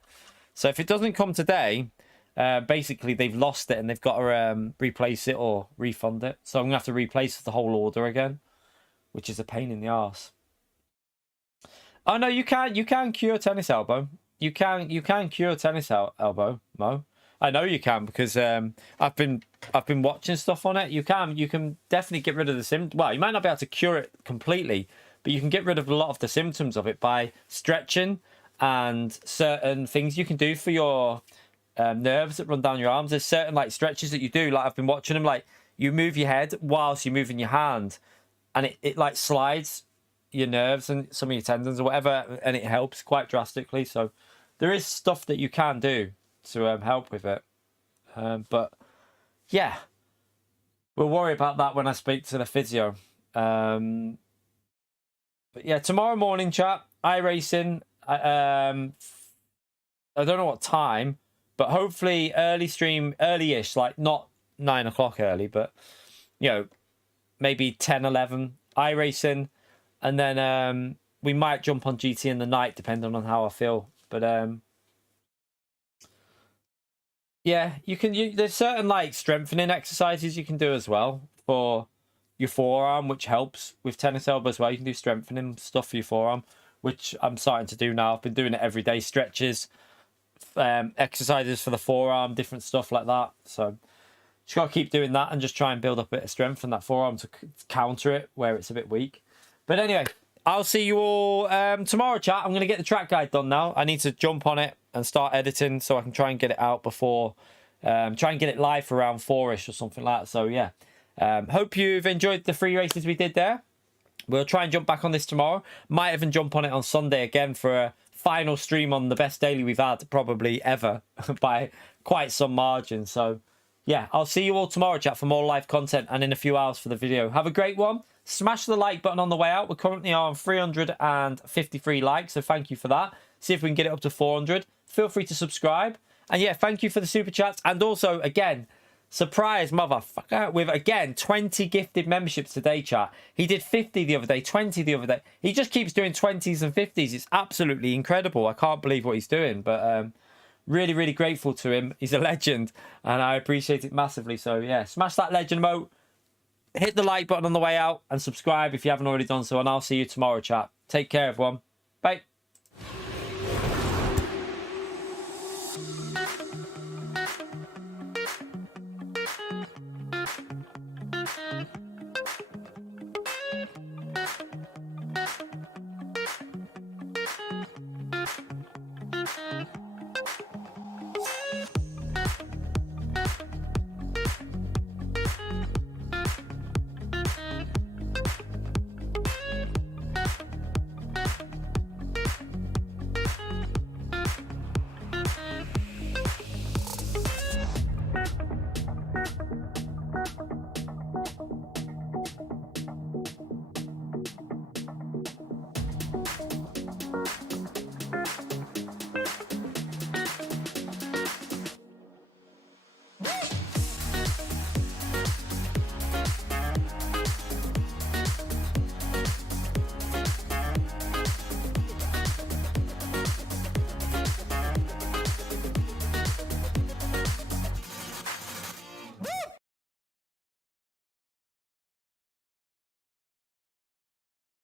So if it doesn't come today, basically they've lost it and they've got to replace it or refund it. So I'm gonna have to replace the whole order again, which is a pain in the arse. Oh no, you can cure tennis elbow. You can cure tennis elbow, Mo. I know you can because I've been watching stuff on it. You can definitely get rid of the symptoms. Well, you might not be able to cure it completely, but you can get rid of a lot of the symptoms of it by stretching and certain things you can do for your nerves that run down your arms. There's certain like stretches that you do. Like I've been watching them. Like you move your head whilst you're moving your hand, and it like slides your nerves and some of your tendons or whatever, and it helps quite drastically. So there is stuff that you can do to help with it, but yeah, we'll worry about that when I speak to the physio. But yeah, tomorrow morning, chat, iRacing. I don't know what time, but hopefully early stream, early-ish, like not 9 o'clock early, but you know, maybe 10, 11 iRacing. And then we might jump on GT in the night, depending on how I feel. But yeah, there's certain like strengthening exercises you can do as well for your forearm, which helps with tennis elbow as well. You can do strengthening stuff for your forearm, which I'm starting to do now. I've been doing it every day, stretches, exercises for the forearm, different stuff like that. So just got to keep doing that and just try and build up a bit of strength in that forearm to counter it where it's a bit weak. But anyway, I'll see you all tomorrow, chat. I'm going to get the track guide done now. I need to jump on it and start editing so I can try and get it out before, try and get it live for around 4-ish or something like that. So yeah, hope you've enjoyed the 3 races we did there. We'll try and jump back on this tomorrow. Might even jump on it on Sunday again for a final stream on the best daily we've had probably ever by quite some margin. So yeah, I'll see you all tomorrow, chat, for more live content and in a few hours for the video. Have a great one. Smash the like button on the way out. We're currently on 353 likes, so thank you for that. See if we can get it up to 400. Feel free to subscribe. And yeah, thank you for the super chats. And also, again, surprise motherfucker with, again, 20 gifted memberships today, chat. He did 50 the other day, 20 the other day. He just keeps doing 20s and 50s. It's absolutely incredible. I can't believe what he's doing. But really, really grateful to him. He's a legend, and I appreciate it massively. So yeah, smash that legend emote. Hit the like button on the way out and subscribe if you haven't already done so, and I'll see you tomorrow, chat. Take care, everyone. Bye.